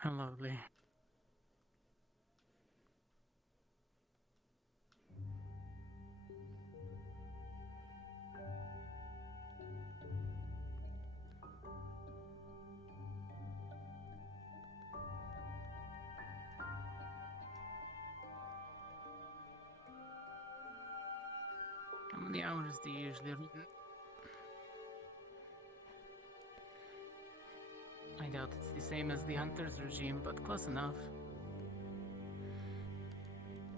How lovely. How many hours do you usually read? I doubt it's the same as the Hunter's regime, but close enough.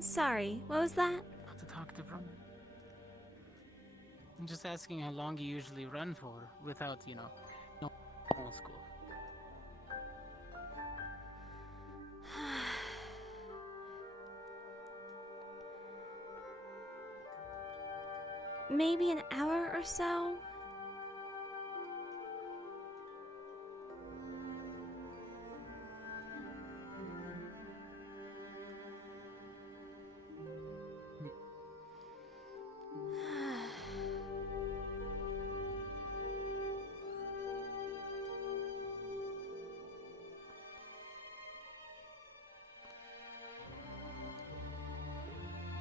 Sorry, what was that? Not to talk to from. I'm just asking how long you usually run for without, normal school. Maybe an hour or so?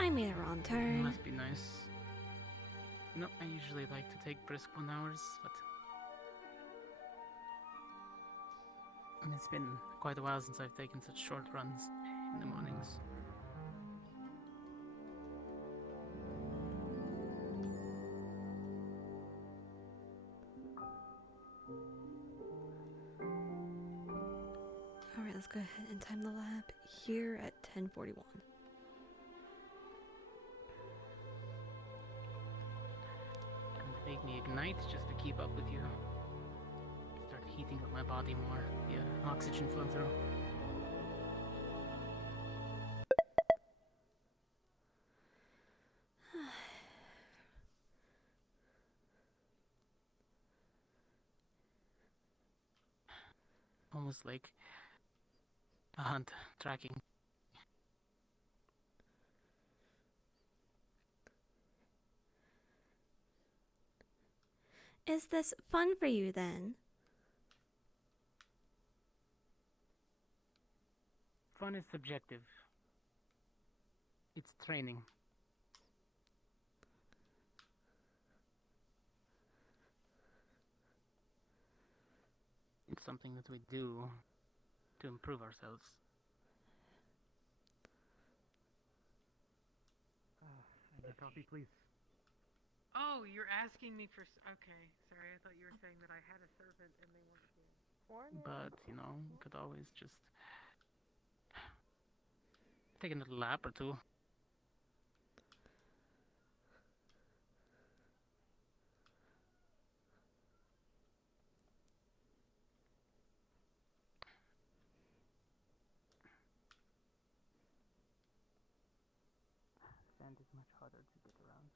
I made a wrong turn. Must be nice. No, I usually like to take brisk 1 hours, but and it's been quite a while since I've taken such short runs in the mornings. Alright, let's go ahead and time the lab here at 10:41. And make me ignite just to keep up with you. Start heating up my body more, the oxygen flow through. Almost like a hunt tracking. Is this fun for you then? Fun is subjective. It's training. It's something that we do to improve ourselves. Another coffee, please. Oh, you're asking me for. Okay, sorry. I thought you were saying that I had a servant and they weren't here. But, could always just take another lap or two. Sand is much harder to get around.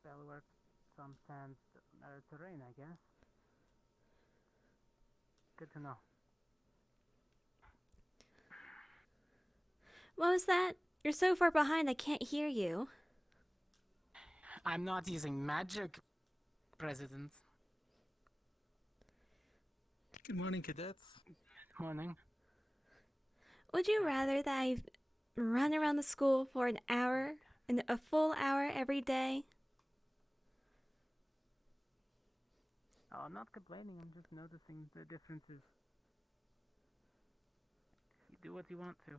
Spell work, some sand, doesn't matter terrain, I guess. Good to know. What was that? You're so far behind I can't hear you. I'm not using magic, President. Good morning, cadets. Morning. Would you rather that I run around the school for an hour, a full hour every day? Oh, I'm not complaining, I'm just noticing the differences. You do what you want to.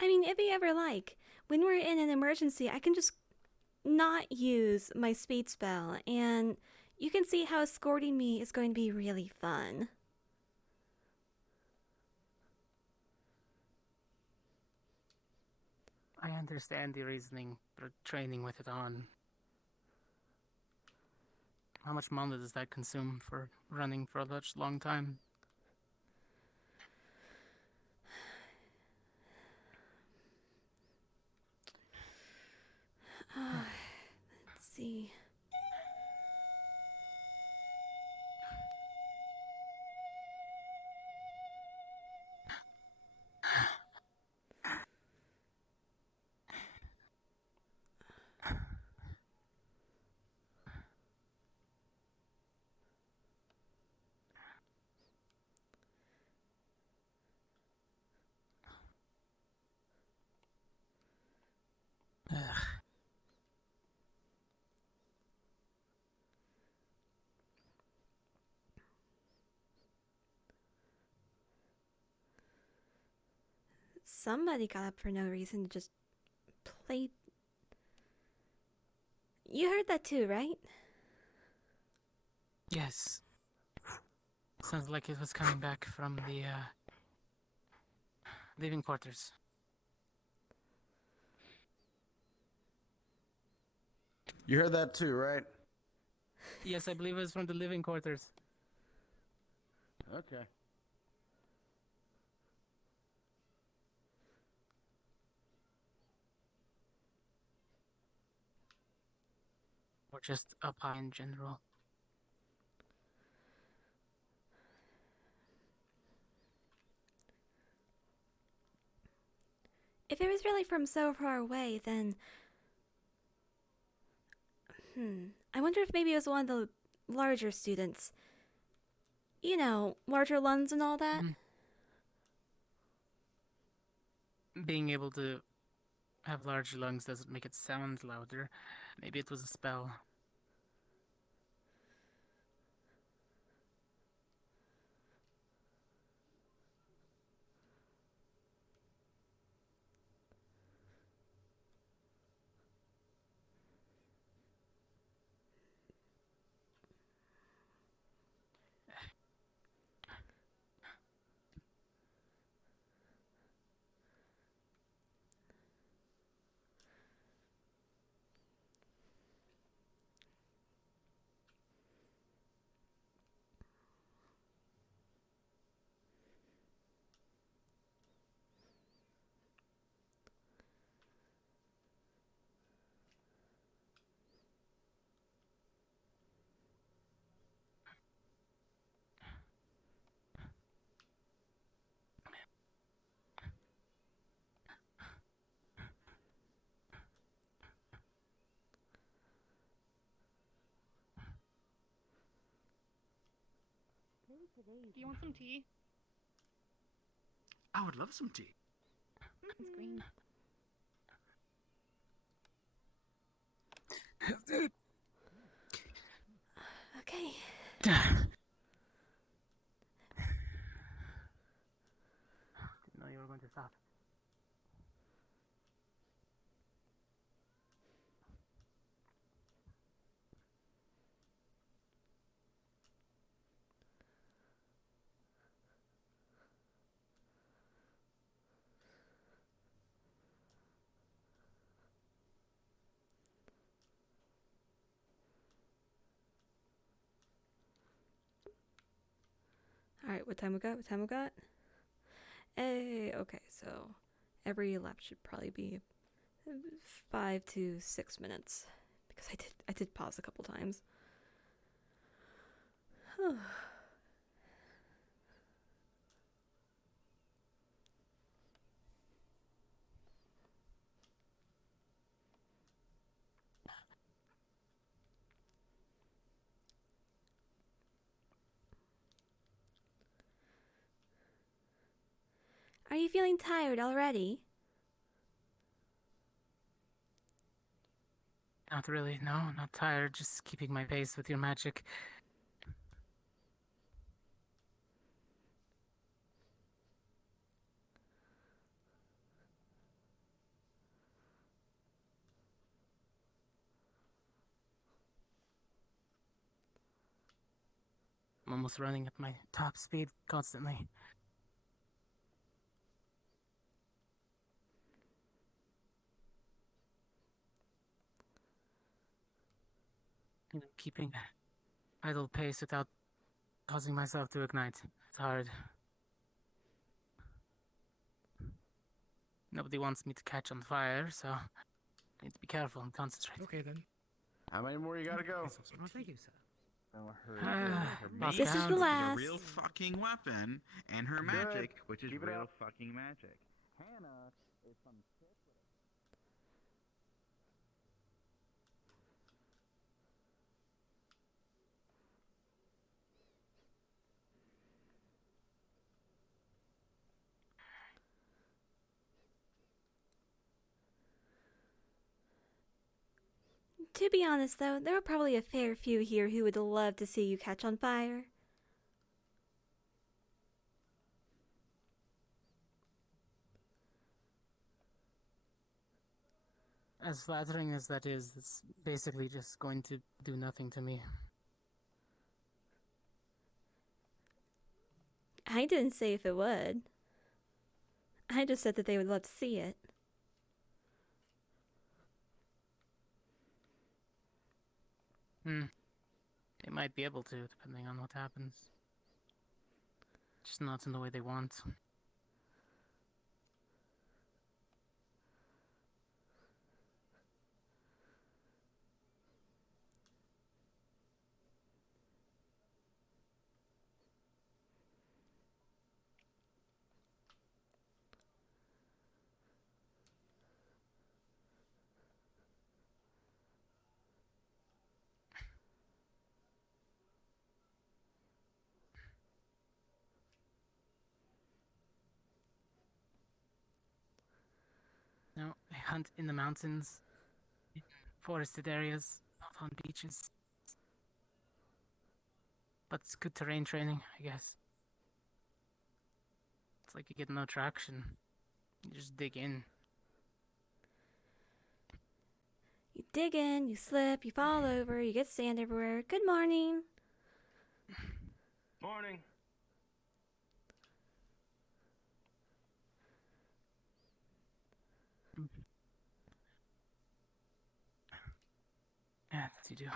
I mean, if you ever like, when we're in an emergency, I can just not use my speed spell, and you can see how escorting me is going to be really fun. I understand the reasoning for training with it on. How much mana does that consume for running for such long time? Let's see. Somebody got up for no reason to just play. You heard that too, right? Yes. Sounds like it was coming back from the living quarters. You heard that too, right? Yes, I believe it was from the living quarters. Okay. Or just up high in general. If it was really from so far away, then... I wonder if maybe it was one of the larger students. You know, larger lungs and all that. Being able to have large lungs doesn't make it sound louder. Maybe it was a spell. Do you want some tea? I would love some tea. It's green. Okay. Didn't know you were going to stop. Alright, what time we got? What time we got? Hey, okay, so every lap should probably be 5 to 6 minutes. Because I did pause a couple times. Are you feeling tired already? Not really, no, not tired, just keeping my pace with your magic. I'm almost running at my top speed constantly. You know, keeping idle pace without causing myself to ignite. It's hard. Nobody wants me to catch on fire, so I need to be careful and concentrate. Okay then. How many more you gotta go? Oh, thank you, sir. Lost This is the count. Is a last. real fucking weapon, and her Good. magic, which is Keep it real up. fucking magic. Hannah is some To be honest, though, there are probably a fair few here who would love to see you catch on fire. As flattering as that is, it's basically just going to do nothing to me. I didn't say if it would. I just said that they would love to see it. They might be able to, depending on what happens. Just not in the way they want. No, I hunt in the mountains, in forested areas, not on beaches. But it's good terrain training, I guess. It's like you get no traction. You just dig in. You dig in, you slip, you fall over, you get sand everywhere. Good morning. Morning. Yeah, that you do.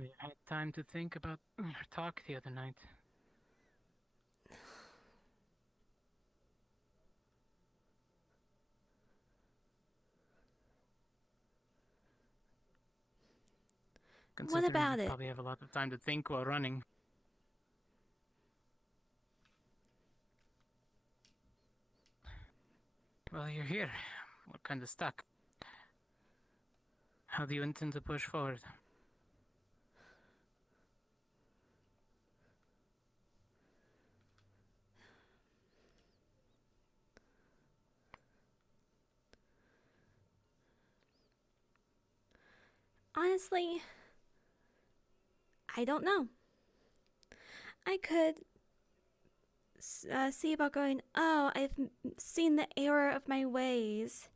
I had time to think about our talk the other night. What Considering about you it? probably have a lot of time to think while running. Well, you're here. We're kind of stuck. How do you intend to push forward? Honestly, I don't know. I could see about going, oh, I've seen the error of my ways.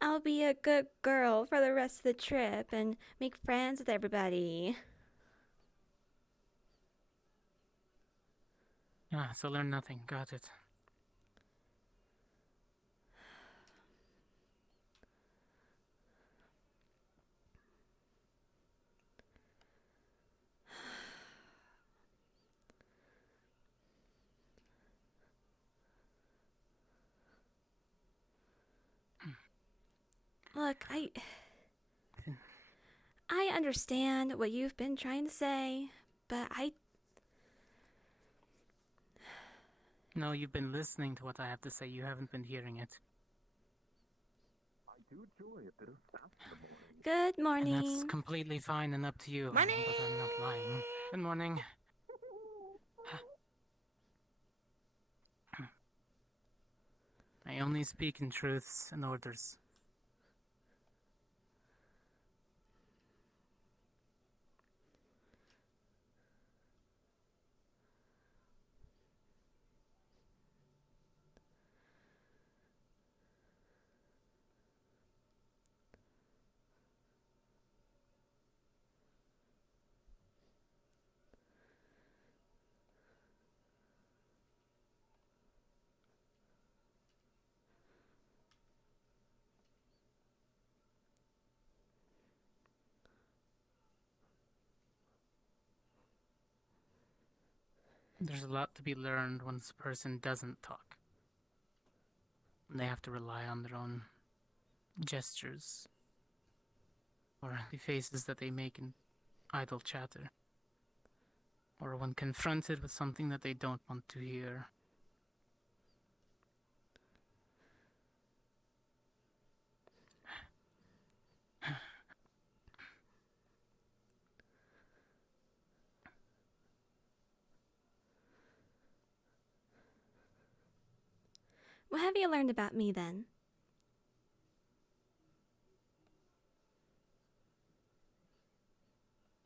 I'll be a good girl for the rest of the trip and make friends with everybody. Ah, so learn nothing. Got it. Look, I understand what you've been trying to say, but No, you've been listening to what I have to say. You haven't been hearing it. I do enjoy a bit of fast in the morning. Good And morning. that's completely fine and up to you. But I'm not lying. Good morning. I only speak in truths and orders. There's a lot to be learned once a person doesn't talk. They have to rely on their own gestures or the faces that they make in idle chatter, or when confronted with something that they don't want to hear. What have you learned about me then?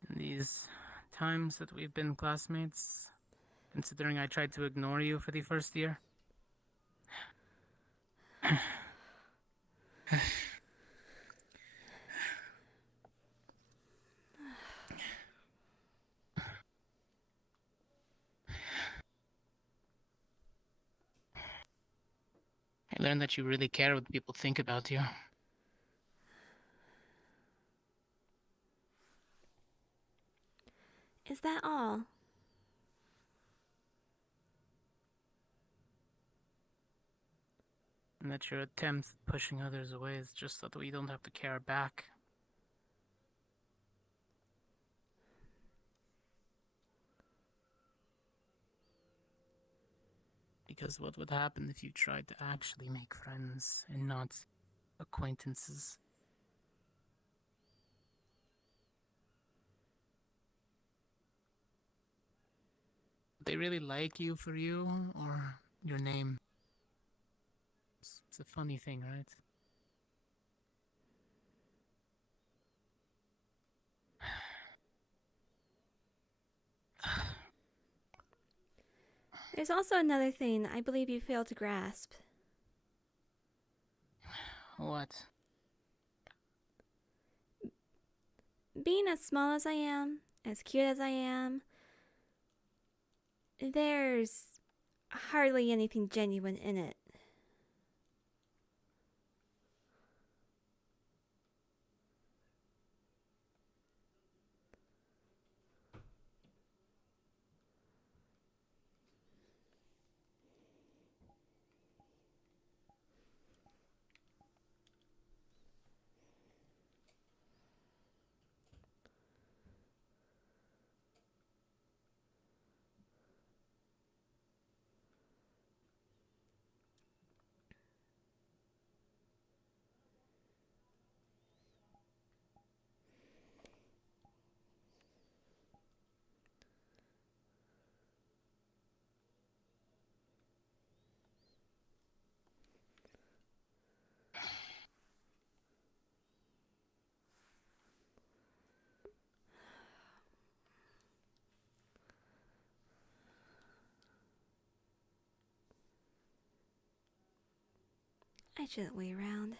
In these times that we've been classmates, considering I tried to ignore you for the first year, I learned that you really care what people think about you. Is that all? And that your attempt at pushing others away is just so that we don't have to care back. Because what would happen if you tried to actually make friends and not acquaintances? Would they really like you for you, or your name? It's a funny thing, right? There's also another thing I believe you failed to grasp. What? Being as small as I am, as cute as I am, there's hardly anything genuine in it. I shouldn't wait around.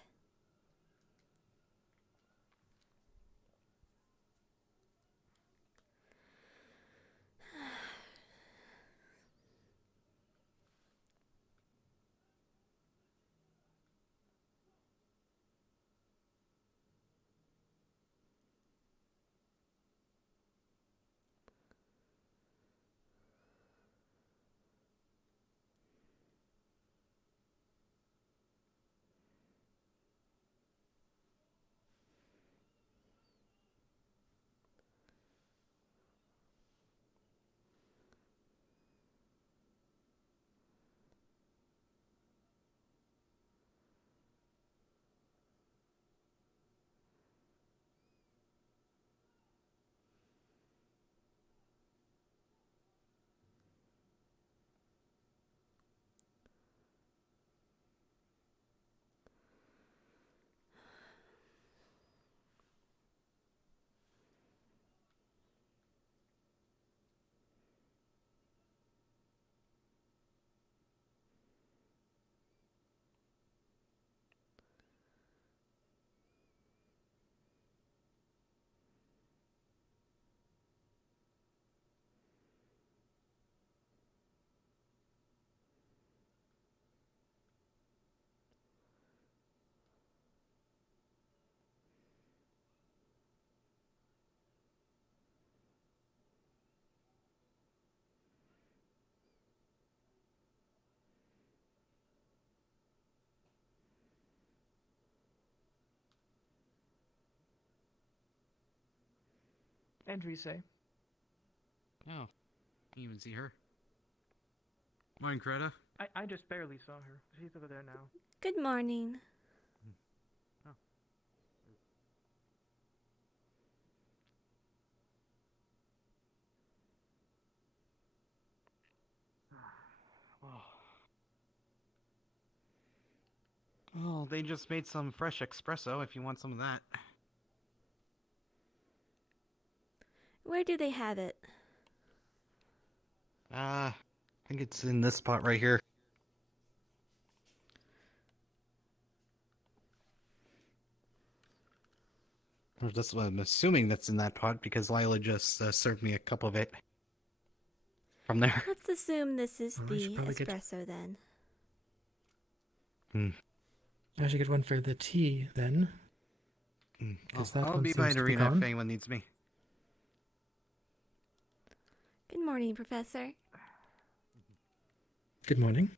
Andrews say. Oh, didn't even see her. Morning, Greta. I just barely saw her. She's over there now. Good morning. Oh. Oh, they just made some fresh espresso if you want some of that. Where do they have it? I think it's in this pot right here. Or that's what I'm assuming that's in that pot because Lila just served me a cup of it from there. Let's assume this is Well, I should the probably get- espresso then. I should get one for the tea then. 'Cause that I'll one be seems by to be Dorina if gone. anyone needs me. Good morning, Professor. Good morning.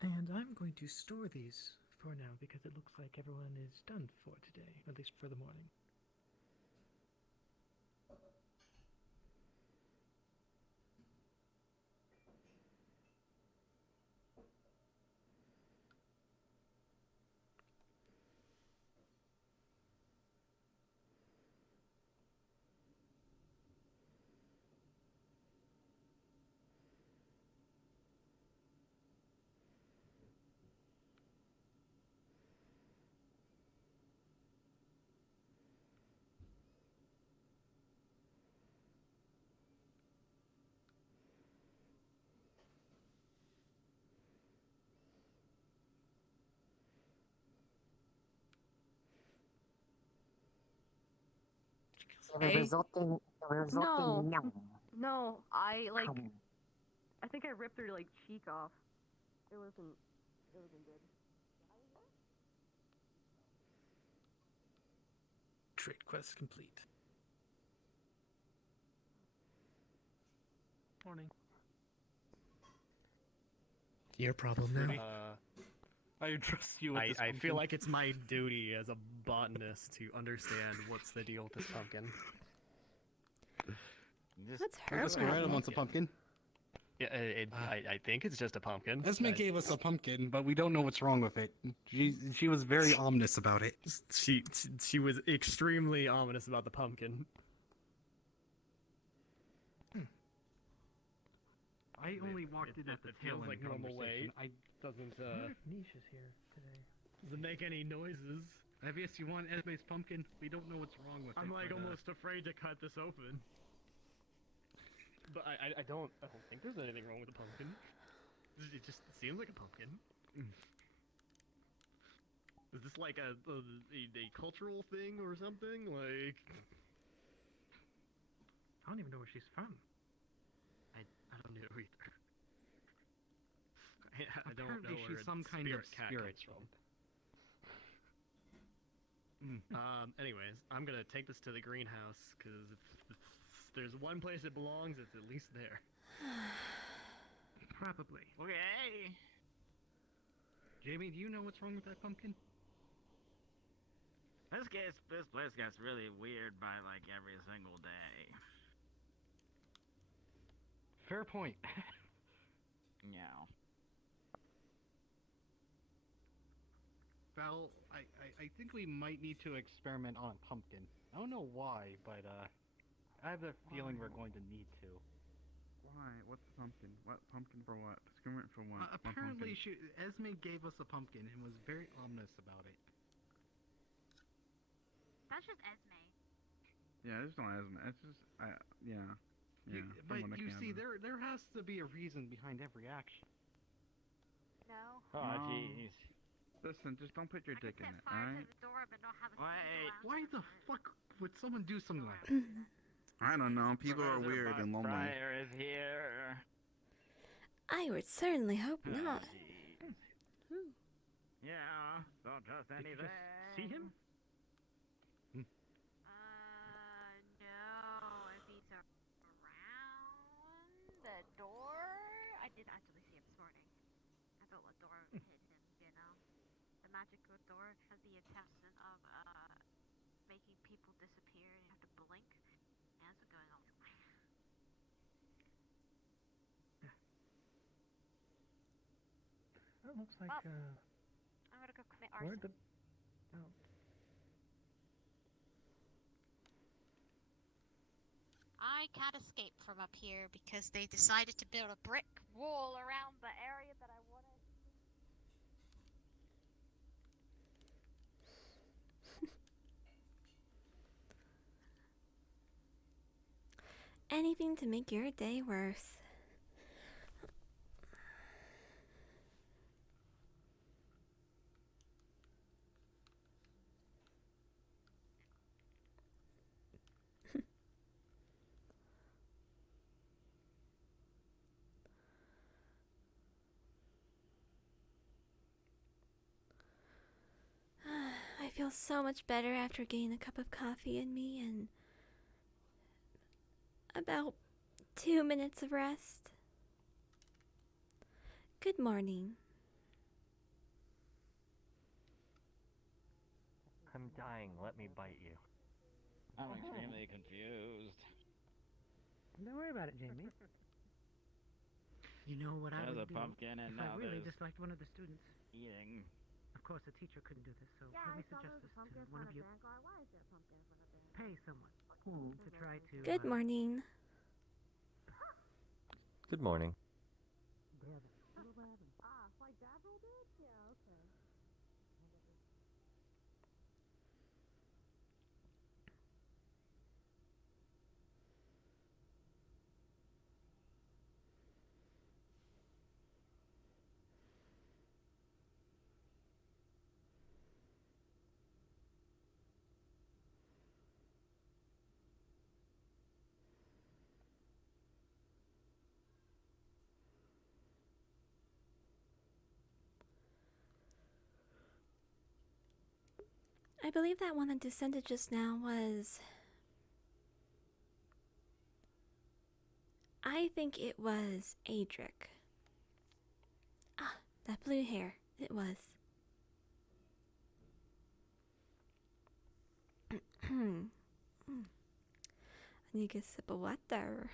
And I'm going to store these for now because it looks like everyone is done for today, at least for the morning. No, I think I ripped her cheek off. It wasn't good. Trade quest complete. Morning. Your problem now. I trust you with this I pumpkin. feel like it's my duty as a botanist to understand what's the deal with this pumpkin. What's her Let's go right problem? wants a pumpkin. Yeah, I think it's just a pumpkin. Esme gave us a pumpkin, but we don't know what's wrong with it. She was very ominous about it. She was extremely ominous about the pumpkin. I only walked in at the tail feels end like normal way. conversation. I doesn't I wonder if Niche is here today. Doesn't make any noises. Obvious you want Esme's pumpkin. We don't know what's wrong with it. I'm like but, almost afraid to cut this open. But I don't think there's anything wrong with the pumpkin. It just seems like a pumpkin. Is this like a cultural thing or something? Like, I don't even know where she's from. I don't know either. I don't Apparently know where she's some kind of cat spirit. comes from. Anyways, I'm gonna take this to the greenhouse because if there's one place it belongs, it's at least there. Probably. Okay. Jamie, do you know what's wrong with that pumpkin? This place gets really weird by every single day. Fair point. Yeah. Val, I think we might need to experiment on pumpkin. I don't know why, but I have a feeling we're going to need to. Why? What's the pumpkin? What pumpkin for what? Experiment for what? What Apparently, pumpkin? Esme gave us a pumpkin and was very ominous about it. That's just Esme. Yeah, it's not Esme. It's just yeah. But someone that you can see, have it. there has to be a reason behind every action. No. Oh, Ah, jeez. Listen, just don't put your dick in it, alright? The door, but not have a Why the fuck would someone do something like that? I don't know. People are weird and lonely. is here. I would certainly hope not. Yeah, don't trust Did you just see him? built a door to hit him, you know? The magical door has the intention of making people disappear and you have to blink. And that's what's going on. That looks like, Well, I'm gonna go commit where arson. the... Oh. I can't escape from up here because they decided to build a brick wall around the area that I wanted. Anything to make your day worse. I feel so much better after getting a cup of coffee in me and about 2 minutes of rest. Good morning. I'm dying. Let me bite you. I'm extremely confused. Don't worry about it, Jamie. You know what I There's would a do pumpkin and if I now really there's disliked one of the students. eating. Of course, the teacher couldn't do this, so Yeah, let I me saw suggest there was a this pumpkin to in one front of of you. Vanguard. Why is there a pumpkin in front of Vanguard? Pay someone to try to... Good morning. Good morning. Ah, like Davril did? Yeah, okay. I believe that one that descended just now was... I think it was Adric. Ah, that blue hair. It was. I need to get a sip of water.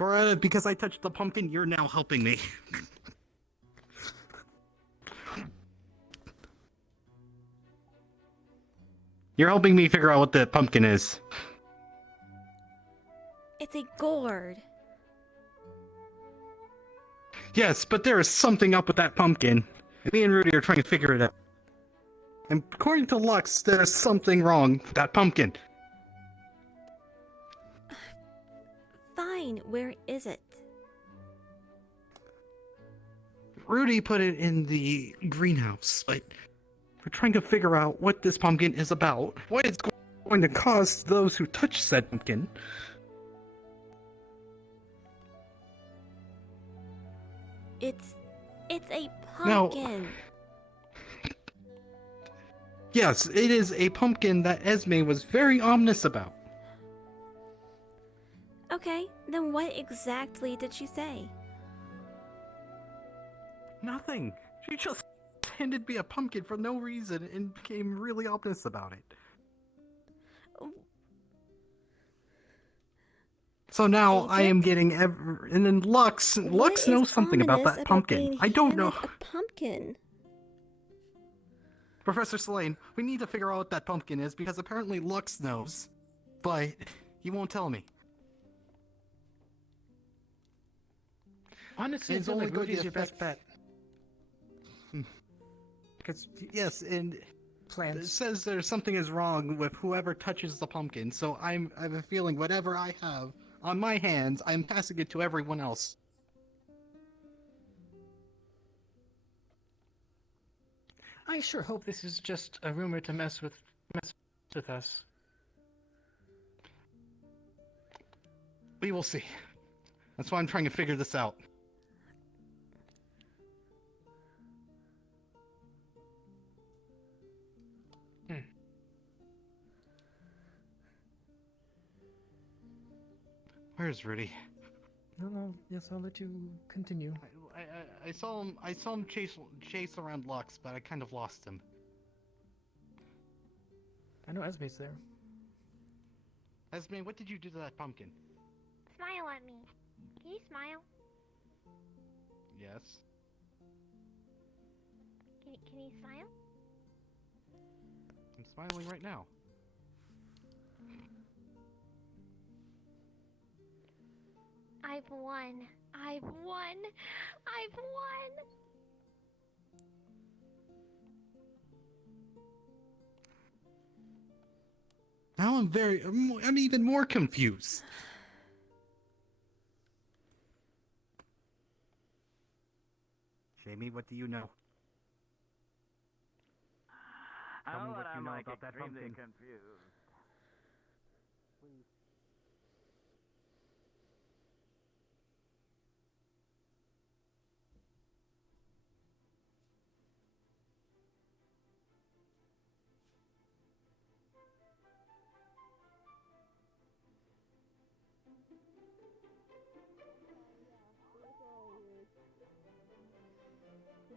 Cora, because I touched the pumpkin, you're now helping me. You're helping me figure out what the pumpkin is. It's a gourd. Yes, but there is something up with that pumpkin. Me and Rudy are trying to figure it out. And according to Lux, there's something wrong with that pumpkin. Fine, where is it? Rudy put it in the greenhouse, but we're trying to figure out what this pumpkin is about, what it's going to cause those who touch said pumpkin. It's a Now- pumpkin. Yes, it is a pumpkin that Esme was very ominous about. Okay, then what exactly did she say? Nothing. She just handed me a pumpkin for no reason and became really ominous about it. So now I am getting and then Lux What knows is something about ominous that pumpkin. being I don't know. handed a pumpkin. Professor Slane, we need to figure out what that pumpkin is because apparently Lux knows, but he won't tell me. Honestly, It's I feel only like going to Rudy's your best affect- bet. Because yes, and it Plants. says there's something is wrong with whoever touches the pumpkin. So I have a feeling whatever I have on my hands, I'm passing it to everyone else. I sure hope this is just a rumor to mess with us. We will see. That's why I'm trying to figure this out. Where's Rudy? No, yes, I'll let you continue. I saw him chase around Lux, but I kind of lost him. I know Esme's there. Esme, what did you do to that pumpkin? Smile at me. Can you smile? Yes. Can you smile? I'm smiling right now. I've won. I've won. I've won. Now I'm even more confused. Jamie, what do you know? I Tell me know what that you I'm know like about that extremely pumpkin. confused.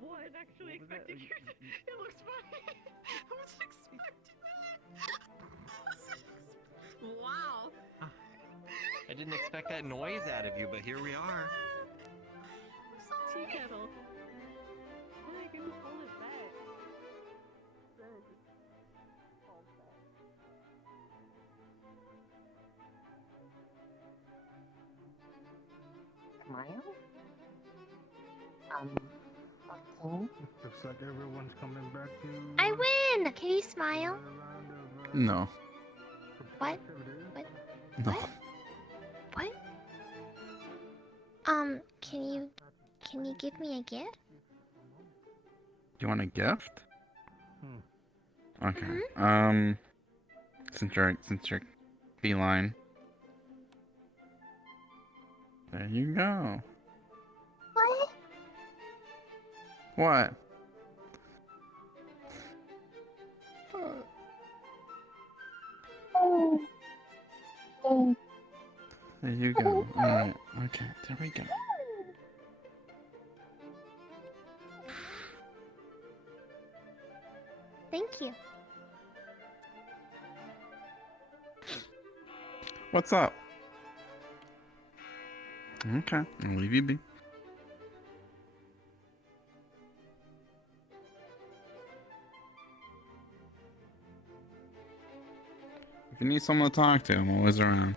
Wasn't actually expecting you to. It looks funny. I wasn't expecting that. Wow. I didn't expect that noise out of you, but here we are. Tea kettle. I can hold it back. Then it just falls back. Smile? Looks like everyone's coming back to I win! Can you smile? No. What? What? No. What? What? Can you give me a gift? Do you want a gift? Okay. Mm-hmm. Since you're feline. There you go. What? What? There you go. Alright. Okay, there we go. Thank you. What's up? Okay, I'll leave you be. If you need someone to talk to, I'm always around.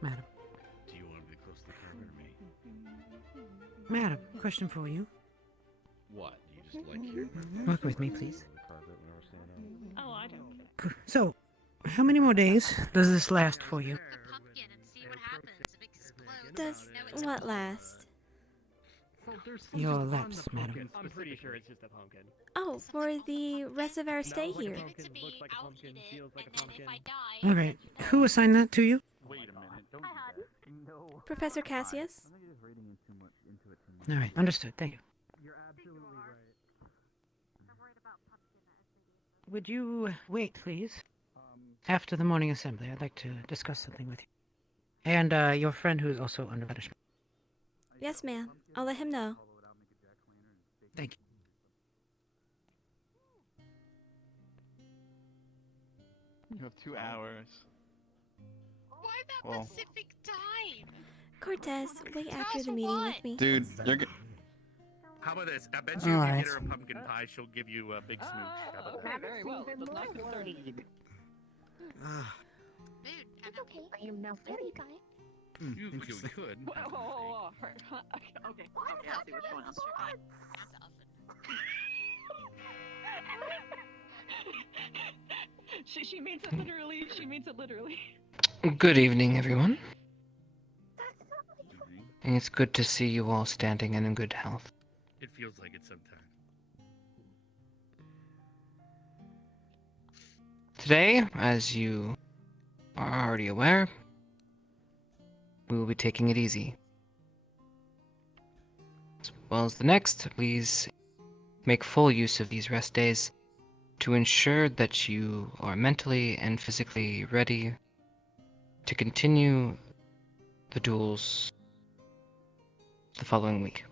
Madam. Do you want to be close to the carpet or me? Madam, question for you. What? Do you just like hearing Work with me, please. Oh, I don't. So, how many more days does this last for you? Does what last? Your lapse, madam. I'm pretty sure it's just a pumpkin. Oh, for the rest of our stay here. Looks like a pumpkin, feels like a pumpkin. Alright, who assigned that to you? Wait a minute. Don't do that. No. Professor Cassius? I think you're just reading into it too much. Alright, understood, thank you. You're absolutely right. Would you wait, please? After the morning assembly, I'd like to discuss something with you. And, your friend who's also under punishment. Yes, ma'am. I'll let him know. Thank you. You have 2 hours. Why that Well. specific time? Cortez, wait after the meeting with me. Dude, you're How about this? I bet you if you Alright. get her a pumpkin pie, she'll give you a big smooch. How about that? very well. It does not concern me. Dude, it's okay. I am now very fine. You could. Whoa. Okay. I'll see what's going on. She means it literally. She means it literally. Good evening, everyone. And it's good to see you all standing and in good health. It feels like it sometimes. Today, as you are already aware, we will be taking it easy. As well as the next, please make full use of these rest days to ensure that you are mentally and physically ready to continue the duels the following week.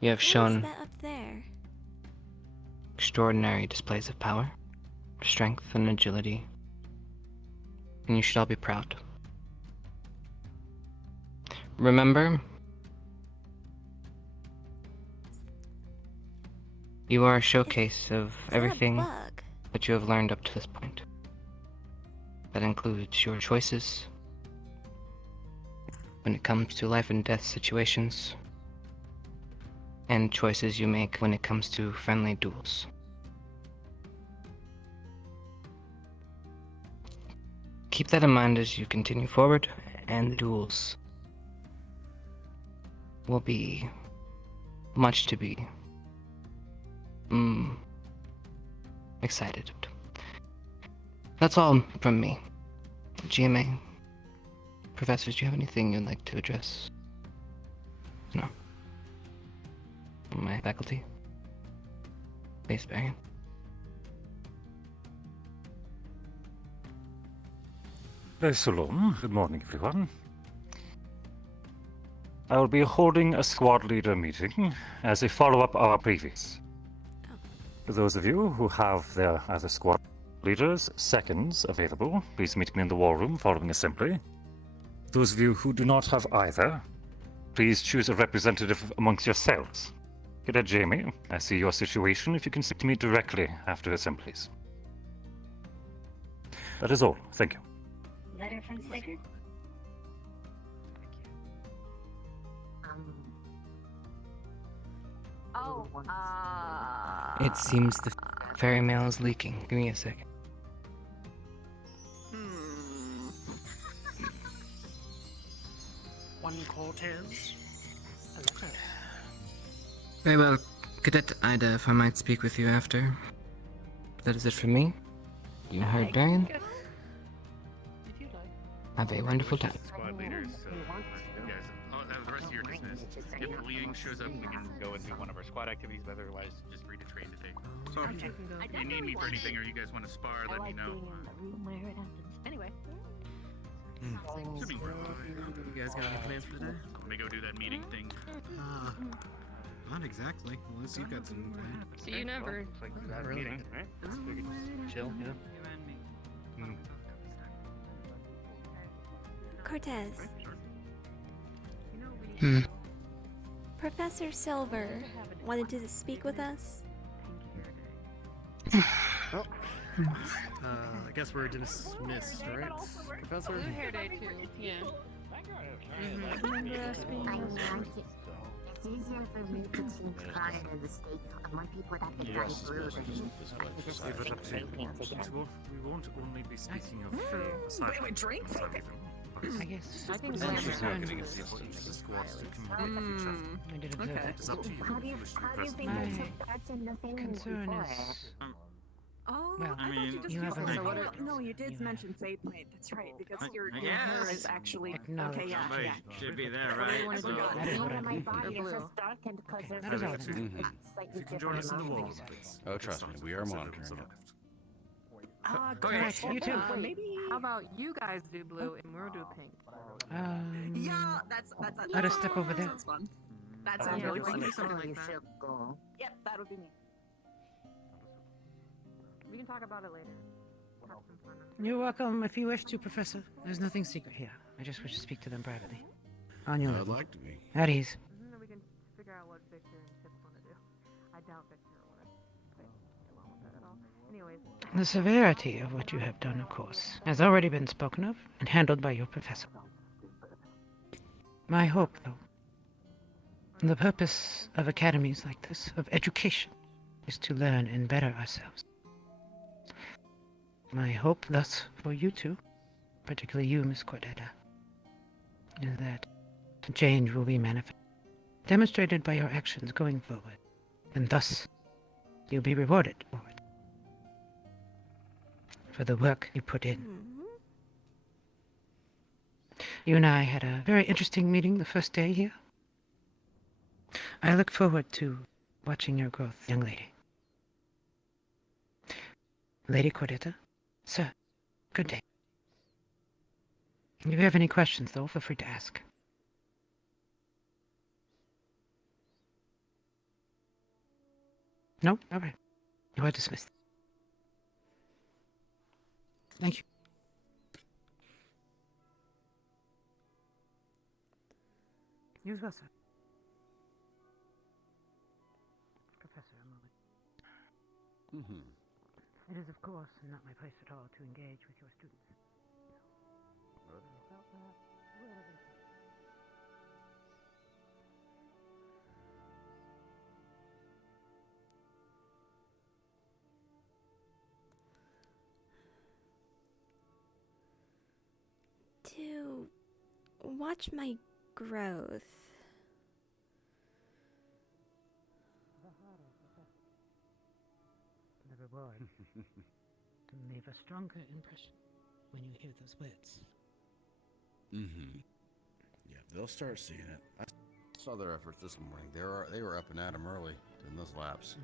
You have What is shown that up there? extraordinary displays of power, strength, and agility, and you should all be proud. Remember, you are a showcase of that a everything bug? that you have learned up to this point. That includes your choices when it comes to life and death situations, and choices you make when it comes to friendly duels. Keep that in mind as you continue forward, and the duels will be much to be excited. That's all from me. GMA, professors, do you have anything you'd like to address? No. My faculty? Base Baron? Shalom. Good morning, everyone. I will be holding a squad leader meeting as a follow-up of our previous. For those of you who have their other squad leaders' seconds available, please meet me in the war room following assembly. Those of you who do not have either, please choose a representative amongst yourselves. Get at Jamie. I see your situation. If you can speak to me directly after assemblies. That is all. Thank you. Letter from Sigurd. It seems the fairy mail is leaking. Give me a second. one Cortez. Very well, Cadet Ida, if I might speak with you after. That is it for me. You heard Baron. Have a wonderful time. Squad leaders, you guys, the rest of you are dismissed. If bleeding shows up, we can go and do one of our squad activities, but otherwise, just read a train today. So, if you need me for anything or you guys want to spar, let me know. Anyway. Should be well. You guys got any plans for today? Let me go do that meeting thing. Not exactly, unless you've got some planned. See you never. Not really. Meeting, right? We could just chill, yeah. Cortez. Hmm. Professor Silver wanted to speak with us. Well, I guess we're dismissed, right, Professor? Blue hair day too. Yeah. It's easier for me to think prior to the state. More people that can try to prove We won't only be speaking of assignments. I guess. I think Then so. she's not getting a sample of the squads to communicate with each other. I did observe Okay. it. It's up to you. How do you think My you took part in the thing concern before? is... Oh, Well, I thought you just you have told a us. So what Oh, no, you did mention fate point. That's right, because your hair is actually Acknowledge. okay. Yeah, Somebody yeah. should be there, What do you right? wanna So, do? That is what I My mean. body Or is blue. just darkened because Okay, there's that is all. a If slightly you can join us in the different walls, please. Oh, trust me, we are monitoring it. Correct, you too. Maybe. How about you guys do blue and we'll do pink? Yeah, that's Let us step over there. Sounds fun. That Yeah, sounds we really can fun. do something like you that. should go. Yep, that would be me. We can talk about it later. Have some fun. You're welcome if you wish to, Professor. There's nothing secret here. I just wish to speak to them privately. On your I'd level. like to be. At ease. We can figure out what Victor and Chip want to do. I doubt Victor will want to play along with that at all. Anyways. The severity of what you have done, of course, has already been spoken of and handled by your professor. My hope, though, the purpose of academies like this, of education, is to learn and better ourselves. My hope, thus, for you two, particularly you, Miss Cordetta, is that change will be manifest, demonstrated by your actions going forward, and thus you'll be rewarded for it. For the work you put in. You and I had a very interesting meeting the first day here. I look forward to watching your growth, young lady. Lady Cordetta, sir, good day. If you have any questions, though, feel free to ask. No? All right. You are dismissed. Thank you. You as well, sir. Professor, a moment. It is, of course, not my place at all to engage with your students. To watch my growth. The reward to leave a stronger impression when you hear those words. Yeah, they'll start seeing it. I saw their efforts this morning. They were up and at 'em early doing those laps.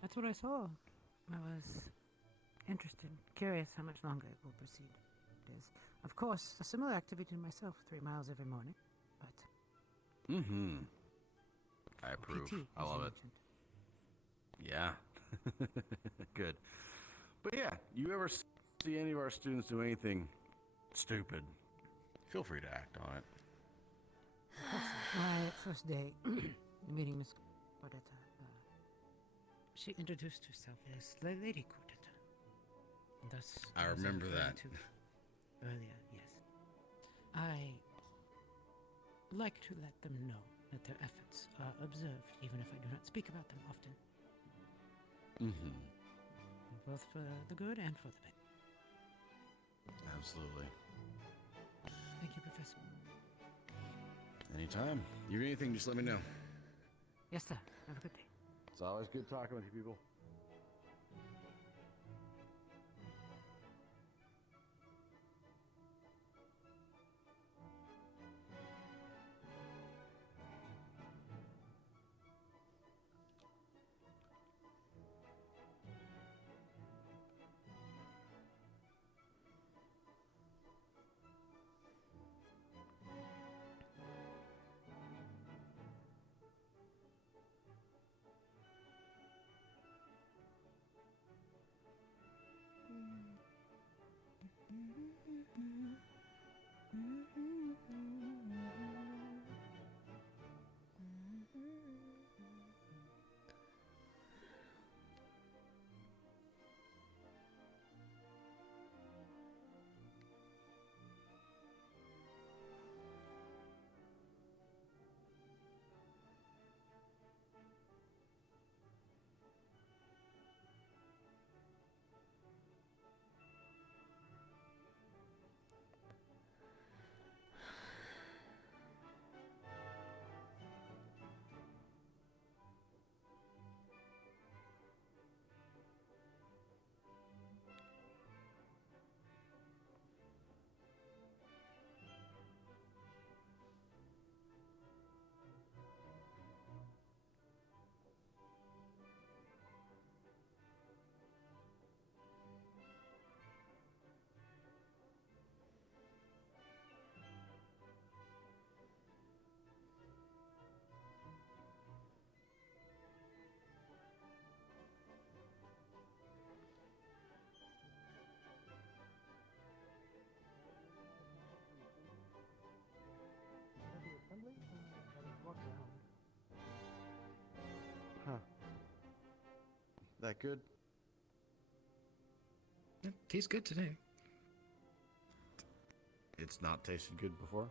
That's what I saw. I was interested, curious how much longer it will proceed. It is, of course, a similar activity to myself, 3 miles every morning, but... I approve. PT, I as you love it. mentioned. Yeah. Good. But yeah, you ever see any of our students do anything stupid, feel free to act on it. My first day meeting Miss Cordetta, she introduced herself as Lady Cordetta. Thus, I was remember referring that. to earlier, yes. I like to let them know that their efforts are observed, even if I do not speak about them often. Both for the good and for the bad. Absolutely. Thank you, Professor. Anytime. You need anything, just let me know. Yes, sir. Have a good day. It's always good talking with you people. Huh. That good? It tastes good today. It's not tasted good before?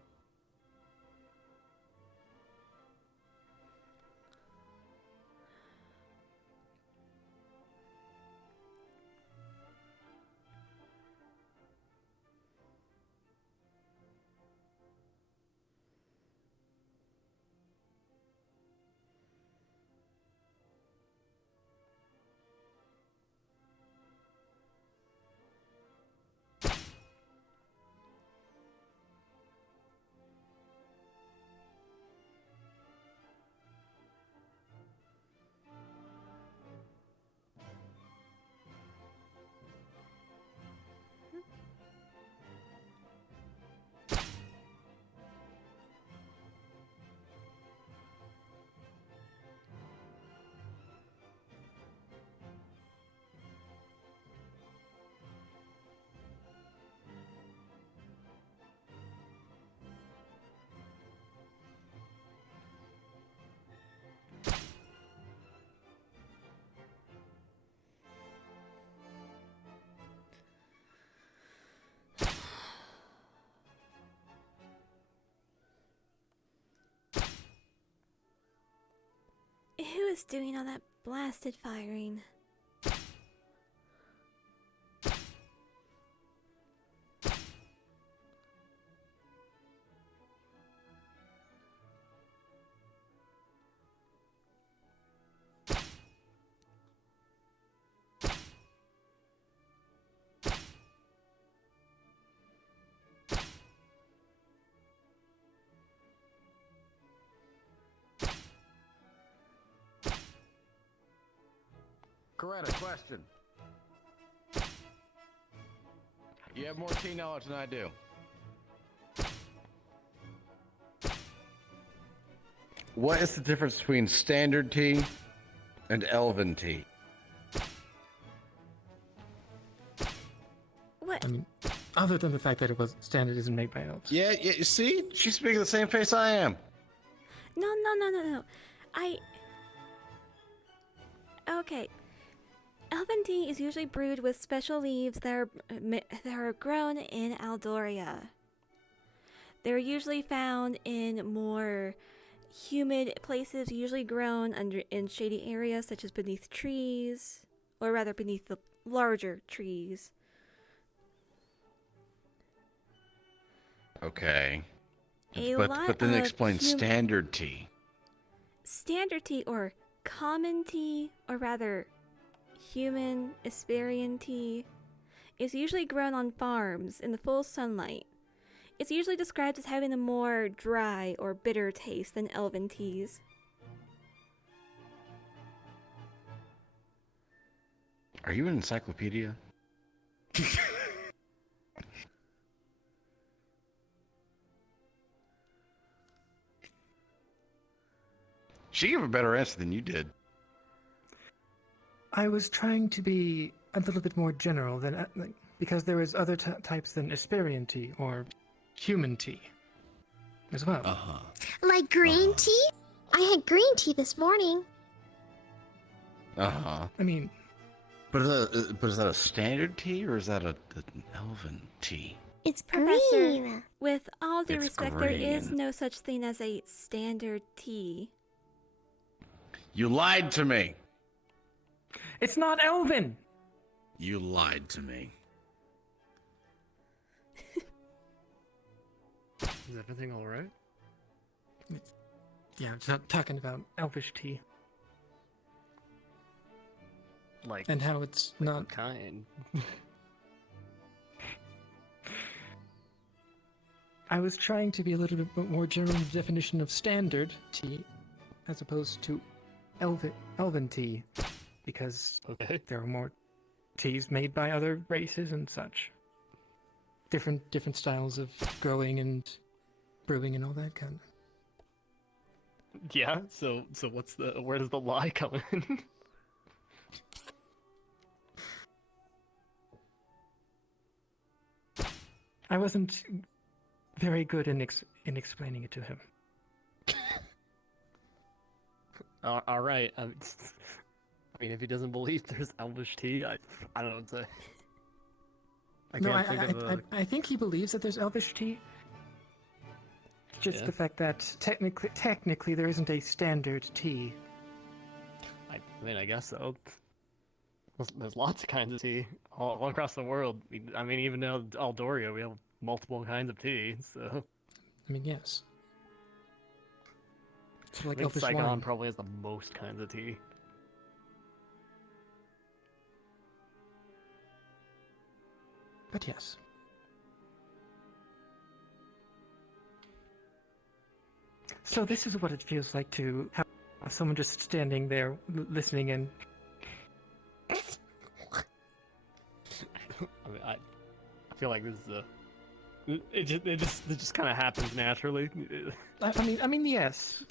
Who is doing all that blasted firing? Coretta, question. You have more tea knowledge than I do. What is the difference between standard tea and elven tea? What? I mean, other than the fact that it was standard isn't made by elves. Yeah, you see? She's speaking the same face I am. No. Okay. Elven tea is usually brewed with special leaves that are grown in Aldoria. They're usually found in more humid places, usually grown in shady areas such as beneath trees, or rather beneath the larger trees. Okay. A but lot then of explain standard tea. Standard tea or common tea, or rather human Asperian tea, is usually grown on farms in the full sunlight. It's usually described as having a more dry or bitter taste than elven teas. Are you an encyclopedia? She gave a better answer than you did. I was trying to be a little bit more general than because there is other types than Asperian tea or human tea as well. Like green tea? I had green tea this morning. I mean, but is that a standard tea or is that an elven tea? It's Professor, green. with all due It's respect, there is green. no such thing as a standard tea. You lied to me. It's not elven. You lied to me. Is everything all right? Yeah, I'm talking about elvish tea Like, and how it's not kind. I was trying to be a little bit more general in the definition of standard tea as opposed to elven tea, because there are more teas made by other races and such. Different styles of growing and brewing and all that kind of. Yeah. So where does the lie come in? I wasn't very good in explaining it to him. All right. I mean, if he doesn't believe there's elvish tea, I don't know what to say. I think he believes that there's elvish tea. Just the fact that technically there isn't a standard tea. I mean, I guess so. There's lots of kinds of tea all across the world. I mean, even now Aldoria, we have multiple kinds of tea. So, I mean, yes. So I like think elvish Saigon wine. probably has the most kinds of tea. But yes. So this is what it feels like to have someone just standing there listening in. I mean, I feel like this is it just kind of happens naturally. I mean, yes.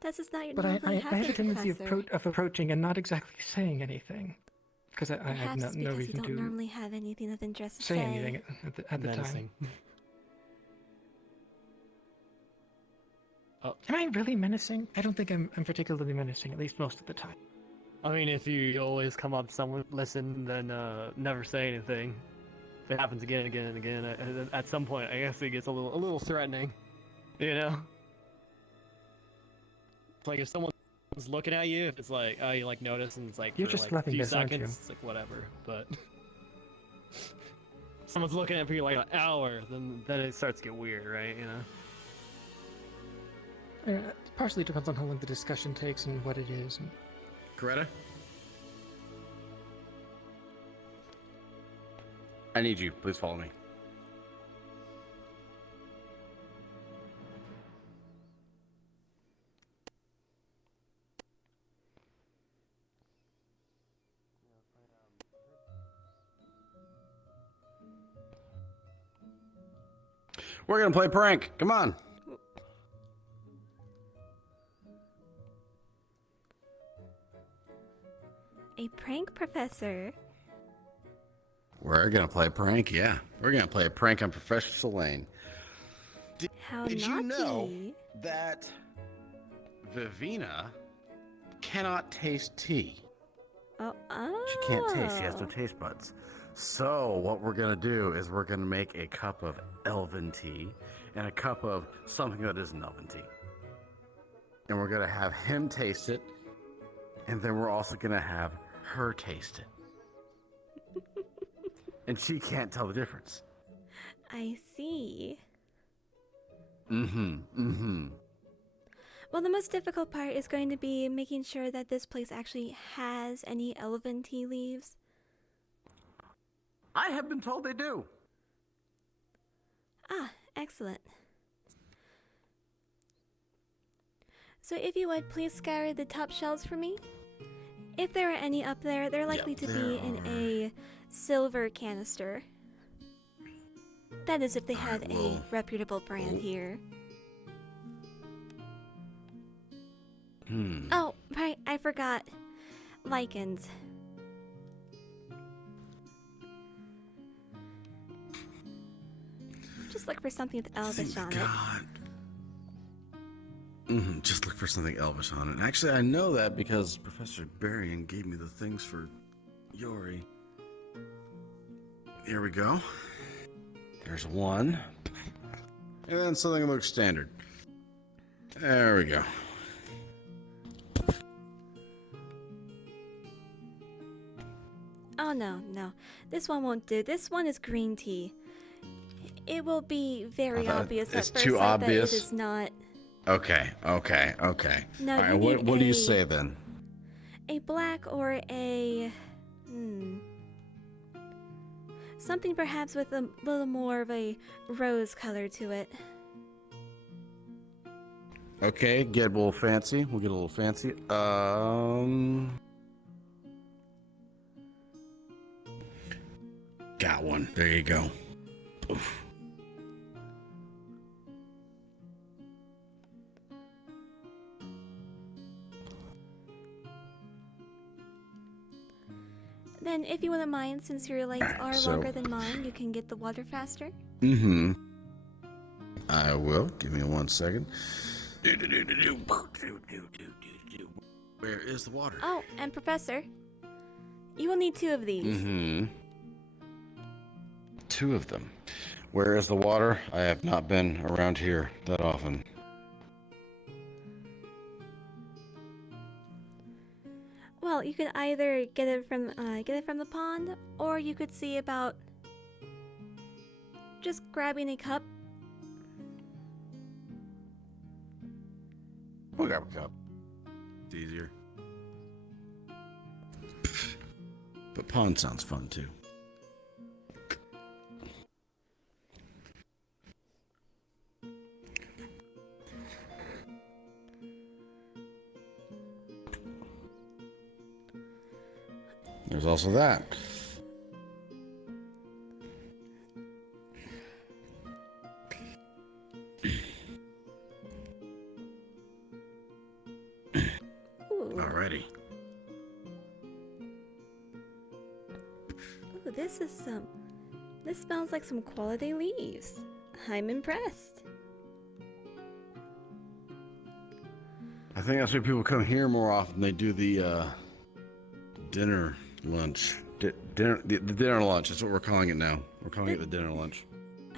That's just not your But normally I have a happen, tendency Professor. of approaching and not exactly saying anything, because I have Perhaps no because reason you don't to normally have anything of interest to say anything at the time. Menacing. Am I really menacing? I don't think I'm particularly menacing, at least most of the time. I mean, if you always come up to someone, listen, then never say anything. If it happens again and again and again, at some point, I guess it gets a little threatening. You know? It's like if someone's looking at you, if it's like, oh, you like notice, and it's like You're for just like a loving few this, aren't seconds, you? it's like whatever. But someone's looking at you for like an hour, then it starts to get weird, right? You know? It partially depends on how long the discussion takes and what it is. And... Coretta? I need you. Please follow me. We're gonna play prank. Come on. A prank, Professor? We're gonna play a prank, yeah. We're gonna play a prank on Professor Selene. How Did naughty. you know that Vivina cannot taste tea? Oh, She can't taste. She has no taste buds. So what we're gonna do is we're gonna make a cup of elven tea and a cup of something that isn't elven tea. And we're gonna have him taste it, and then we're also gonna have her taste it. And she can't tell the difference. I see. Well, the most difficult part is going to be making sure that this place actually has any elven tea leaves. I have been told they do. Ah, excellent. So if you would, please scour the top shelves for me. If there are any up there, they're likely to be in a silver canister. That is if they have a reputable brand here. Oh, right, I forgot. Lichens. Just look for something with Elvish on it. Just look for something elvish on it. And actually, I know that because Professor Berrien gave me the things for Yori. Here we go. There's one. And then something that looks standard. There we go. Oh no, no. This one won't do. This one is green tea. It will be very obvious at it's first too sight obvious? that it is not Okay. No, All right, you what need do you a- say then? a black or a something perhaps with a little more of a rose color to it. Okay, get a little fancy. We'll get a little fancy. Got one. There you go. Oof. Then, if you wouldn't mind, since your legs are so- longer than mine, you can get the water faster. I will. Give me 1 second. Where is the water? Oh, and Professor, you will need 2 of these. 2 of them. Where is the water? I have not been around here that often. Well, you could either get it from the pond, or you could see about just grabbing a cup. We'll grab a cup. It's easier. But pond sounds fun too. There's also that. Alrighty. Ooh, this smells like some quality leaves. I'm impressed. I think that's why people come here more often. They do the dinner lunch. The dinner lunch. That's what we're calling it now. We're calling it the dinner lunch.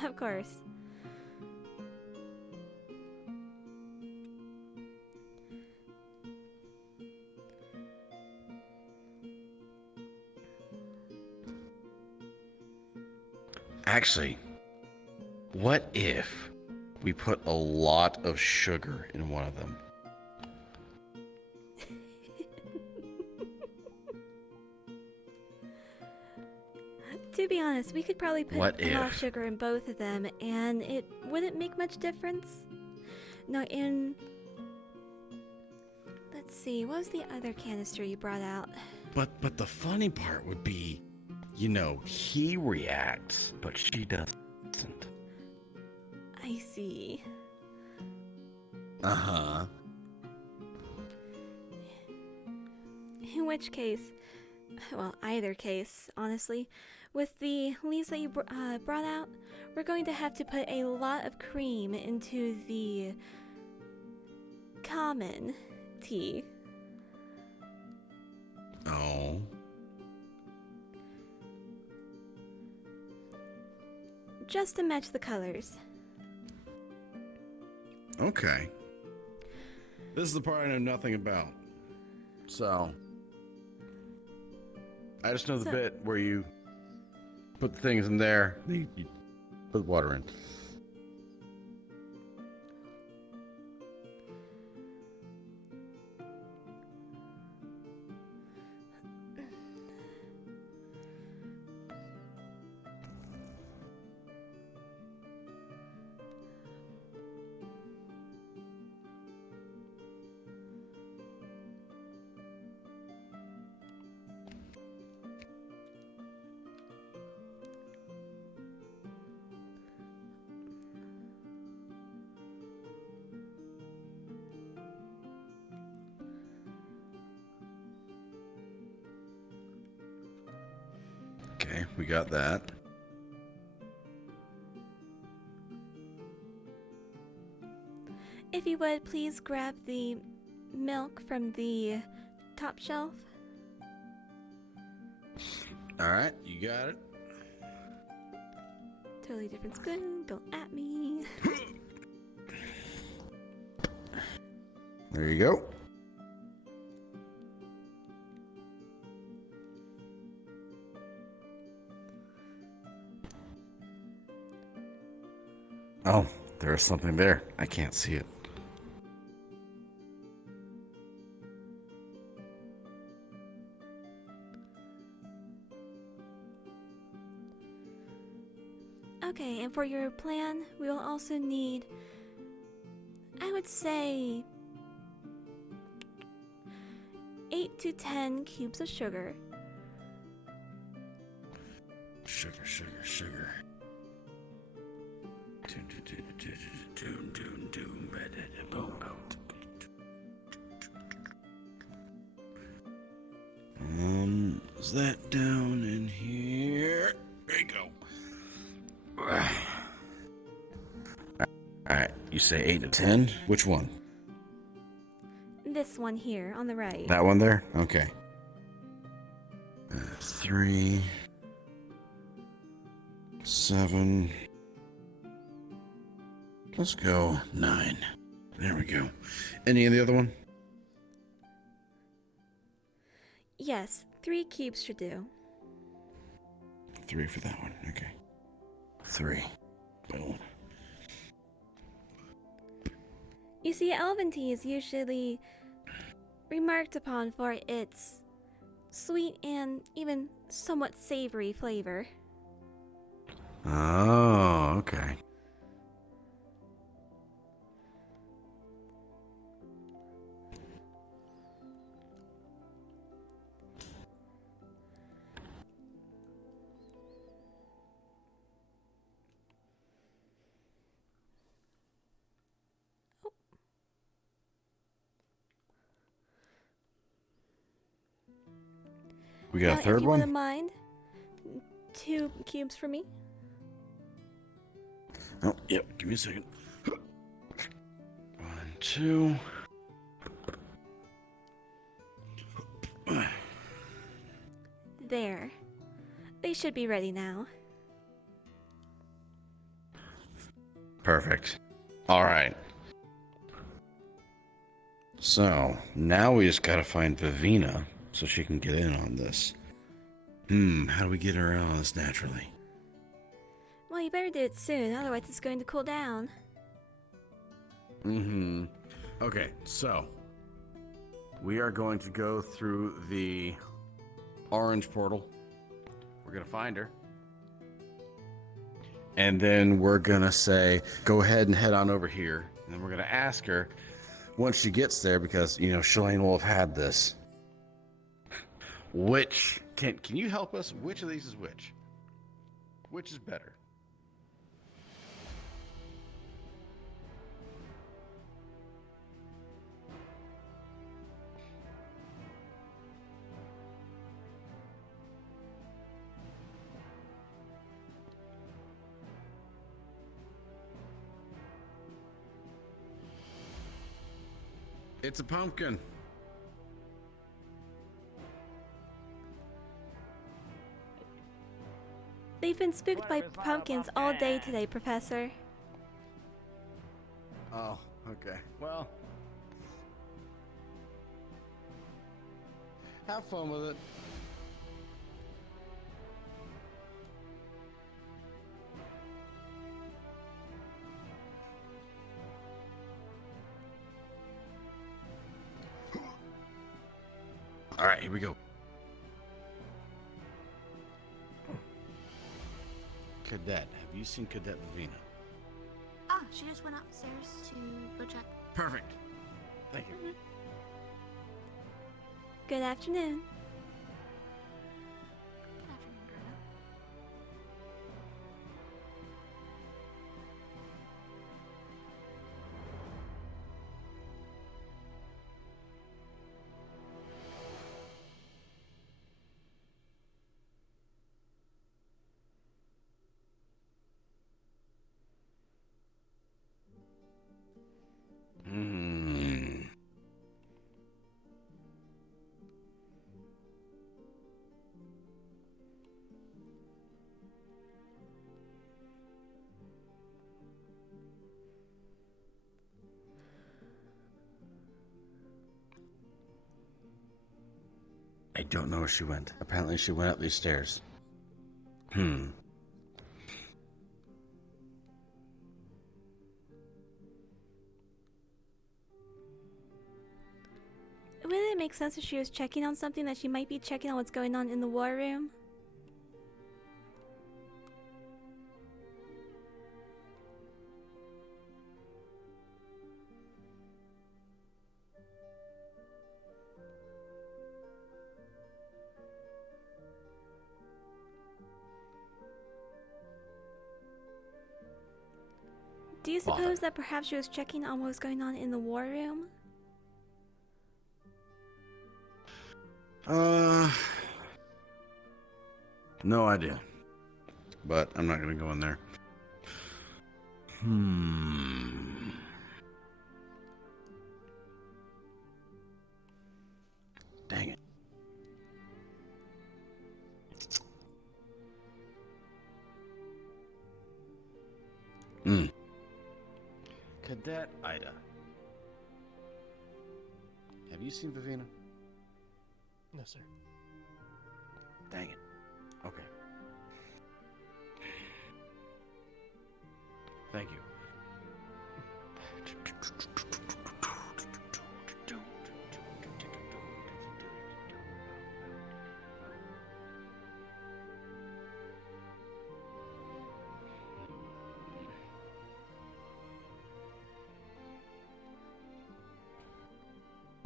Of course. Actually, what if we put a lot of sugar in one of them? To be honest, we could probably put What enough if? sugar in both of them, and it wouldn't make much difference. No, let's see, what was the other canister you brought out? But the funny part would be, he reacts, but she doesn't. I see. Uh-huh. In which case, well, either case, honestly, with the leaves that you brought out, we're going to have to put a lot of cream into the common tea. Oh. Just to match the colors. Okay. This is the part I know nothing about. So, I just know the bit where you put the things in there, you put water in. we got that. If you would, please grab the milk from the top shelf. All right, you got it. Totally different spoon. Don't at me. There you go. Oh, there's something there. I can't see it. Okay, and for your plan, we will also need, I would say, 8 to 10 cubes of sugar. Sugar. Is that down in here? There you go. Alright, you say 8 to 10? Which one? This one here on the right. That one there? Okay. 3, 7. Let's go 9. There we go. Any of the other one? Yes, 3 cubes should do. 3 for that one. Okay. 3. Boom. You see, elven tea is usually remarked upon for its sweet and even somewhat savory flavor. Oh, okay. We got Now, a third if you one? wouldn't mind, 2 cubes for me. Oh, yep. Give me a second. 1, 2. There. They should be ready now. Perfect. All right. So now we just gotta find Vivina so she can get in on this. How do we get her in on this naturally? Well, you better do it soon, otherwise it's going to cool down. Okay, so we are going to go through the orange portal. We're gonna find her. And then we're gonna say, go ahead and head on over here. And then we're gonna ask her once she gets there, because Shalane will have had this. Which can you help us? Which of these is which? Which is better? It's a pumpkin. They've been spooked by pumpkins all day today, Professor. Oh, okay. Well, have fun with it. All right, here we go. Cadet, have you seen Cadet Vivina? Ah, she just went upstairs to go check. Perfect. Thank you. Good afternoon. Good afternoon, Greta. don't know where she went. Apparently she went up these stairs. Hmm. Wouldn't it make sense if she was checking on something that she might be checking on what's going on in the war room? Do you suppose that perhaps she was checking on what was going on in the war room? No idea. But I'm not gonna go in there. Dang it. Cadet Ida. Have you seen Vivina? No, sir. Dang it. Okay. Thank you.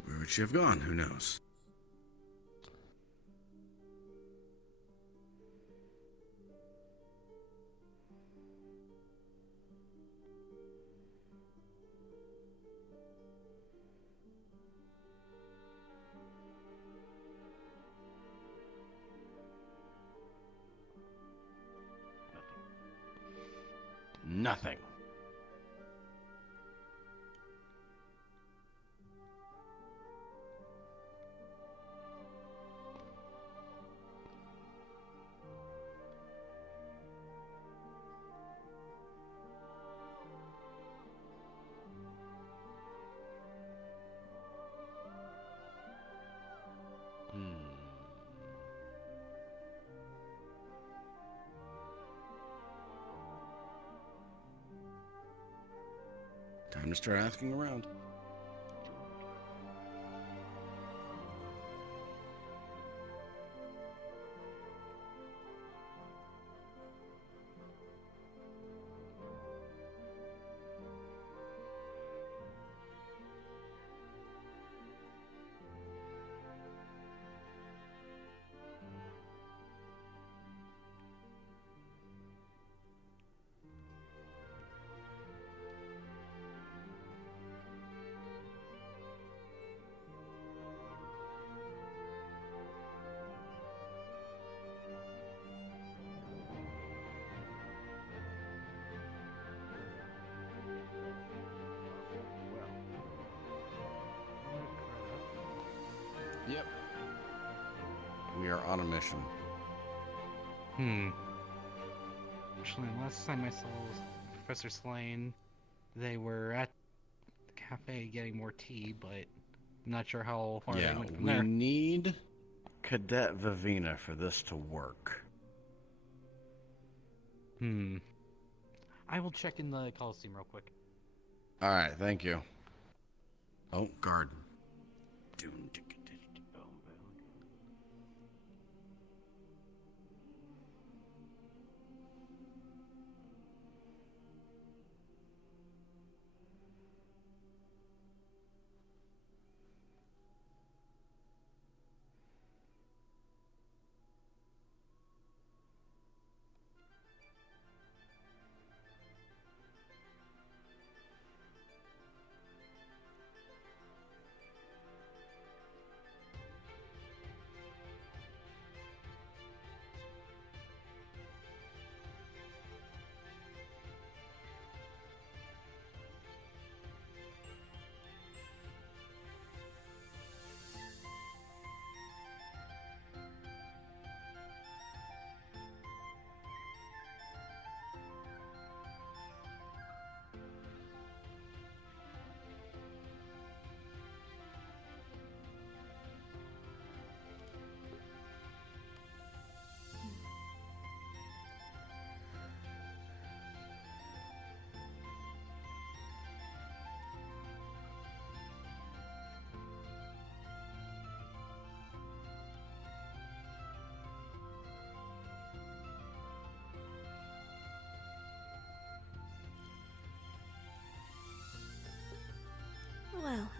Where would she have gone? Who knows? Nothing. Time to start asking around. Yep. We are on a mission. Actually, last time I saw Professor Slane, they were at the cafe getting more tea, but I'm not sure how far they went from we there. need Cadet Vivina for this to work. I will check in the Coliseum real quick. All right, thank you. Oh, guard.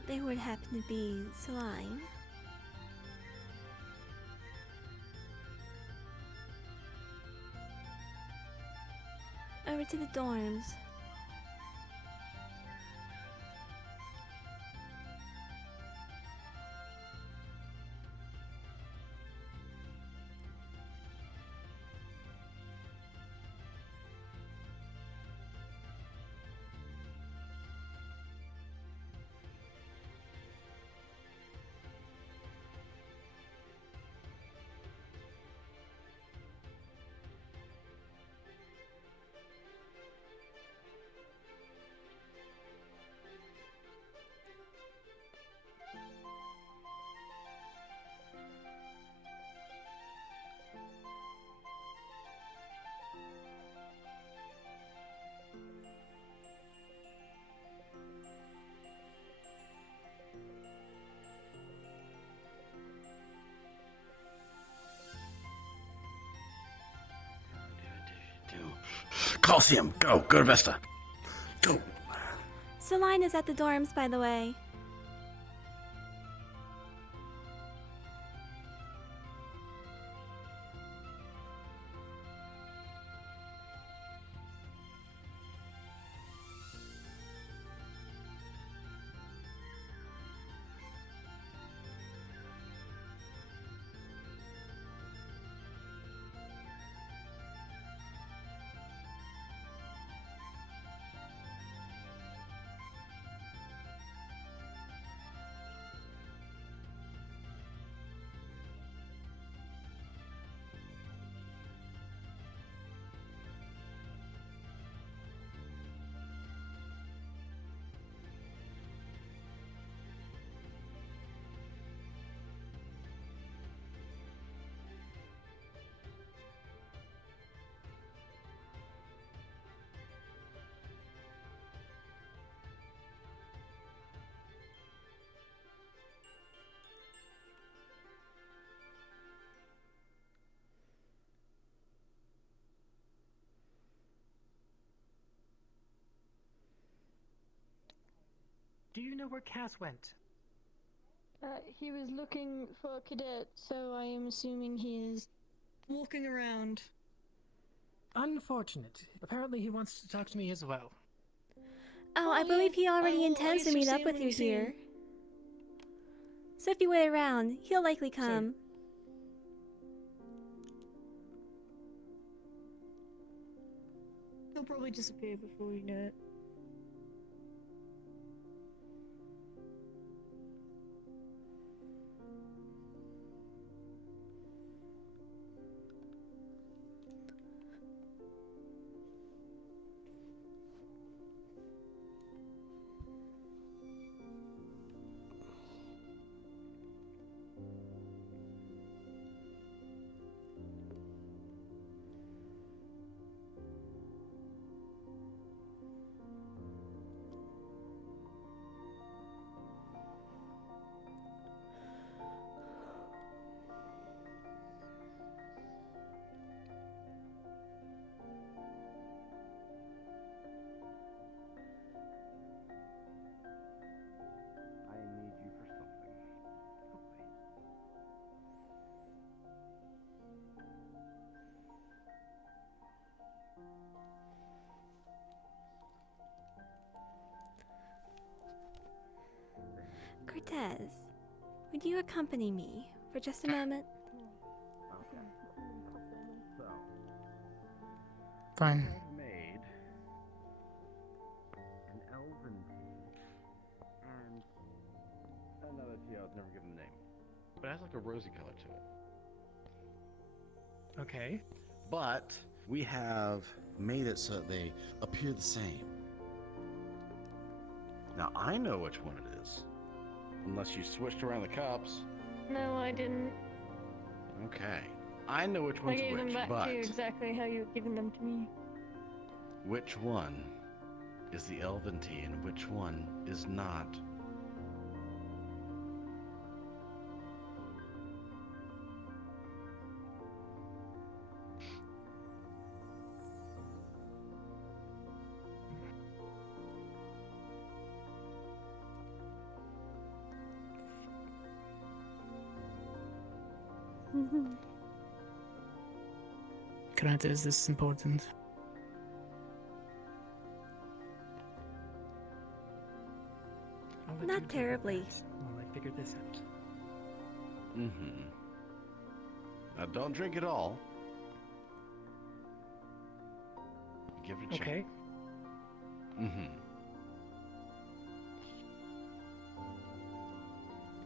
there would happen to be Celine. Over to the dorms. Coliseum, go to Vesta. Go. Celine is at the dorms, by the way. Do you know where Cass went? He was looking for a cadet, so I am assuming he is walking around. Unfortunate. Apparently he wants to talk to me as well. Oh, I believe he already intends to meet up with you here. So if you wait around, he'll likely come. He'll probably disappear before you know it. I need you for something. Help me. Cortez, would you accompany me for just a moment? Okay. So, Fine. I've made an elven tea and another tea I was never given a name. But it has like a rosy color to it. Okay. But we have made it so that they appear the same. Now I know which one it is. Unless you switched around the cups. No, I didn't. Okay. I know which I one's gave them which, back but to you exactly how you were giving them to me. which one is the elven tea and which one is not? Granted, is this important? I'll let you Not deal with terribly. that while I figure this out. Mm-hmm. Now don't drink it all. Give it a chance. Okay. Mm-hmm.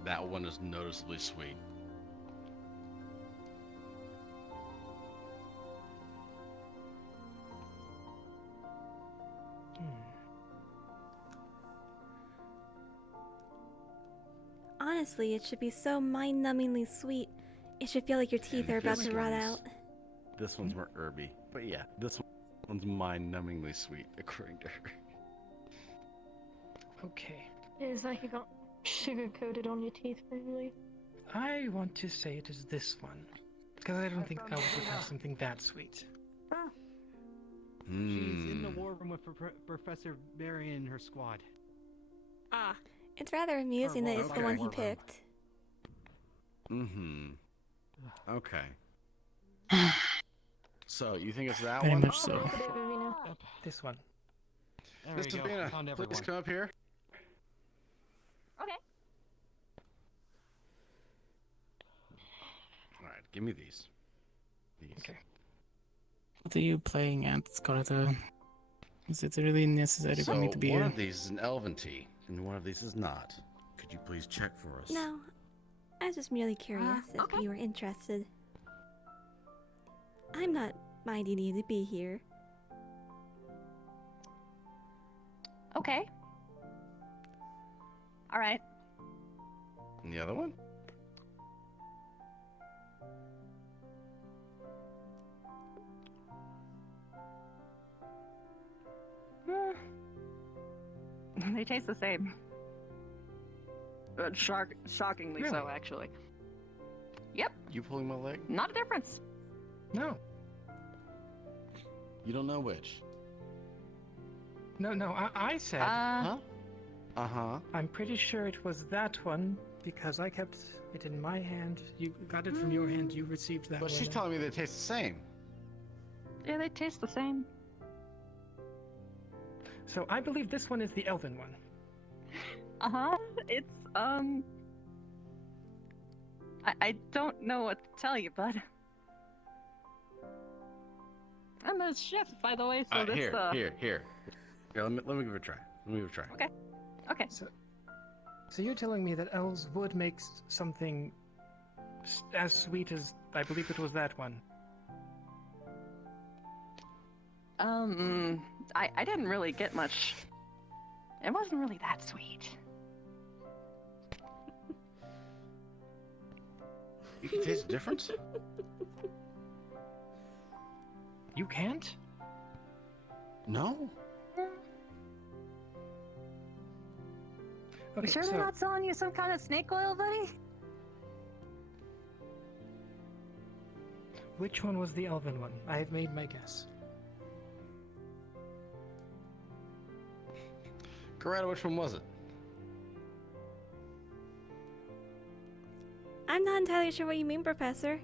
That one is noticeably sweet. Honestly, it should be so mind-numbingly sweet. It should feel like your teeth And are about this to rot one's- out. This one's more herby. But yeah, this one's mind-numbingly sweet, according to her. Okay. It's like it got sugar coated on your teeth, probably. I want to say it is this one. Because I don't think elves would have something that sweet. She's in the war room with Professor Barry and her squad. Ah. It's rather amusing that it's the one he Okay. picked. Mm-hmm. Okay. So, you think it's that Very one? much so. This one. There we Mr. go. Vina, Found please everyone. come up here. Okay. Alright, give me these. Okay. What are you playing at, Scarletta? Is it really necessary for me to be one here? of these is an elven tea, and one of these is not. Could you please check for us? No, I was just merely curious if okay. you were interested. I'm not minding you to be here. Okay. All right. And the other one? They taste the same. Shockingly so, actually. Yep, You pulling my leg? not a difference. No. You don't know which. No, I said. Huh? Uh-huh. I'm pretty sure it was that one because I kept it in my hand. You got it from your hand. You received that But one. she's telling me they taste the same. Yeah, they taste the same. So I believe this one is the elven one. Uh-huh. It's, I don't know what to tell you, bud. I'm a chef, by the way, so this, Here. Here, let me give it a try. Okay. Okay. So you're telling me that elves would make something as sweet as I believe it was that one. I didn't really get much. It wasn't really that sweet. You can taste the difference? You can't? No. You sure they're not selling you some kind of snake oil, buddy? Which one was the elven one? I have made my guess. Coretta, which one was it? I'm not entirely sure what you mean, Professor.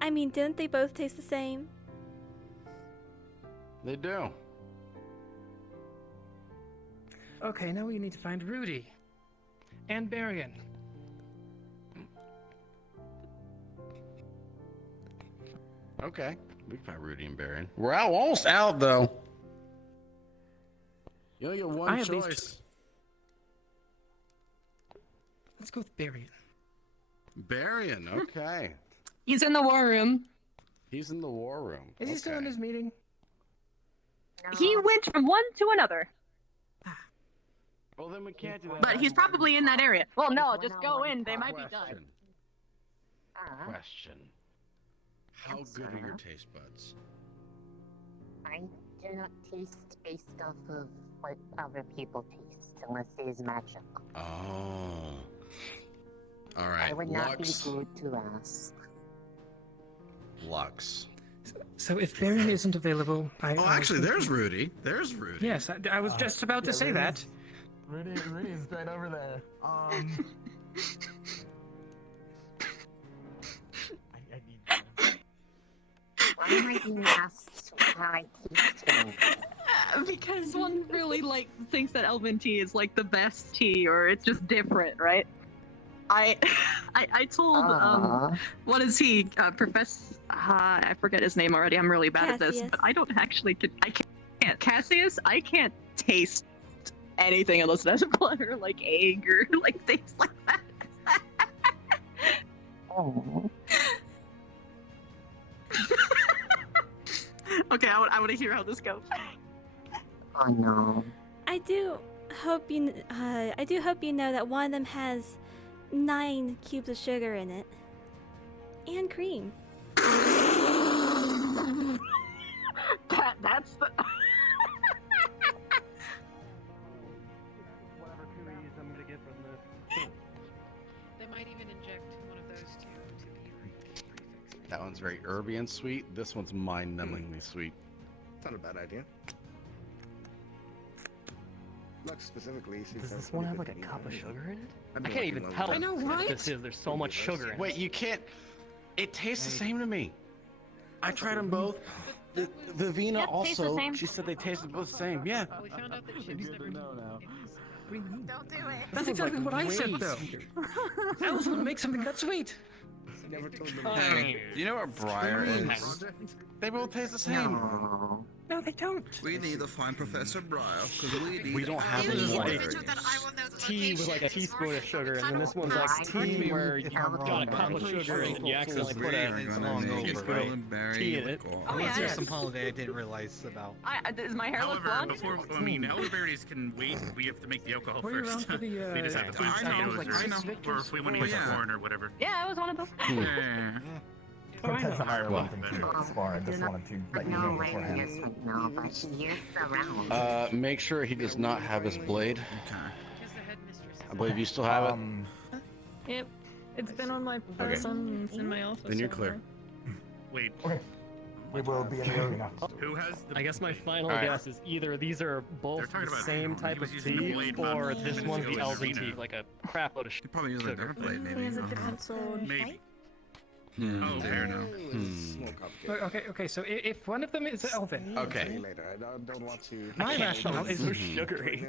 I mean, didn't they both taste the same? They do. Okay, now we need to find Rudy. And Barian. Okay. We can find Rudy and Baron. We're almost out, though. You only get one I have these choice. Let's go with Barian. Barian, okay. He's in the war room. He's in the war room. Is he still in his meeting? He went from one to another. Well, then we can't do that. But he's probably in that area. Well, no, just go in. They might be done. Question. How good are your taste buds? I do not taste based off of what other people taste, unless it is magic. Oh. All right. I would not Lux. be good to ask. Lux. So if Barian isn't available, Oh, actually, there's Rudy. There's Rudy. Yes, I was just about to say that. Rudy's right over there. Why am I being asked how I taste things? Because one really like thinks that elven tea is like the best tea, or it's just different, right? I told what is he, Professor? I forget his name already. I'm really bad at this, but I don't actually. I can't Cassius. I can't taste anything unless it has butter, like egg or like things like that. Oh. Okay, I want to hear how this goes. Oh no. I do hope you know that one of them has 9 cubes of sugar in it, and cream. That's the. Whatever cooties I'm gonna get from this. They might even inject one of those two to be like That one's very herby and sweet. This one's mind-numbingly sweet. It's not a bad idea. Look specifically. Does this one have like a cup of sugar in it? I've I been can't looking even low tell down. what this is. There's so much sugar in it. Wait, you can't. It tastes the same to me. I tried them both. The Vina Yeah, tastes the also. same. She said they tasted both the same. Yeah. We found out that chips never Don't do it. That's exactly what I said, though. Elves would make something that sweet. Never told them. Hey, you know what Briar is? They both taste the same. No, they don't. We need to find Professor Briar because we don't have This is any like more. tea with like a teaspoon of sugar, and then this one's like tea where you got a cup of sugar and you accidentally put a teaspoon of tea in it. Oh yeah, There's some holiday I didn't realize about. Does my hair look However, blonde? before elderberries can wait. We have to make the alcohol Were you around first. for the, We just have to find potatoes or if we want to use corn or whatever. Yeah, I was one of those. Yeah. That's a higher one than Better. I just wanted to let you know beforehand. No, but he is around. Make sure he does not have his blade. I believe you still have it. Yep. It's been on my person. It's in my office. Then you're clear. Wait. We will be in the arena. Who has the? I guess my final All right. guess is either these are both They're talking the about same he type was of using the tea, blade, not or the this minutes one's ago the in elven arena. tea, like a crap load of sugar. Probably use a different blade, maybe. Has a different sword. Maybe. Hmm. Oh, fair enough. Okay, so if one of them is elven, Okay. Later. I don't want to. my rationale is sugary.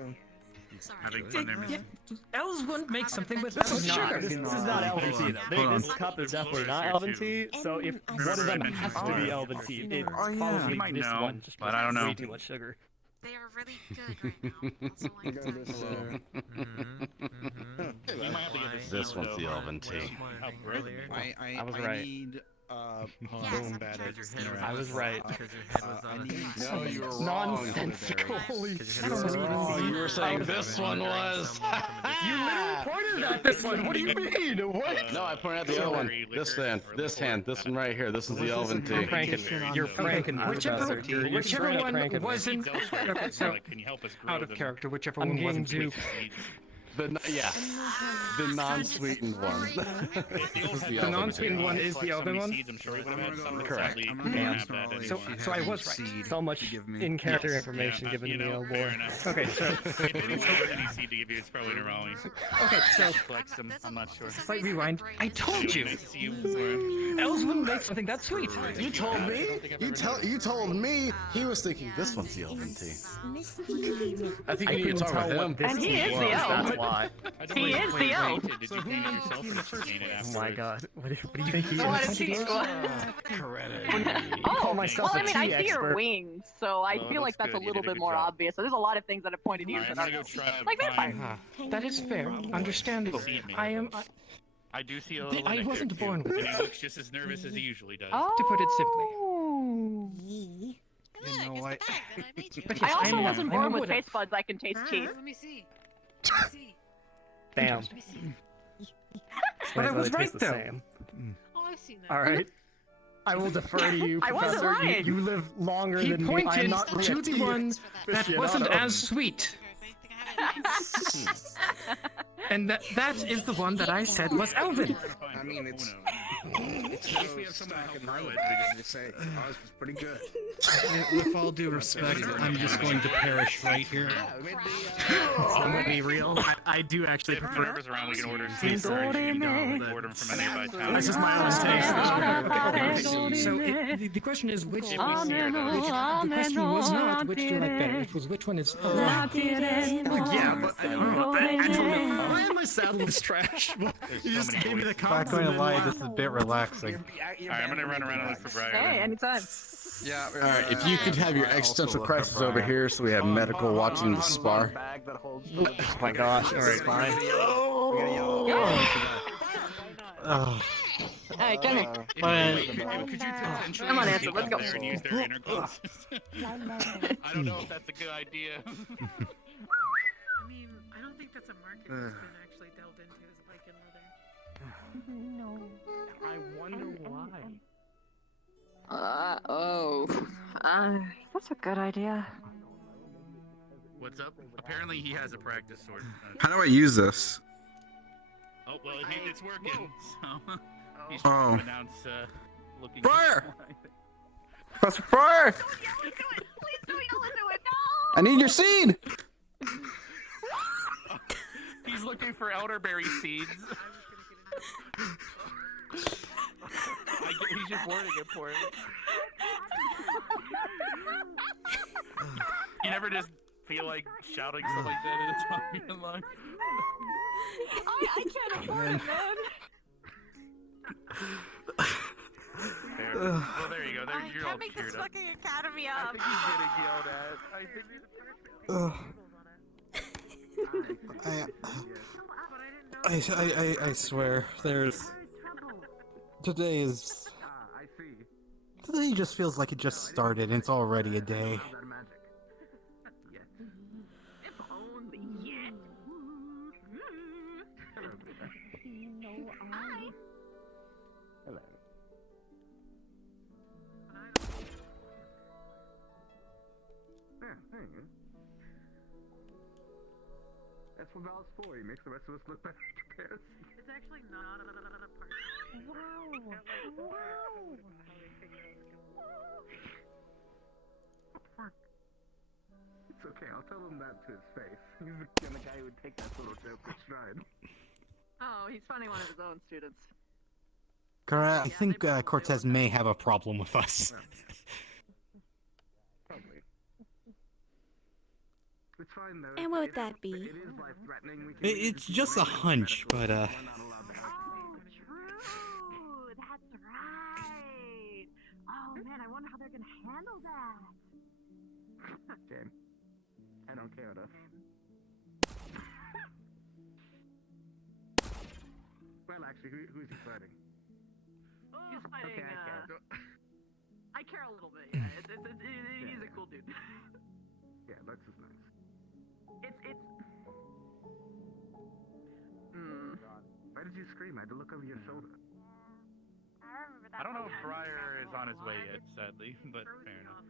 Having fun there, yeah, Miss. elves wouldn't make something with This that is much not. sugar. This is not elven tea. Though. This cup is definitely not elven tea. So if one of them has to be elven tea, it's probably You might this know, one. Just but I don't know. Way too much sugar. They are really good right now. That's all I have to say. You might have to get This one's the elven tea. I was right. need Yes, bone I'm batter. I was right. I need No, you were wrong. Nonsensical. Holy shit. Oh, you were saying this one was. You literally pointed at this one. What do you mean? What? No, I pointed out the other one. This hand, this one right here. This is the elven tea. You're pranking. You're pranking, Professor. You're straight Whichever up one pranking me. wasn't okay, so Can you help us grow out of them? character, whichever I'm one getting wasn't sweet. The non-sweetened one. The non-sweetened one is the elven one. Correct. So I was right. So much in character information given to me, oh boy. Okay, so If anyone has any seed to give you, it's probably Nerali. okay, so Flex them. I'm not sure. slight rewind. I told you, Nice to see you. elves wouldn't make something that sweet. You told me. You told me. He was thinking this one's the elven tea. I think you need to talk with him. And he is the elf. That's why. He is the elf. Did you paint it yourself or just paint it Oh afterwards? my god. What do you think he What is? is he? Call Oh, myself well, a I mean, I tea see your expert. wings, so I Well, feel like that's that's a good. You little did a bit good more job. obvious. So there's a lot of things that have pointed here Alright, that I'm are gonna go try like vampire. That is fair, understandable. I am. I do see a little I neck wasn't there, born too, with and it. he looks just as nervous as he usually does. Oh. To put it simply. You know what? But I yes, also I'm wasn't I'm born a with wood taste buds. I can taste cheese. Let me see. Damn. But I was They taste right the though. same. Oh, I've seen that. All right. I will defer to you, I wasn't Professor. lying. You live longer He than me. I am pointed not to the one that wasn't as sweet, and that is the one that I said was elven. I mean, it's If we have someone to help throw it, we just say ours was pretty good. With all due respect, I'm just going to perish right here. I'm gonna be real. I do actually prefer. Whoever's around, we can order some order them from a nearby town. That's just my own taste. So the question is which. The question was not which do you like better. It was which one is. Yeah, but why am I saddled with trash? You just gave me the Not going to lie, this is a bit relaxing. Alright, I'm gonna run around and look for Briar. Hey, anytime. Yeah. Alright, if you could have your existential crisis over here so we have medical watching the spar. Oh my gosh, alright, fine. Alright, come here. Could you potentially Come on, Ansel, let's go. there and use their intercoms? I don't know if that's a good idea. I mean, I don't think that's a market that's been actually delved into as like in leather. No. I wonder why. That's a good idea. What's up? Apparently he has a practice sword. How do I use this? Oh, well, it's working, so... He's Oh. trying to announce, looking... Briar! Professor Briar! I need your seed! He's looking for elderberry seeds. He's just wording it for him. You never just feel like shouting something like that at a time in life? I can't afford it, man. There. Well, there you go. There, you're all Can't make this cheered up. fucking academy up. I think he's getting yelled at. I swear, today just feels like it just started and it's already a day. That's what Val's for. He makes the rest of us look better prepared. It's actually not a part. Wow. It's okay, I'll tell him that to his face. He's the kind of guy who would take that little joke with stride. Oh, he's finding one of his own students. Correct. I think Cortez may have a problem with us. Probably. It's fine though. And what would that be? It is life-threatening. It's just a hunch, but Oh, true. That's right. Oh man, I wonder how they're gonna handle that. Jane, I don't care enough. Well, actually, who's he fighting? He's fighting, Okay, I care. I care a little bit, yeah. He's a cool dude. Yeah, Lex is nice. Why did you scream? I had to look over your shoulder. I don't know if Briar is on his way yet, sadly, but fair enough.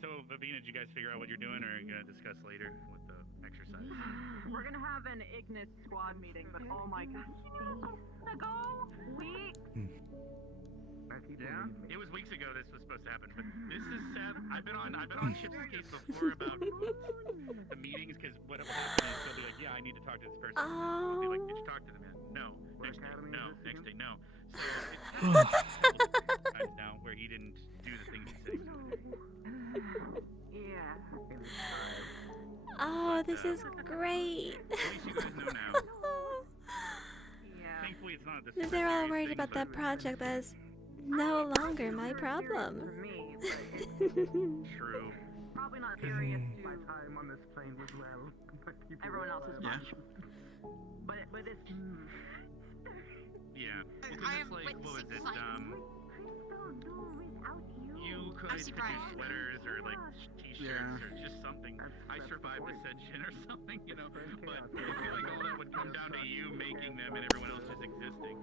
So, Vivina, did you guys figure out what you're doing, or are you going to discuss later with the exercise? We're gonna have an Ignis squad meeting, but oh my god. Yeah, it was weeks ago this was supposed to happen, but this is sad. I've been on Chip's case before about the meetings, because what will happen is he'll be like, yeah, I need to talk to this person. He'll be like, did you talk to the man? No. Next day, no. Next day, no. So it's times now where he didn't do the things he said he was going to do. Yeah. Oh, this is great. At least you guys know now. Thankfully, it's not this. They're all worried about that project that is no longer my problem. True. Probably not serious to My time on this plane was well. everyone else's much. But it's Yeah. Well, 'cause it's like, what was it? You could produce sweaters or like t-shirts or just something. I survived Ascension or something, you know. But I feel like all that would come down to you making them and everyone else just existing.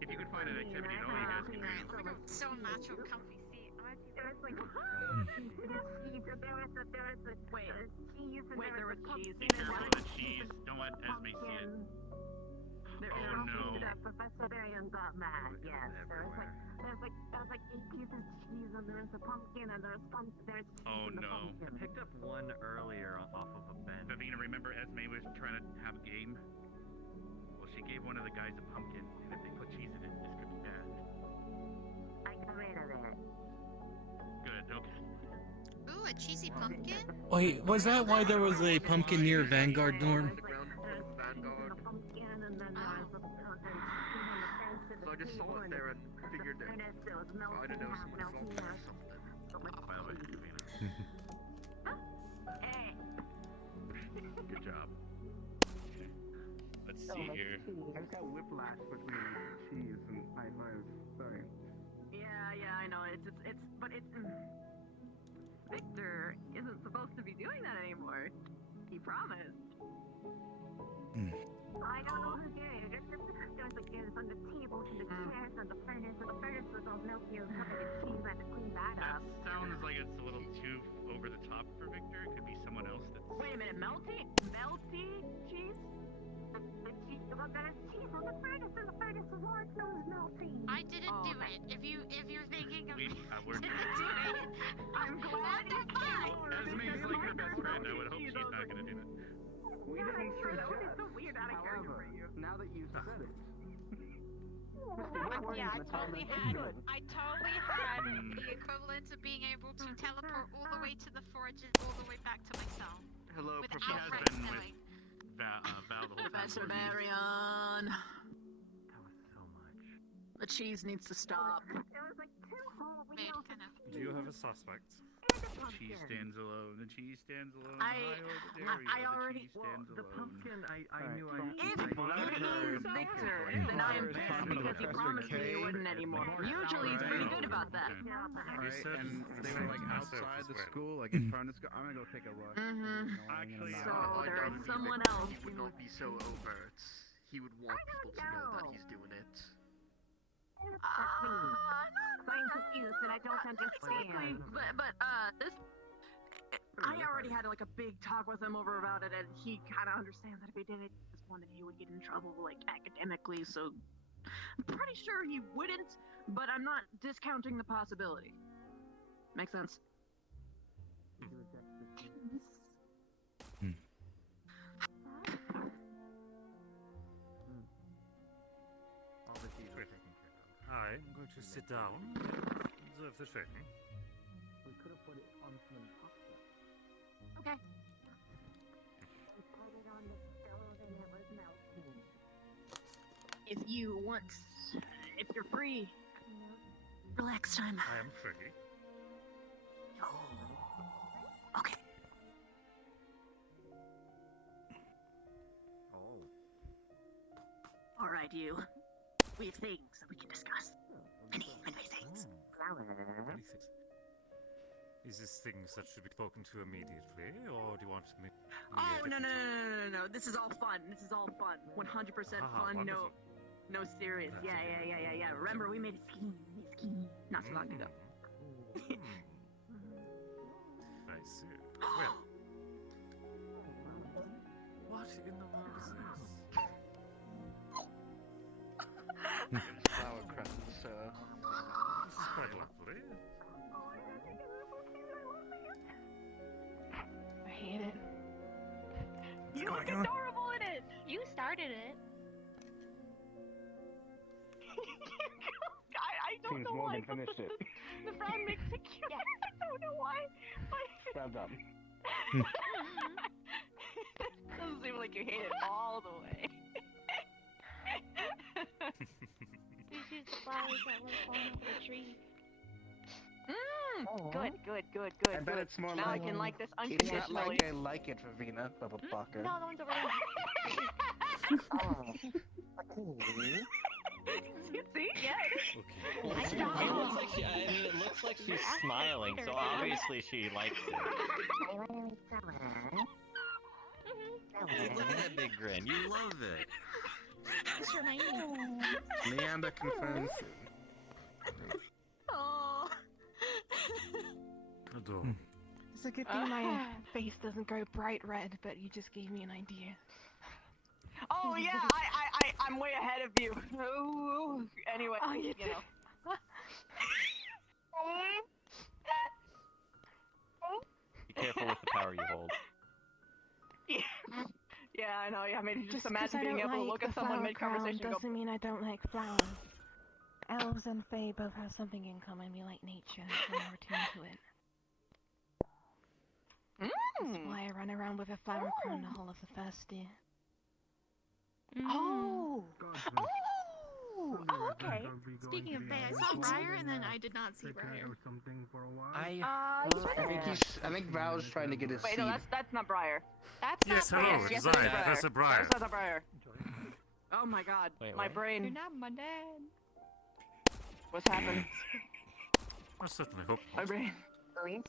If you could find an activity that all you guys can do. So macho, comfy seat. Oh There was like cheese, and there was cheese, and Wait, there was cheese. Be careful of the cheese. Don't let Esme see it. Oh no. Professor Varian got mad. Yes, there was like 8 pieces of cheese, and there was a pumpkin, and there's cheese Oh in the no. I pumpkin. picked up one earlier off of a bench. Vivina, remember Esme was trying to have a game? Well, she gave one of the guys a pumpkin, and if they put cheese in it, this could be bad. I got rid of it. Good, okay. Ooh, a cheesy pumpkin? Wait, was that why there was a pumpkin near Vanguard, Norm? So I just saw it there and figured that, I don't know, someone dropped it or something. By the way, Vivina. Good job. Let's see here. I've got whiplash between cheese and high fives. Sorry. Yeah, I know. But Victor isn't supposed to be doing that anymore. He promised. I don't know who did it. There's like it was on the table, and the chairs, and the furnace was all melty and covered in cheese. I had to clean that That up. sounds like it's a little too over the top for Victor. It could be someone else that's... Wait a minute, melty cheese? The cheese, well, there's cheese on the furnace, and the furnace was on, so it was melty. I didn't do it. If you're thinking of me, we're didn't do it. I'm glad you fine. Esme's like her best friend. I would hope she's not gonna do that. We didn't That would be suggest. so weird out of character However, for you. now that you said it. Yeah, I totally had the equivalent of being able to teleport all the way to the forge and all the way back to my cell. Hello, Without Professor. She has Frank been knowing. with Val the whole time. Professor Marion. That was so much. The cheese needs to stop. There was like 2 whole wheels. Do you have a suspect? The cheese stands alone. The cheese stands alone. I already. The pumpkin, I knew If it is Victor, then I'm pissed because he promised me he wouldn't anymore. Usually he's pretty good about that. Right, and they were like outside the school, like in front of the school. I'm gonna go take a look. Actually, So there is someone else. He would not be so overt. He would want people to know that he's doing it. I'm confused, and I don't understand. But this. I already had like a big talk with him over about it, and he kind of understands that if he did it, it's one that he would get in trouble, like academically. So I'm pretty sure he wouldn't, but I'm not discounting the possibility. Makes sense. All the teeth are taken care of. I'm going to sit down and observe the training. We could have put it on some pasta. Okay. I put it on the stove, and it was melting. If you want, if you're free, relax time. I am free. Okay. Oh. All right, you. We have things that we can discuss. Many things. Many things. Is this things that should be spoken to immediately, or do you want me? Oh no! This is all fun. 100% fun. Wonderful. No serious. Yeah. Remember, we made a scheme. Not so long ago. I see. Well, what in the world is this? Sauerkraut, sir. This is quite lovely. I hate it. You look adorable in it. You started it. I don't Seems know more why. than finished it. The frog makes it cute. I don't know why. Well done. Doesn't seem like you hate it all the way. These are the flowers that were falling off the tree. Good. I bet it's more now like I can like this It's not unconditionally. like I like it, Ravina, little fucker. No, the one's over there. See? Yeah, it is. It looks like it looks like she's smiling, so obviously she likes it. Look at that big grin. You love it. Just remind me. Leander confirms. Oh, It's a good thing my face doesn't go bright red, but you just gave me an idea. Oh yeah, I'm way ahead of you. Ooh, anyway, Oh, you you know. Be careful with the power you hold. Yeah, I know. Yeah, I mean, just 'cause imagine I being don't able to like look the at someone flower mid-conversation crown and go, doesn't mean I don't like flowers. Elves and fae both have something in common. We like nature, and we're attuned to it. That's why I run around with a flower crown the whole of the first year. Oh! Oh, okay. Speaking of Bay, I saw Briar and then I did not see Briar. I think Val's trying to get his Wait, seed. no, that's not Briar. That's Yes, not hello, Briar. it's Yes, I, it is Briar. Professor Briar. That's not Briar. Oh my god, Wait, my what? brain. You're not my dad. What's happened? I certainly hope. My brain.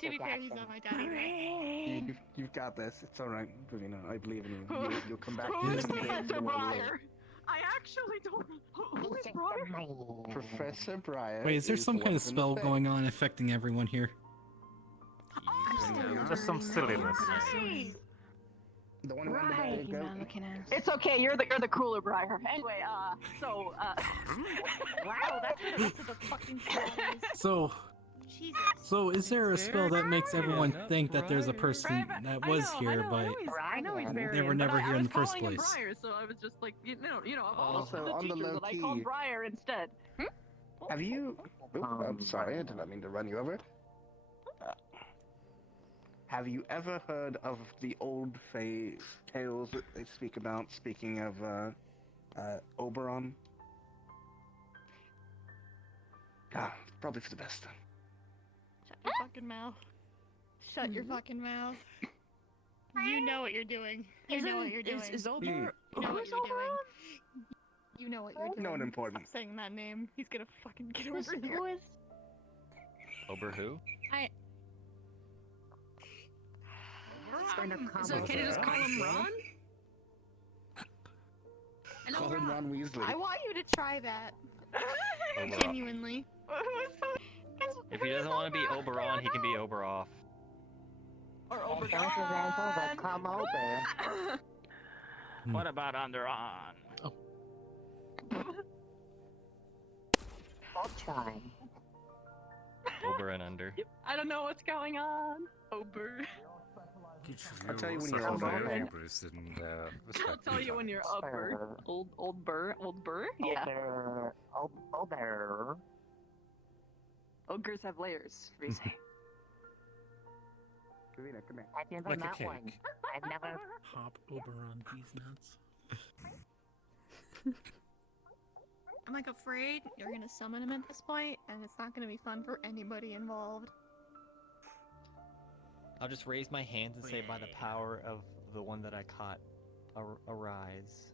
To be fair, he's not my dad either. You've got this. It's all right, Davina. I believe in you. You'll come back. Who is to this Professor day. Briar? I actually don't. Who is Briar? Professor Briar. Wait, is there some kind of one from spell the going on affecting everyone here? Just some silliness. The one who Right. go. It's okay. You're the cooler Briar. Anyway, so Wow, that's what the rest of the fucking spell is. So is there a spell that makes everyone think that there's a person that was here, but I know he's very. they were never here in the first calling him place? Briar, so I was just like, you know, of all Also, the on the teachers low that I called key- Briar instead. Have you? I'm sorry, I did not mean to run you over. Have you ever heard of the old Fae tales that they speak about? Speaking of Oberon. Probably for the best. Shut your fucking mouth. Shut your fucking mouth. You know what you're doing. You know what you're doing. Is Ober? You know what you're doing. You know what you're doing. No one important. Stop saying that name. He's gonna fucking get over here. Who is? Ober who? Is it okay to just call him Ron? Hello, Call him Ron Weasley. I want you to try that. Oberon. Genuinely. If he doesn't want to be Oberon, he can be Oberoff. Or Come over. What about Underon? I'll try. Ober and Under. I don't know what's going on. Ober. I'll tell you when you're older. I'll tell you when you're upper. Old burr. Yeah. Older. Ogres have layers. What do you say? Davina, come here. I've never Like a met cake. one. I've never. Hop Oberon these nuts. I'm like afraid you're gonna summon him at this point, and it's not gonna be fun for anybody involved. I'll just raise my hands and say, by the power of the one that I caught, arise.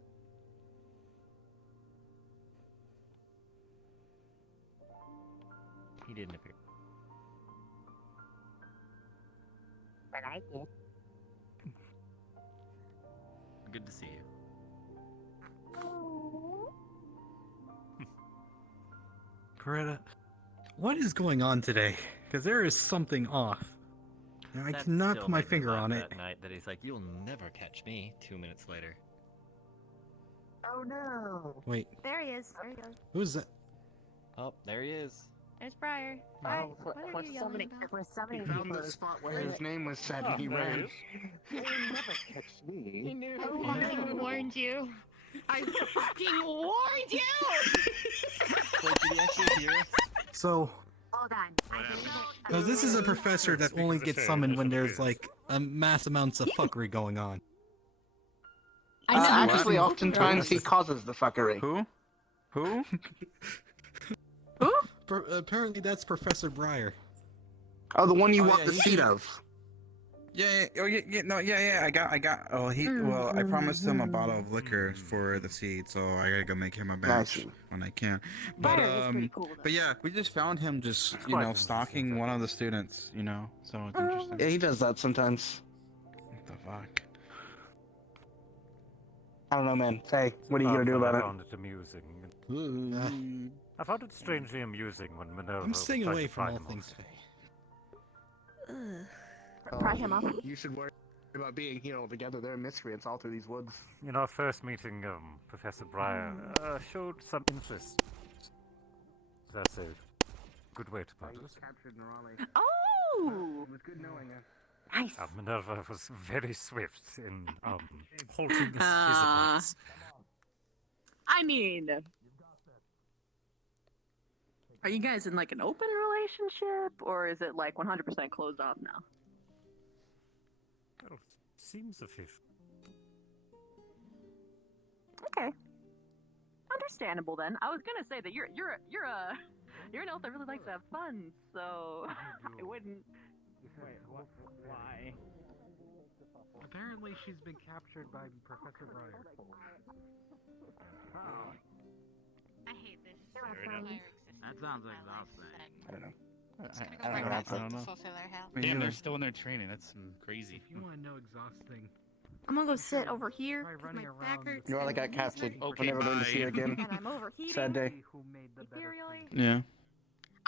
He didn't appear. But I did. Good to see you. Coretta, what is going on today? Because there is something off. I That cannot still put my made me finger laugh on it. That night that he's like, "You'll never catch me." 2 minutes later. Oh no. Wait, There he is. There he goes. who's that? Oh, there he is. There's Briar. Oh, What are you yelling about? we're He summoning found the people. spot where his name was said and he ran. You'll never catch He me. knew. I warned you. I fucking warned you! Wait, did he actually hear us? So, Hold on. no, this is a professor that Speak only for the gets shame, summoned that's when what it there's is. like mass amounts of fuckery going on. Actually, oftentimes he causes the fuckery. Who? Apparently, that's Professor Briar. Oh, the one you Oh, want yeah, the he's seat a- of. I got. Oh, I promised him a bottle of liquor for the seed, so I gotta go make him a batch when I can. But but yeah, we just found him just stalking one of the students. So it's interesting. Yeah, he does that sometimes. What the fuck? I don't know, man. Hey, what are you gonna do about I it? found it amusing. I found it strangely amusing when Minerva I'm staying tried away to from pry all him things off. Fae. Pry him up. You should worry about being here all together. There are miscreants all through these woods. In our first meeting, Professor Breyer showed some interest. That's a good way to put it. Captured in Raleigh. Oh! It was good knowing her. Nice. Minerva was very swift in halting his advance. I mean, are you guys in like an open relationship, or is it like 100% closed off now? Well, seems official. Okay, understandable then. I was gonna say that you're an elf that really likes to have fun, so I wouldn't. Wait, why? Apparently, she's been captured by Professor Breyer. I hate this. That sounds exhausting. I don't know. I don't know. Fulfill our hell. Damn, they're still in their training. That's crazy. If you want to know exhausting, I'm gonna go sit over here. try 'cause running my around back hurts. You all got captured. Okay, We're never going to see you bye. again. And I'm overheating. Sad day. who made the better Ethereally. Yeah.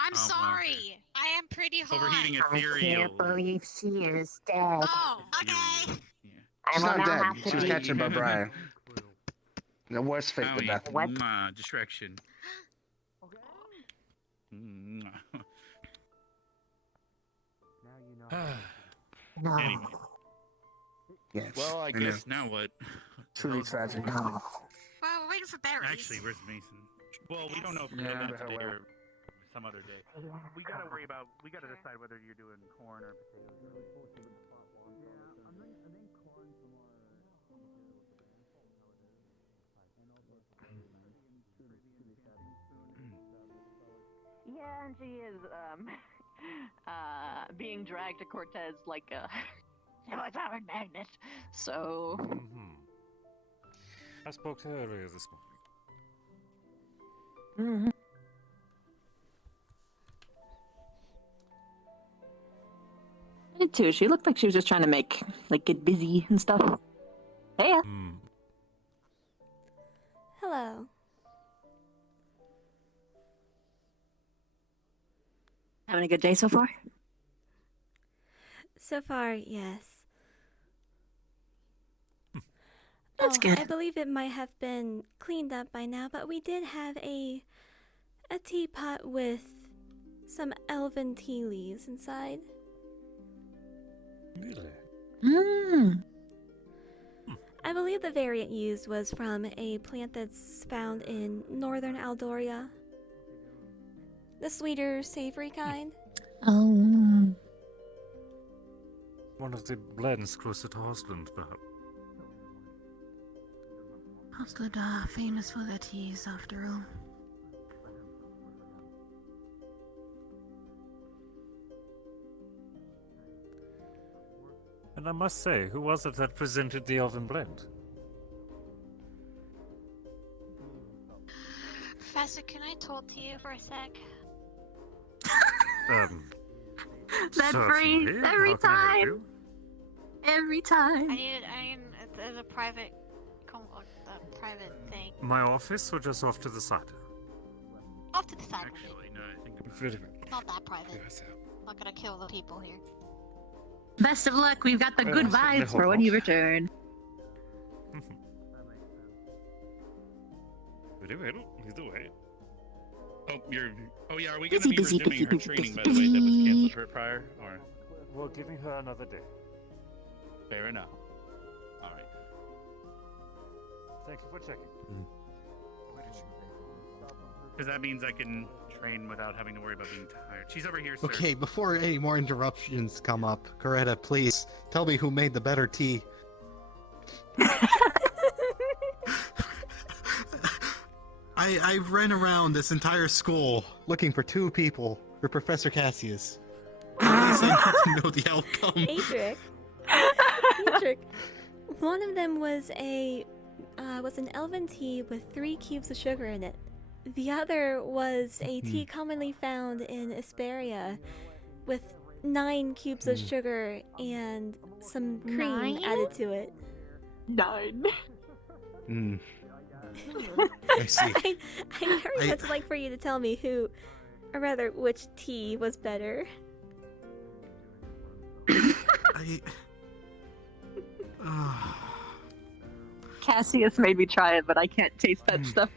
I'm Oh, well. sorry. I am pretty hot. Overheating I ethereal. can't believe she is dead. Oh, okay. I She's will not now dead. have She to was leave. captured by Brian. The worst fate than death. What? Distraction. Mwah. No. Anyway. Yes. Well, I guess now what? Truly tragic. No. Well, waiting for berries. Actually, where's Mason? Well, we don't know if we're Yeah. doing that today or some other day. We gotta worry about. We gotta decide whether you're doing corn or potatoes. Yeah, and she is being dragged to Cortez like a powered magnet. So I spoke to her earlier this Mhm. I did too. She looked like she was just trying to get busy and stuff. Hey. Hello. Having a good day so far? So far, yes. That's good. I believe it might have been cleaned up by now, but we did have a teapot with some elven tea leaves inside. Really? Mm. I believe the variant used was from a plant that's found in northern Aldoria. The sweeter, savory kind. Oh. One of the blends closer to Osland, perhaps. Osland are famous for their teas, after all. And I must say, who was it that presented the elven blend? Professor, can I talk to you for a sec? That phrase Certainly. every How can I help time. you? Every time. I need a private, private thing. My office or just off to the side? Off to the side. Actually, no, I think Very well. Not that private. Not gonna kill the people here. Best of luck. We've got the good vibes for when you return. Very well. Either way. Oh yeah. Are we gonna Busy, be busy, resuming busy, her busy, training, busy, by the way, that was busy. canceled for prior? Or We're giving her another day. fair enough. All right. Thank you for checking. Because that means I can train without having to worry about being tired. She's over here, sir. Okay, before any more interruptions come up, Coretta, please tell me who made the better tea. I ran around this entire school looking for two people for Professor Cassius. Obviously not to know the outcome. Adric. Adric. One of them was an elven tea with 3 cubes of sugar in it. The other was a tea commonly found in Asperia with 9 cubes of sugar and some cream 9? added to it. 9. I see. I'd very much like for you to tell me which tea was better. Cassius made me try it, but I can't taste that stuff.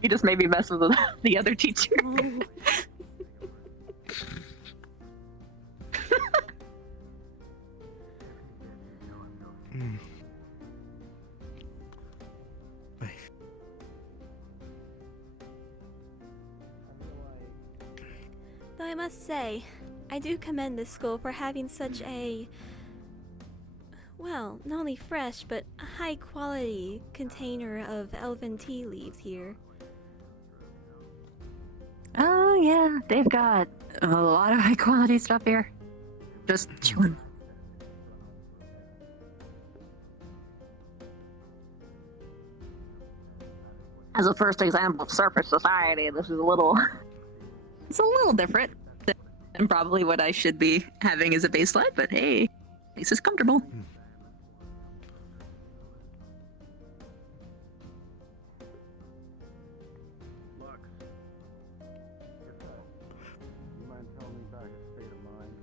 He just made me mess with the other teacher. Though I must say, I do commend this school for having such a, well, not only fresh, but a high quality container of elven tea leaves here. Oh yeah, they've got a lot of high quality stuff here. Just chewing. As a first example of surface society, this is it's a little different than probably what I should be having as a baseline, but hey, at least it's comfortable. You mind telling me about your state of mind?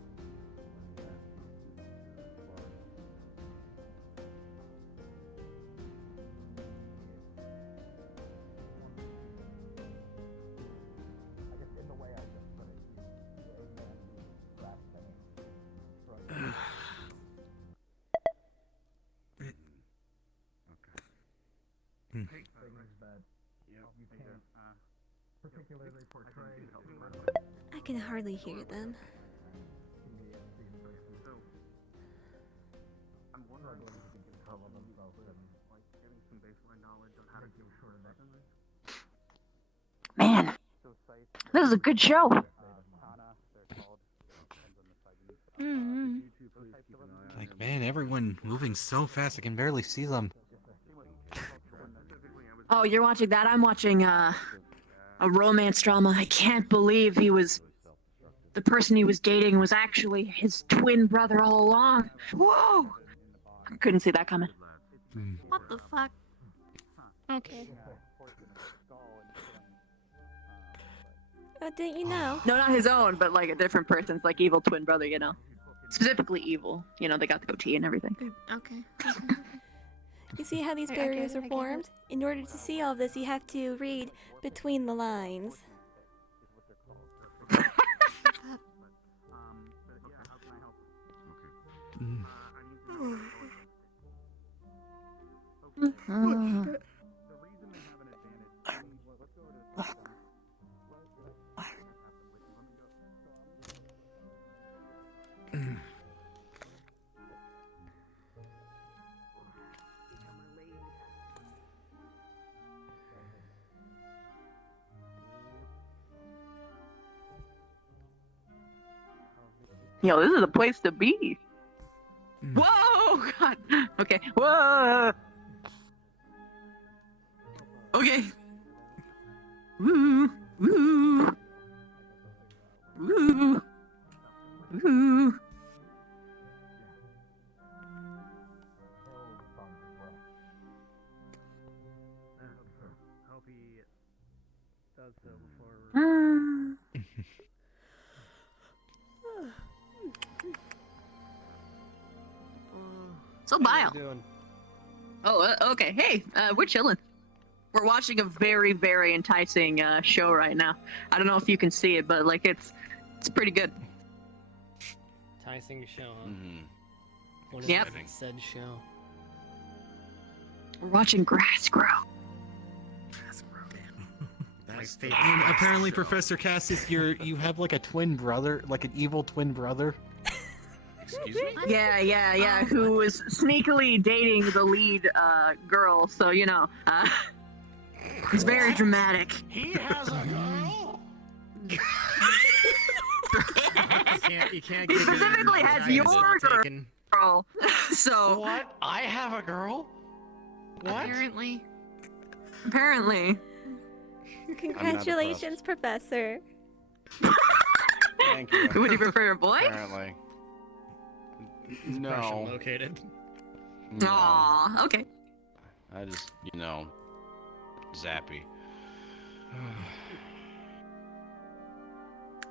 I guess in the way I just put it, particularly portray. I can hardly hear them. I'm wondering if you can cover themselves and like getting some baseline knowledge on how to do short of that. Man, this is a good show. Like, man, everyone moving so fast, I can barely see them. Oh, you're watching that? I'm watching a romance drama. I can't believe the person he was dating was actually his twin brother all along. Whoa! I couldn't see that coming. What the fuck? Okay. Oh, didn't you know? No, not his own, but like a different person's like evil twin brother, you know. Specifically evil. You know, they got the goatee and everything. Okay. You see how these barriers are formed? In order to see all of this, you have to read between the lines. Yo, this is a place to be. Whoa! God. Okay. Whoa! Okay. Woo! Woo! Woo! Woo! Hope he does so before. So Bile. Oh, okay. Hey, we're chilling. We're watching a very, very enticing show right now. I don't know if you can see it, but like it's pretty good. Enticing show, huh? What is Yep. said show? We're watching grass grow. And apparently, Professor Cassius, you have like a twin brother, like an evil twin brother. Excuse me? Yeah. Who was sneakily dating the lead girl? So you know, it's very dramatic. He has a girl. You can't He specifically has your girl. So What? I have a girl? What? apparently. Congratulations, Professor. Thank you. Would you prefer a boy? Apparently. No. Located. No. Aw, okay. I just, zappy.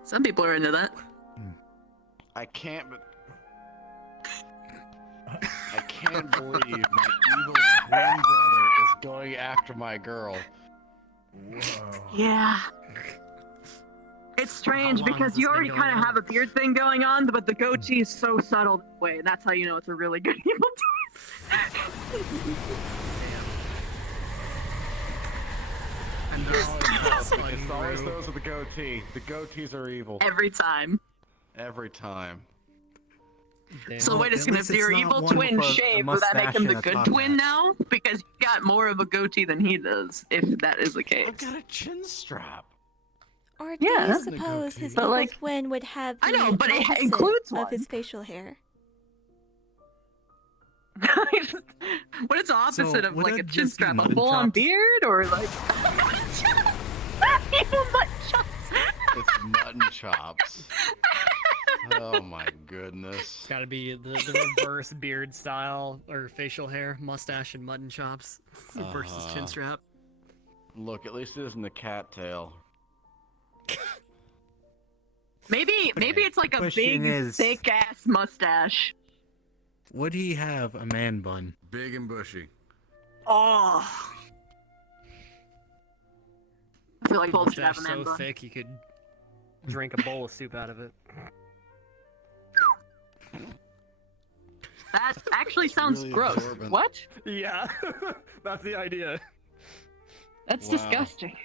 Some people are into that. I can't, but I can't believe my evil twin brother is going after my girl. Whoa. Yeah. It's strange long has because this you been already going kind of on? have a beard thing going on, but the goatee is so subtle that way, and that's how you know it's a really good evil twin. And they're always It's always those with the goatee. The goatees are evil. Every time. Every time. So wait, it's gonna least have your it's evil not one twin with a shave. Will that make mustache him the and a good top twin hat. now? Because you got more of a goatee than he does, if that is the case. I've got a chin strap. Or do Yeah. you suppose his But, evil like, twin would have the I know, but it opposite includes of one. his facial hair? What is the opposite of would like that a chin just be strap? A mutton full-on chops? beard, or like evil butt chops? It's mutton chops. Oh my goodness. It's gotta be the reverse beard style, or facial hair, mustache and mutton chops versus chin strap. Look, at least it isn't a cattail. Maybe it's like a Question big, is- thick ass mustache. Would he have a man bun? Big and bushy. Oh. I feel like both should have Mustache a man so bun. thick you could drink a bowl of soup out of it. That actually sounds really gross. absorbent. What? Yeah, that's the idea. That's Wow. disgusting.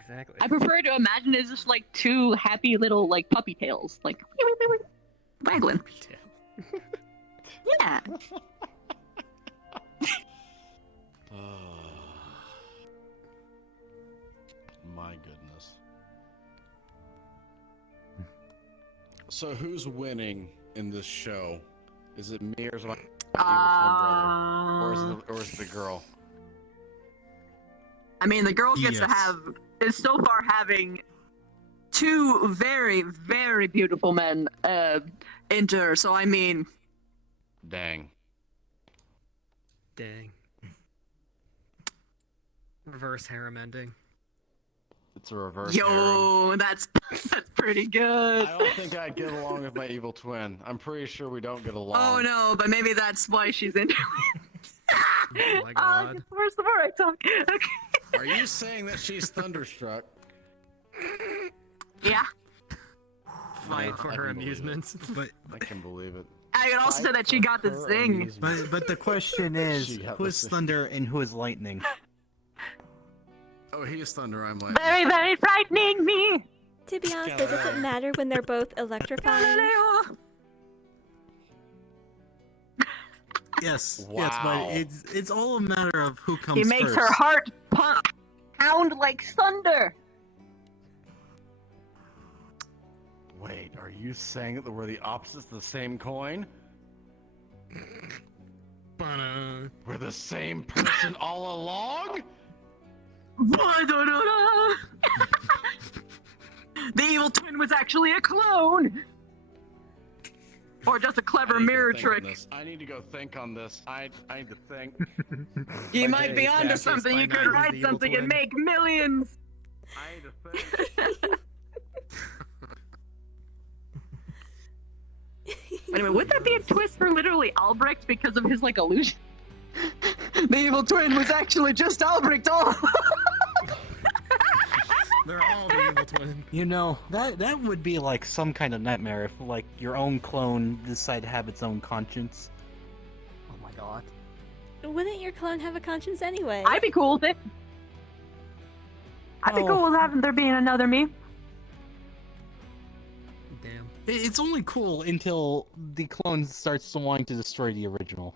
Exactly. I prefer to imagine it's just like two happy little like puppy tails, like waggling. Yeah. My goodness. So who's winning in this show? Is it me or is it my evil twin brother? Or is it the girl? I mean, the girl gets to Yes. have is so far having two very, very beautiful men enter. So I mean, Dang. Dang. Reverse harem ending. It's a reverse harem. yo, that's pretty good. I don't think I'd get along with my evil twin. I'm pretty sure we don't get along. Oh no, but maybe that's why she's into it. Oh my god. Where's the more I talk? Okay. Are you saying that she's thunderstruck? Yeah. Fight for I her can believe it. amusements. But I can believe it. I can also say Fight that she for got the her zing. amusement. but the question is, She got who the is thing. thunder and who is lightning? Oh, he is thunder. I'm like. Very, very frightening me. To be honest, it doesn't matter when they're both electrifying. Yes, yes, Wow. but it's all a matter of who comes He makes first. her heart pound like thunder. Wait, are you saying that we're the opposites of the same coin? Ba-na. We're the same person all along? Ba-da-da-da. The evil twin was actually a clone. Or just a clever I need to mirror think on trick. this. I need to go think on this. I need to think. You My might day be is onto Cassie's something. You find could out he's write the evil something and twin. make millions. I need to think. Anyway, would that be a twist for literally Albrecht because of his like illusion? The evil twin was actually just Albrecht all along. They're all the evil twin. You know, that would be like some kind of nightmare if like your own clone decided to have its own conscience. Oh my god. Wouldn't your clone have a conscience anyway? I'd be cool with it. I'd be Oh. cool with having there being another me. Damn. It's only cool until the clone starts wanting to destroy the original.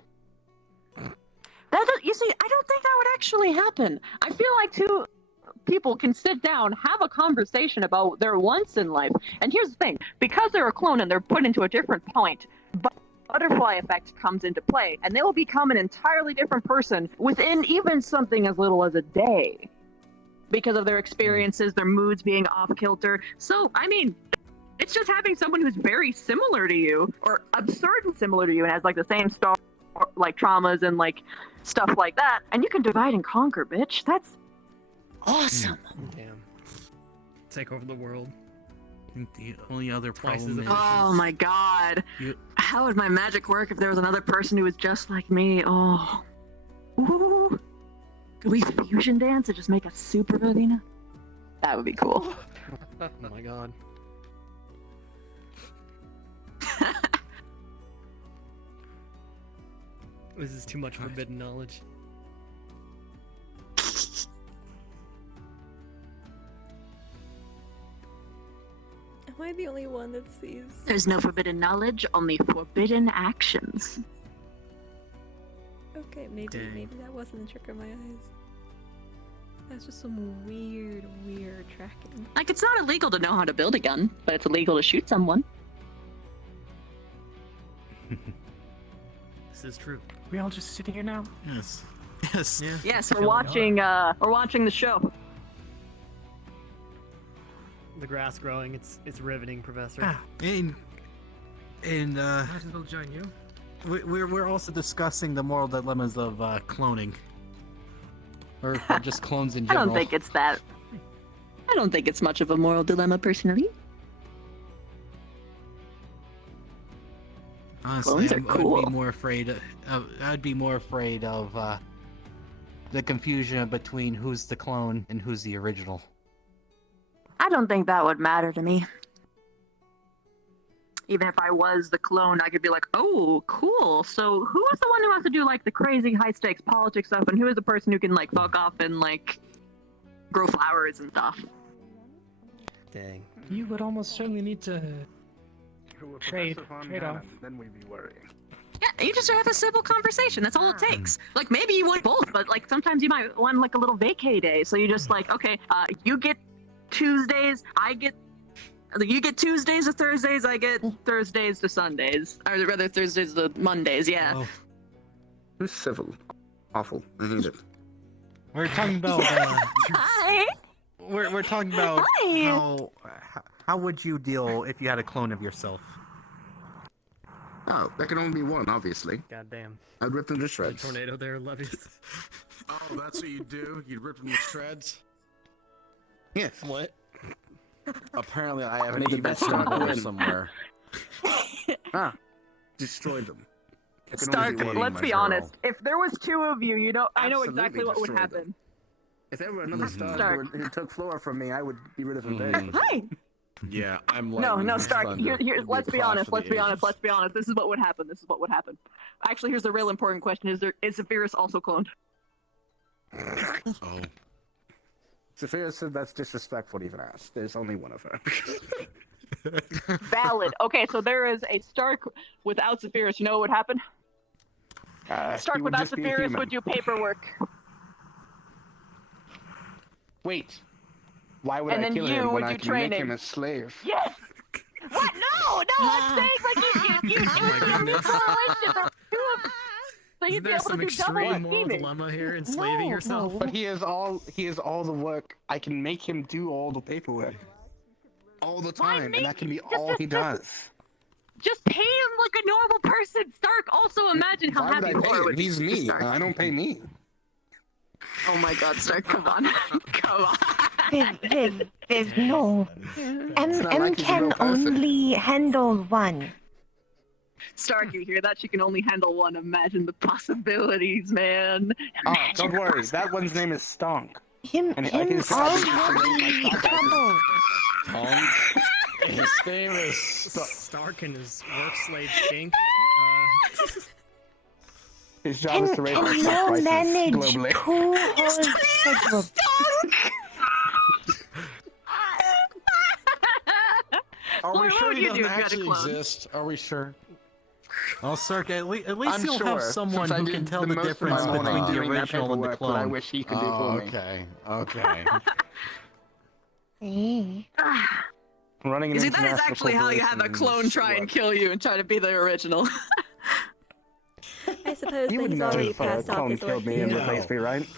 You see, I don't think that would actually happen. I feel like two people can sit down, have a conversation about their wants in life. And here's the thing, because they're a clone and they're put into a different point, butterfly effect comes into play, and they will become an entirely different person within even something as little as a day. Because of their experiences, their moods being off kilter. So, I mean, it's just having someone who's very similar to you, or absurd and similar to you, and has like the same like traumas and like stuff like that, and you can divide and conquer, bitch. That's awesome. Damn. Take over the world. I think the only other Twice problem as is Oh my god. you, how would my magic work if there was another person who was just like me? Oh. Ooh. Could we fusion dance and just make a super Ravina? That would be cool. Oh my god. This is too much forbidden knowledge. Am I the only one that sees? There's no forbidden knowledge, only forbidden actions. Okay, maybe that wasn't a trick of my eyes. That's just some weird tracking. Like, it's not illegal to know how to build a gun, but it's illegal to shoot someone. This is true. We all just sitting here now? Yes. Yes. Yeah. Yes, we're watching the show. The grass growing, it's riveting, Professor. And Might as well join you. we're also discussing the moral dilemmas of cloning. Or just clones in I general. don't think it's that. I don't think it's much of a moral dilemma, personally. Honestly, Clones are cool. I'd be more afraid of the confusion between who's the clone and who's the original. I don't think that would matter to me. Even if I was the clone, I could be like, oh, cool. So who is the one who has to do like the crazy high stakes politics stuff, and who is the person who can like fuck off and like grow flowers and stuff? Dang. You would almost certainly need to trade off. Then we'd be worrying. Yeah, you just have a civil conversation. That's all it takes. Like maybe you want both, but like sometimes you might want like a little vacay day. So you just like, okay, you get Tuesdays, you get Tuesdays to Thursdays, I get Thursdays to Sundays. Or rather Thursdays to Mondays, yeah. Oh. Who's civil? Awful. I hate it. We're talking about. Hi. We're talking about Hi. how would you deal if you had a clone of yourself? Oh, that can only be one, obviously. Goddamn. I'd rip them to shreds. Tornado there, levies. Oh, that's what you do? You'd rip them to shreds? Yes. What? Apparently, I have an Maybe evil that's twin not brother win. somewhere. Destroy them. That can Stark, only be one. let's my be girl. honest. If there was two of you, I know Absolutely exactly what would destroy happen. them. If there were another star Stark. who took Flora from me, I would be rid of him very Hi. Yeah, I'm No, lightning, no, he's Stark. thunder. Here, It'd be let's be a plot honest. for the Let's be honest. ages. Let's be honest. This is what would happen. Actually, here's the real important question: is Zephyrus also cloned? Oh. Sophia said that's disrespectful to even ask. There's only one of her. Valid. Okay, so there is a Stark without Zephyrus. You know what would happen? Stark he would without just be a Zephyrus human. would do paperwork. Wait. Why would And I then kill you him when would I do can make training. him a slave? Yes. What? No, I'm saying like you Oh my goodness. so you'd Isn't be there able some to do double extreme moral scheming. dilemma here, enslaving yourself? But he is all the work. I can make him do all the paperwork. All the time, and that can be all he does. Just pay him like a normal person. Stark. Also, imagine how Why would happy I pay Laura him? would be. He's me. Stark. I don't pay me. Oh my God, Stark! Come on, come on. There's no. It's not M like he's a can real person. only handle one. Stark, you hear that? She can only handle one. Imagine the possibilities, man. Oh, Imagine don't the worry. That one's name is Stonk. Him And I can already trouble. His name is Stark and his work slave stink. His job is to raise Can our you prices manage globally. 2 whole schedule? Are we What sure would he you do doesn't if you had a actually clone? exist? Are we sure? Oh, Cirque, at least I'm you'll sure, have someone since I who did can tell the the most of difference my morning between the doing that original and the paperwork that I clone. wish he could do Oh, for me. okay. Okay. Running an You see, that is international actually how you have a corporation clone is try and what? kill you and try to be the original. I suppose You that would he's know already if a passed off clone his killed me and ordeal. replaced me, right?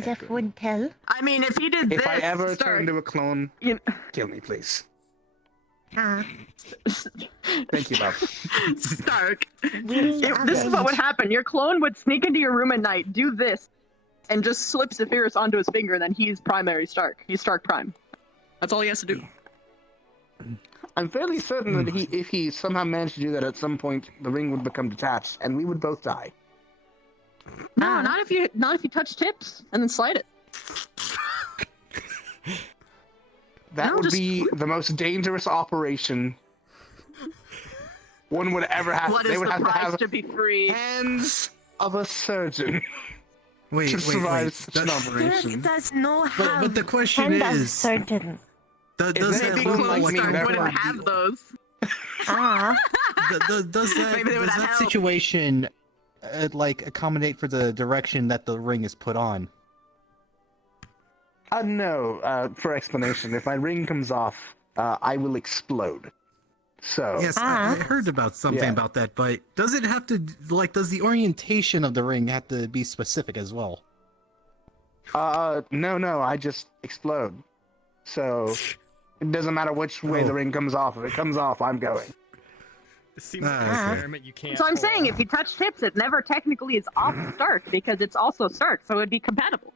Zeph would tell. I mean, if he did If this, I ever turn Stark, into a clone, you kill me, please. Ah, Thank you, love. Stark. will This is what would avenge. happen. Your clone would sneak into your room at night, do this, and just slip Zephyrus onto his finger, and then he's primary Stark. He's Stark Prime. That's all he has to do. I'm fairly certain that if he somehow managed to do that at some point, the ring would become detached, and we would both die. No, not if you touch tips and then slide it. That would be the most dangerous operation one would ever have. What They is would the have to price have to be free? hands of a surgeon Wait, to wait, survive wait. such an That's- operation. does not have But the question hand of is, surgeon. does If that anything, look like like me, a that Wouldn't would have those. does Maybe they would that help. situation like accommodate for the direction that the ring is put on? No. For explanation, if my ring comes off, I will explode. So Yes, I heard about something Yeah. about that, but does it have to does the orientation of the ring have to be specific as well? No, I just explode. So it doesn't matter which way the ring comes off. If it comes off, I'm going. It seems like an okay. experiment you can't. So I'm pull saying, off. if you touch tips, it never technically is off start because it's also start, so it'd be compatible.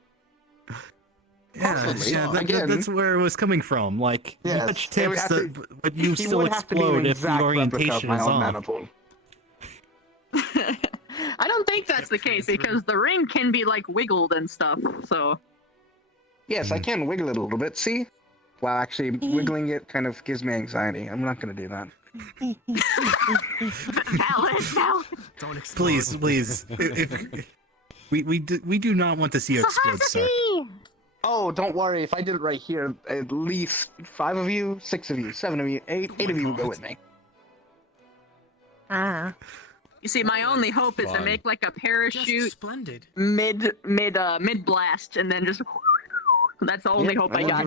Possibly. Yeah, Again- that's where it was coming from. Like, you Yes, touch it would tips, have to- but you he still would have to be an explode if the exact replica of orientation my is own on. maniple. I don't think that's the case because the ring can be like wiggled and stuff. So Yes, I can wiggle it a little bit. See? Well, actually, wiggling it kind of gives me anxiety. I'm not going to do that. valid. Don't explode. Please, if we do not want to see you explode, sir. Oh, don't worry. If I did it right here, at least 5 of you, 6 of you, 7 of you, 8 of you will go with me. You see, my only hope is to Fun. make like a parachute splendid. mid blast and then just. That's the only hope I got.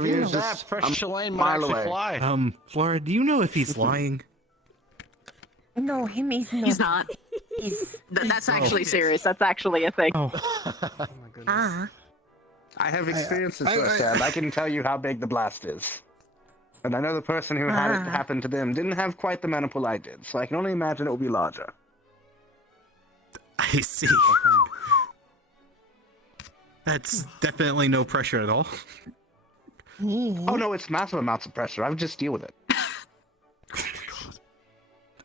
Flora, do you know if he's lying? No, him is not. He's not. That's actually serious. That's actually a thing. I have experiences firsthand. I can tell you how big the blast is. And I know the person who had it happen to them didn't have quite the maniple I did, so I can only imagine it will be larger. I see. That's definitely no pressure at all. Oh no, it's massive amounts of pressure. I would just deal with it.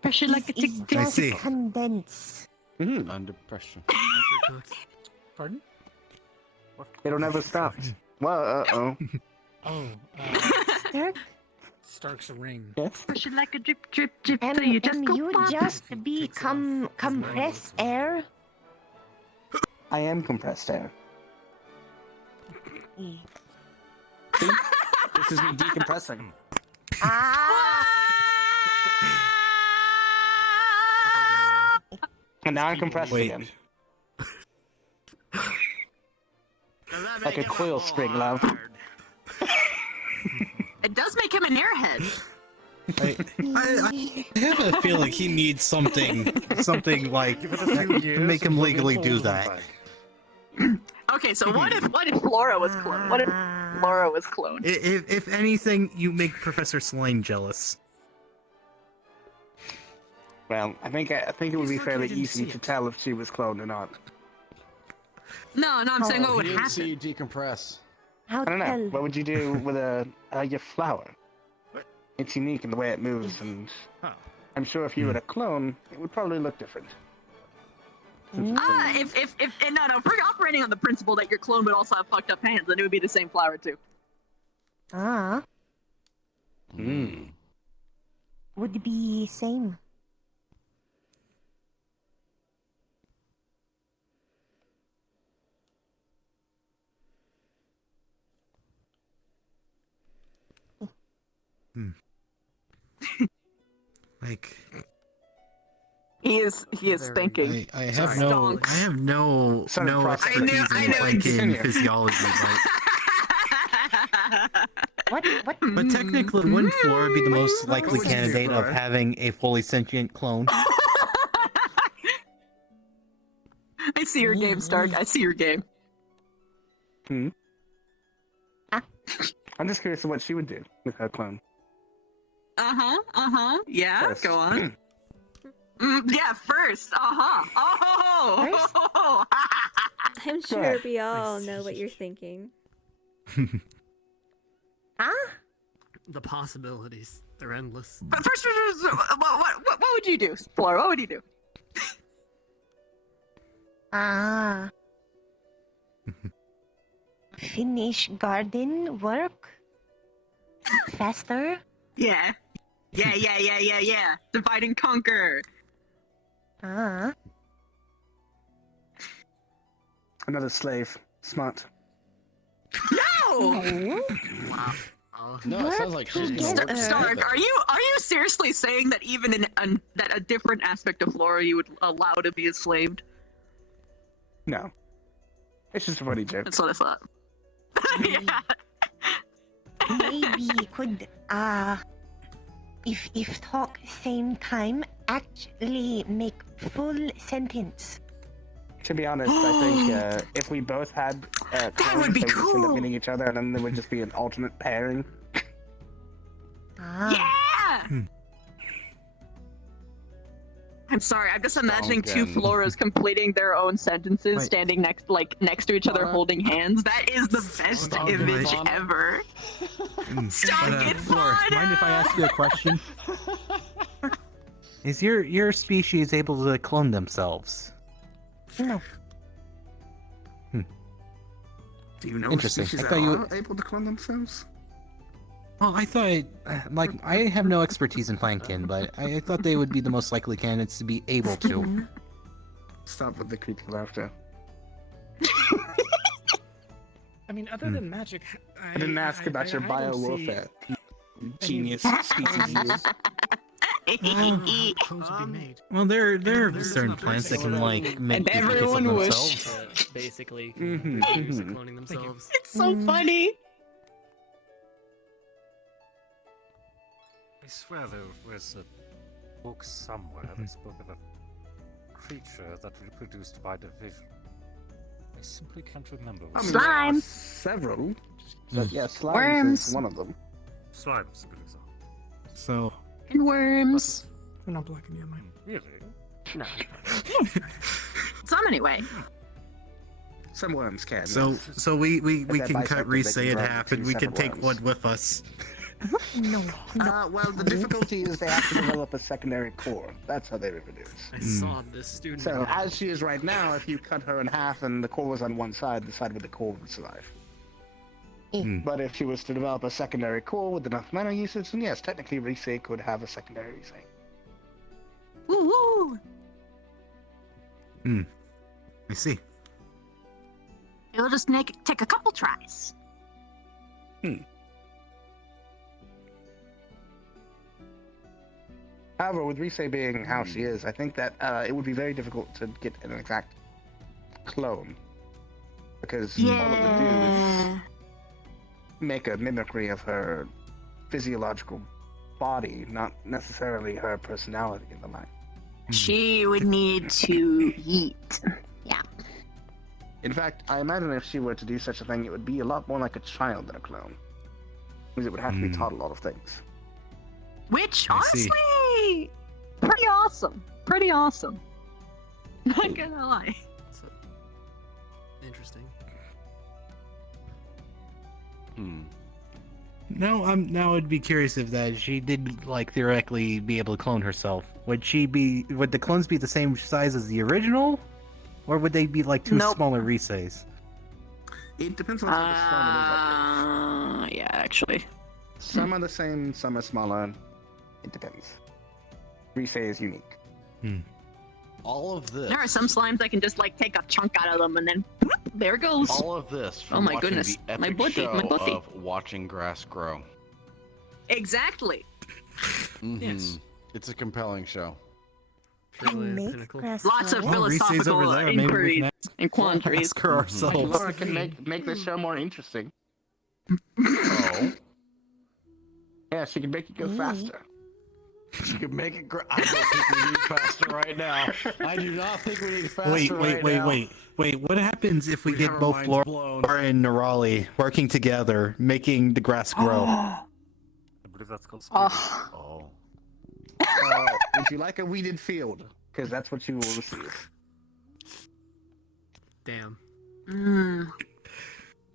Pressure like a tick tick. I see. Condense. Under pressure. Pardon? It'll never stop. Well, uh-oh. Oh, Stark? Stark's ring. Yes? Pressure like a drip drip drip. So you just go you pop. just become compressed air? I am compressed air. See? This is me decompressing. And now I'm compressed again. Like a coil spring, love. It does make him an airhead. I have a feeling he needs something like to make him legally do that. Okay, so what if Flora was cloned? What if Flora was cloned? If anything, you make Professor Slane jealous. Well, I think it would be fairly easy to tell if she was cloned or not. No, I'm saying what would He didn't happen. see you decompress. I don't know. What would you do with your flower? It's unique in the way it moves, and I'm sure if you were a clone, it would probably look different. If no, if we're operating on the principle that your clone would also have fucked up hands, then it would be the same flower too. Would be same. Like He is thinking. I have no expertise in Lincoln physiology, What? but technically, wouldn't Flora be the most likely candidate of having a fully sentient clone? I see your game, Stark. I see your game. I'm just curious of what she would do with her clone. Yeah, First. go on. Yeah, first. Oh. I'm sure we all know what you're thinking. The possibilities. They're endless. But first, what would you do, Flora? What would you do? Finish garden work faster. Yeah. Divide and conquer. Another slave. Smart. No! Wow. No, it sounds like she's gonna work Stark, together. are you seriously saying that even in that a different aspect of Flora you would allow to be enslaved? No. It's just a funny joke. That's what I thought. Yeah. Maybe could if talk same time actually make full sentence. To be honest, I think if we both had clones, would be they would just end up cool. meeting each other, and then there would just be an alternate pairing. Yeah! I'm sorry, I'm just imagining two Duncan. Floras completing their own sentences, Wait. standing next to each other, holding hands. That is the best Duncan. image ever. Stop it, Flora, mind if I ask you a question? Is your species able to clone themselves? No. Do you know Interesting. species I that thought you- are able to clone themselves? Well, I thought, I have no expertise in Plankin, but I thought they would be the most likely candidates to be able to. Stop with the creepy laughter. I mean, other than magic, I didn't ask about your I bio don't see- warfare. Genius species you is. Clones would be made. Well, there are There's certain not plants that very can many. like make And duplicates of everyone wish. themselves. Basically, Mhm, use mhm. cloning themselves. It's so funny. I swear there was a book somewhere that spoke of a creature that reproduced by division. I simply can't remember. I mean, what- there are Slime. several. But yeah, slimes Worms. is one of them. Slime's a good example. So, And worms. We're not blocking your mind. Really? No. Some anyway. Some worms can. so yes. we that can bisect cut that they Rize can in grow half, two and we can separate take worms. one with us. No. Well, the difficulty is they have to develop a secondary core. That's how they reproduce. I saw this student. So, as she is right now, if you cut her in half and the core was on one side, the side with the core would survive. But if she was to develop a secondary core with enough mana usage, then yes, technically Rize could have a secondary Rize. Woo woo. I see. It'll just take a couple tries. However, with Rize being how she is, I think that it would be very difficult to get an exact clone. Because all it would do is make a mimicry of her physiological body, not necessarily her personality and the like. She would need to eat. Yeah. In fact, I imagine if she were to do such a thing, it would be a lot more like a child than a clone. Because it would have to be taught a lot of things. Which, I see. honestly, pretty awesome. Pretty awesome. Not gonna lie. Interesting. Now I'd be curious if that she did like theoretically be able to clone herself. Would the clones be the same size as the original? Or would they be like two Nope. smaller Rises? It depends on how the slime it is, I Yeah, actually. guess. Some are the same, some are smaller. It depends. Rize is unique. All of this. There are some slimes I can just like take a chunk out of them and then whoop, there it goes. All of this from Oh my watching goodness. the My epic booty, show my booty. of watching grass grow. Exactly. Yes. It's a compelling show. Truly a make pinnacle. grass Lots of grow? Well, Rize's over philosophical there. Maybe we inquiries can and quandaries. ask her ourselves. Laura can make this show more interesting. Oh. Yeah, she can make it go faster. She could make it I don't think we need faster right now. I do not think we need faster right now. Wait. What happens if we We get have our both minds Flora blown. and Nerali working together, making the grass grow? I believe that's called Oh. Would you like a weeded field? Because that's what you will receive. Damn.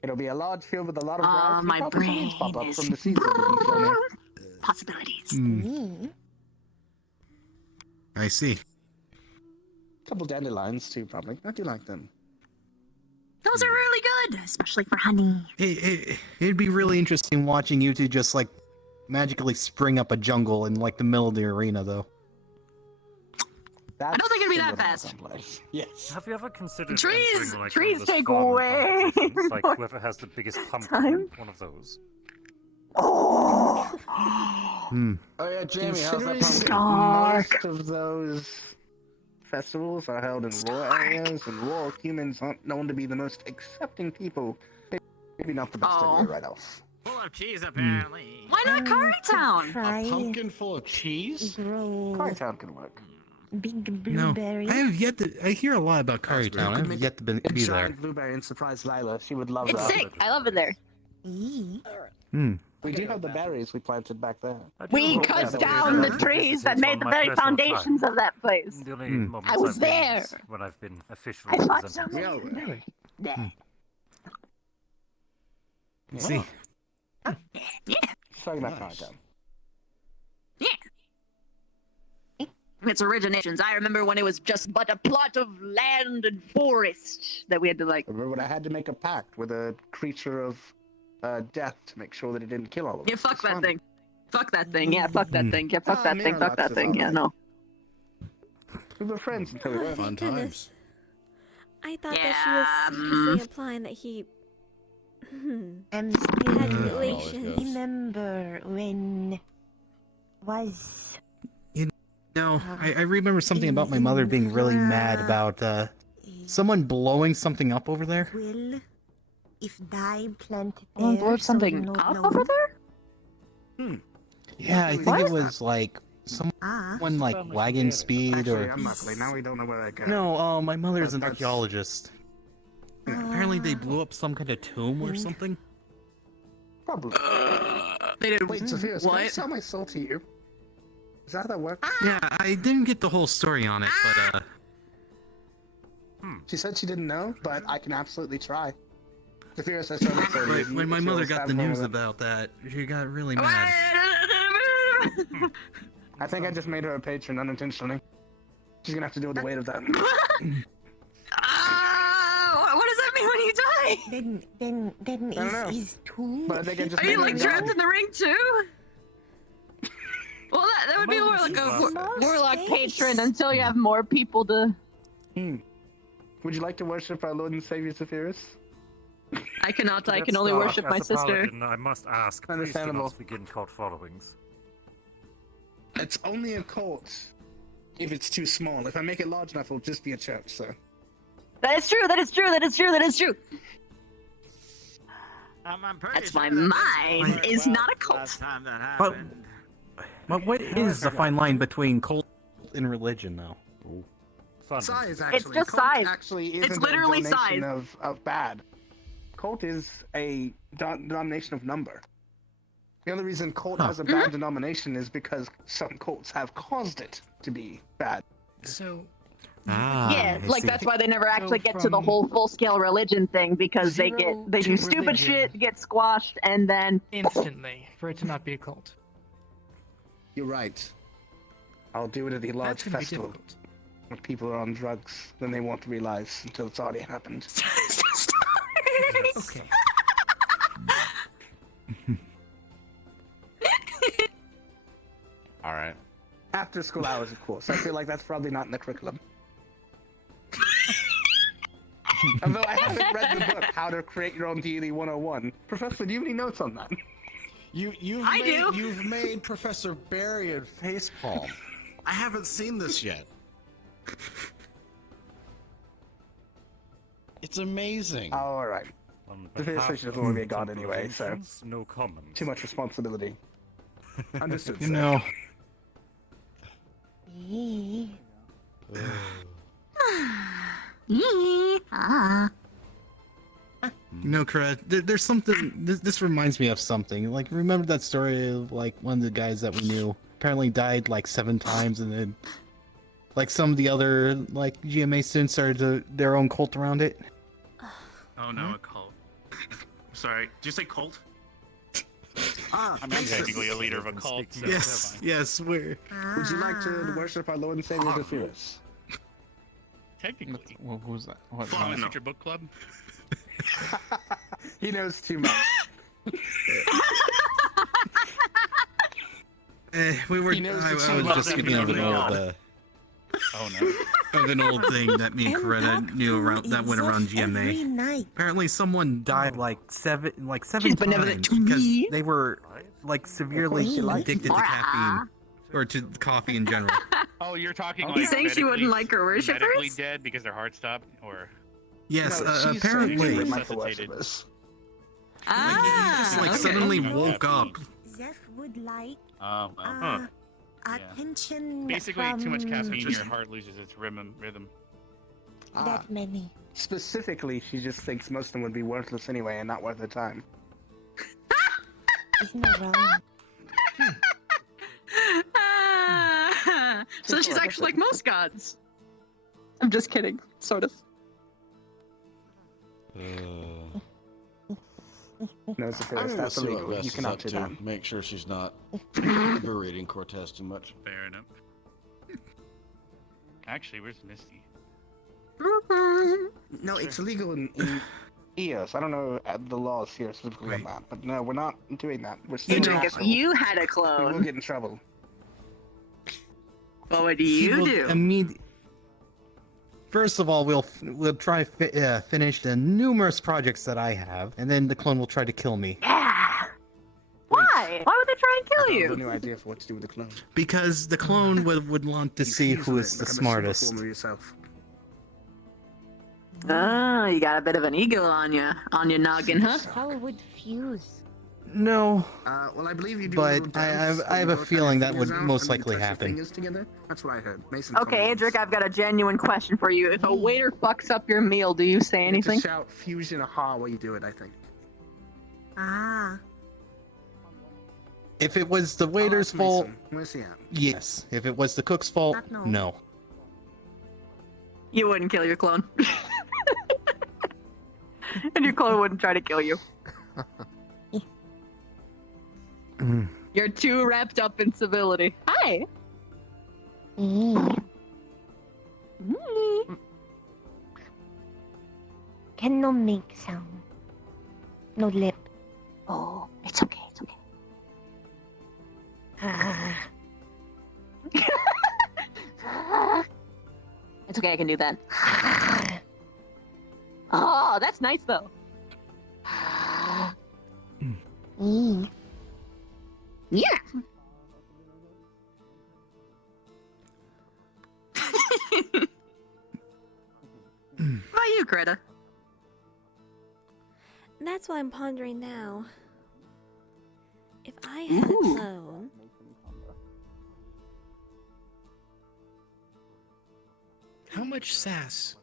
It'll be a large field with a lot of grass. My Probably some weeds brain pop up is from the seeds that will be thrown in. possibilities. Me? I see. Couple dandelions too, probably. I do like them. Those are really good, especially for honey. It'd be really interesting watching you two just like magically spring up a jungle in like the middle of the arena, though. I don't think it'd be that fast. Yes. Have you ever considered Trees- entering, like, trees one of those take farming way competitions? Like more whoever has the biggest pumpkin, time. one of those. Oh yeah, Jamie, how's that Considering pumpkin? Most of those festivals are held in rural areas, and rural humans aren't known to be the most accepting people. Maybe not the best idea right off. Full of cheese, apparently. Why not Curry Town? Try Pumpkin full of cheese? grow Curry Town can work. big No, blueberries. I have yet to. I hear a lot about Curry Town. I have yet to be A there. giant blueberry and surprise Lila. She would love It's that. sick. I love it there. We do have the berries we planted back there. We cut down the trees that made the very foundations of that place. The only moments I was I've been there. is when I've been officially I watched presented. some. Really? See. Yeah. Talking about Curry Town. Its originations. I remember when it was just but a plot of land and forest that we had to like. Remember when I had to make a pact with a creature of death to make sure that it didn't kill all of us? Yeah, fuck It's that fun. thing. Fuck that thing. Yeah, fuck that thing. Yeah, fuck that thing. Fuck Miralax that is thing. Yeah, alright. no. We were friends until we Oh, weren't. thank goodness. I thought Yeah, that she was secretly implying that he I'm had still relations. remember when was No, I remember something about my mother being really mad about someone blowing something up over there. will if die planted Someone there. blew so something no up blow. over there? Yeah, I think it was like Ah. someone like wagon speed Actually, or. I'm ugly. Now we don't know where that goes. No, my mother's an That's- archaeologist. Apparently, they blew up some kind of tomb or something. Probably. They did. Wait, Sophia, can I What? sell my soul to you? Is that how that works? Yeah, I didn't get the whole story on it, but She said she didn't know, but I can absolutely try. Sophia says so. But when my mother got the news about that, she got really mad. I think I just made her a patron unintentionally. She's gonna have to deal with the weight of that. What does that mean when you die? Then I don't know. is too. But I think I just Are made you her like a trapped god. in the ring too? Well, that would be more like a warlock patron until you have more people to. Would you like to worship our Lord and Savior Sephiroth? I cannot. I can Let's only start. worship my As a sister. paladin, I must ask, please do Understandable. not begin cult followings. It's only a cult if it's too small. If I make it large enough, it'll just be a church, so. That is true. That is true. That is true. That is true. I'm pretty That's sure why that mine that's is well, not a cult. Last time that But, happened. but what is the fine line between cult and religion, though? Size, actually. It's just Cult size. Actually It's isn't literally a donation size. of bad. Cult is a denomination of number. The only reason cult has a bad denomination is because some cults have caused it to be bad. So, Yeah, like that's why they never actually get to the from whole full-scale religion thing because they zero do to stupid religion. shit, get squashed, and then instantly, for it to not be a cult. You're right. I'll do it at a large That's gonna be festival. difficult. When people are on drugs, then they won't realize until it's already happened. Okay. All right. After school hours, of course. I feel like that's probably not in the curriculum. Although I haven't read the book, How to Create Your Own Deity 101. Professor, do you have any notes on that? You've made Professor Barry a facepalm. I haven't seen this yet. It's amazing. All right. The Fish doesn't want to be a god anyway, so no comment. too much responsibility. Understood. You sir. know. No, Karat, there's something. This reminds me of something. Like, remember that story of like one of the guys that we knew apparently died like 7 times, and then like some of the other like GMA students started their own cult around it. Oh no, a cult. Sorry, did you say cult? I'm technically a leader of a cult. So Yes, yes, we're. Would you like to worship our Lord and Savior Zephyrus? Technically. What was that? What? Follow us at your book club. He knows too much. We were. He knows I the was truth. just speaking of an old. Oh no. Of an old thing that me and Coretta knew around that went around GMA. Apparently, someone died like seven times because they were like severely addicted to caffeine or to coffee in general. Oh, you're talking You like think she wouldn't like her medically worshippers? dead because their heart stopped, or Yes, No, she's apparently. saying resuscitated. Ah, Just like okay. suddenly woke up. Zeph would like oh well. attention Basically, from too much caffeine, your heart loses its rhythm. that many. Specifically, she just thinks most of them would be worthless anyway and not worth the time. Isn't that wrong? So she's actually like most gods. I'm just kidding, sort of. No, Zephyrus, I'm gonna that's see what illegal. Wes You is cannot up do to. that. Make sure she's not berating Cortez too much. Fair enough. Actually, where's Misty? No, it's illegal in EOS. I don't know the laws here specifically on that, but no, we're not doing that. We're still Edric, if national. you had a We will clone, get in trouble. what would He you will do? First of all, we'll try finish the numerous projects that I have, and then the clone will try to kill me. Yeah. Why? Why would they try and I kill have you? no idea for what to do with the clone. Because the clone would want to see who is the smartest. Yourself. Oh, you got a bit of an ego on your noggin, huh? How it would fuse. No, Well, I believe you do. a but little dance I have where a you both feeling have that your would fingers out most and then likely touch your happen. Fingers together. That's what I heard. Mason. told Okay, me. Edric, I've got a genuine question for you. If a waiter fucks up your meal, do you say You have to anything? shout fusion aha while you do it. I think. Ah. If it was the waiter's Mason, fault, where's he at? yes. If it was the cook's fault, No. no. You wouldn't kill your clone. And your clone wouldn't try to kill you. You're too wrapped up in civility. Hi. Can no make sound. No lip. Oh, it's okay, it's okay. It's okay, I can do that. Oh, that's nice though. Yeah. What about you, Greta? That's what I'm pondering now. If I had a clone, How much sass?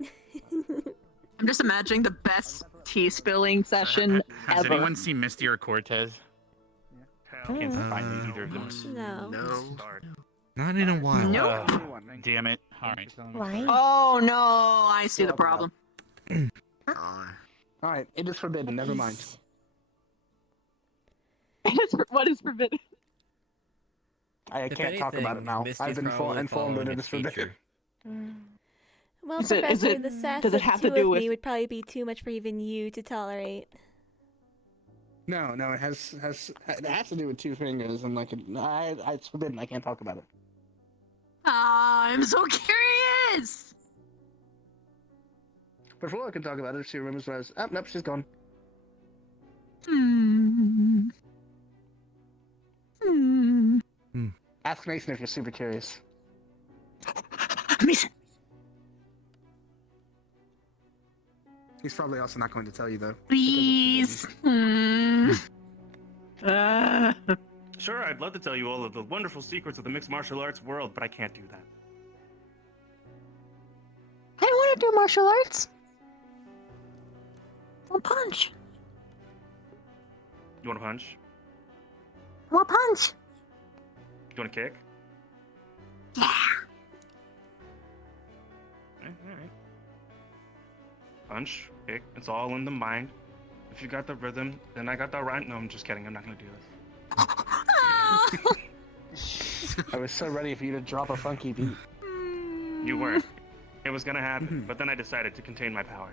I'm just imagining the best tea spilling session Has ever. anyone seen Misty or Cortez? Can't find either of them. no. Not in a while. Nope. Damn it. Alright. Why? Oh no, I see the problem. All right, it is forbidden. Never mind. What is forbidden? I can't talk about it now. I've been informed that it is forbidden. Well, Is it- Professor, the sass does it of have two to do of with- me would probably be too much for even you to tolerate. No, it has to do with two fingers and like it's forbidden. I can't talk about it. I'm so curious. Before I can talk about it, she remembers where I was. Oh, nope, she's gone. Ask Mason if you're super curious. Mason. He's probably also not going to tell you though. Please. Sure, I'd love to tell you all of the wonderful secrets of the mixed martial arts world, but I can't do that. I want to do martial arts. I want punch. You want to punch? I want punch. You want to kick? Yeah. Alright. Punch, kick, it's all in the mind. If you got the rhythm, then I got the rhyme. No, I'm just kidding. I'm not gonna do this. I was so ready for you to drop a funky beat. You were. It was gonna happen, but then I decided to contain my power.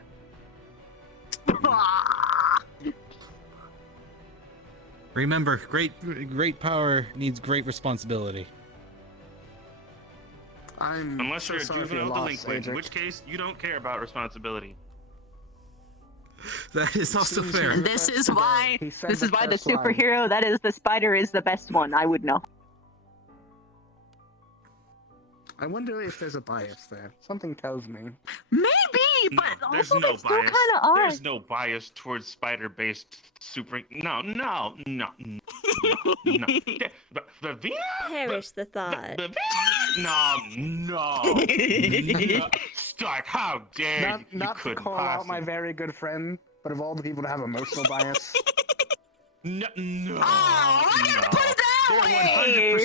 Remember, great power needs great responsibility. Unless so you're a sorry for your juvenile loss, delinquent, in Adric. which case you don't care about responsibility. That is also fair. And this is why He said this is the why the first line. superhero that is the spider is the best one. I would know. I wonder if there's a bias there. Something tells me. Maybe, but There's also no that's still bias. kind of odd. There's no bias towards spider-based super. No. Vivina? Perish the thought. No. Stark, how dare you? Not to couldn't call out possibly. my very good friend, but of all the people to have emotional bias. No. Put it that way.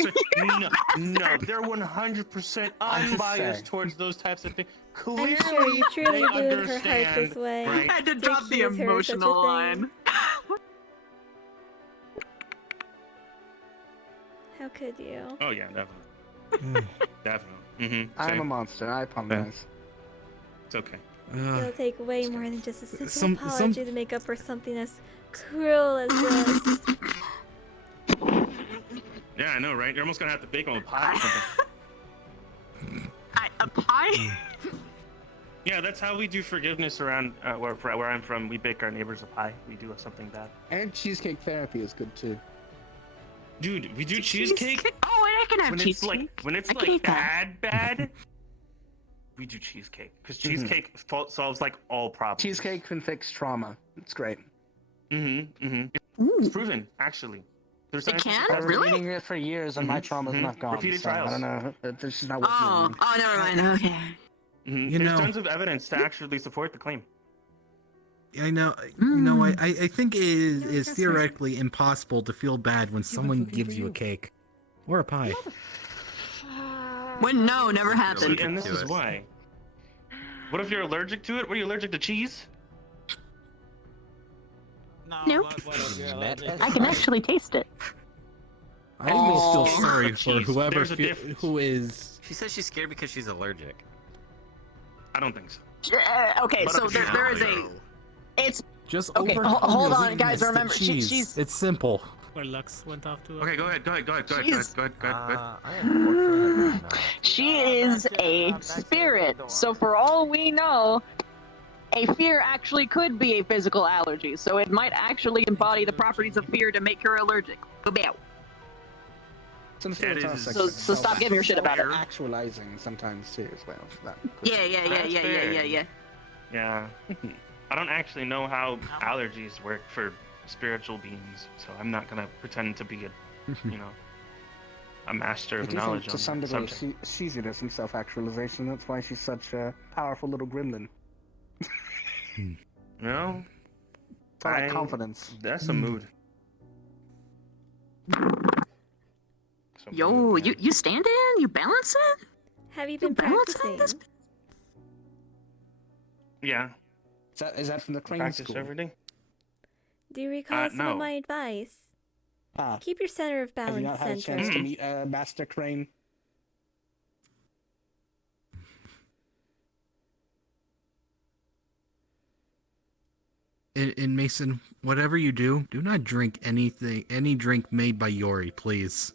They're 100% I'm just unbiased saying. towards those types of things. I'm Clearly, sure you truly they wooed her heart understand, this way. right? Had to to drop the accuse her of such a emotional thing. line. How could you? Oh yeah, definitely. Definitely. I am a monster. I apologize. It's okay. It'll take way more than just a simple some- apology to make up for something as cruel as this. Yeah, I know, right? You're almost gonna have to bake on a pie or something. A pie? Yeah, that's how we do forgiveness around where I'm from. We bake our neighbors a pie. We do something bad. And cheesecake therapy is good too. Dude, we do cheesecake. Oh, and I can have When it's cheesecake. when it's I can eat bad, we do cheesecake because cheesecake solves like all problems. Cheesecake can fix trauma. It's great. It's proven, actually. There's It scientific can? I've evidence. been eating it for years and my trauma's not gone. Repeated so trials. I don't know. This is not working. Oh, never mind. Okay. You There's know- tons of evidence to actually support the claim. I know. You know, I think it is theoretically impossible to feel bad when someone gives you a cake or a pie. When no, never happened. And this is why. What if you're allergic to it? What, are you allergic to cheese? Nope. I can actually taste it. I will feel Oh. sorry But for cheese, whoever there's a difference. who is. She says she's scared because she's allergic. I don't think so. Okay, But so I'm there is sure. It's Just okay. overcome Hold your on, guys. weakness to Remember, cheese. she's It's simple. Where Lux went off to. Okay, go ahead. She is a spirit, so for all we know, a fear actually could be a physical allergy. So it might actually embody the properties of fear to make her allergic. So stop giving her shit about it. Actualizing sometimes too as well. So that Yeah. Yeah. I don't actually know how allergies work for spiritual beings, so I'm not gonna pretend to be a master I of do knowledge think on to some the degree subject. she's into some self-actualization. That's why she's such a powerful little gremlin. No. It's all like confidence. That's a mood. Yo, you standing? You balancing? Have you been balancing practicing? Yeah. Is that from the crane Practice school? every day. Do you recall some no. of my advice? Ah. Keep your center of Have you balance not had a chance to centered. meet Master Crane? And Mason, whatever you do not drink any drink made by Yori, please.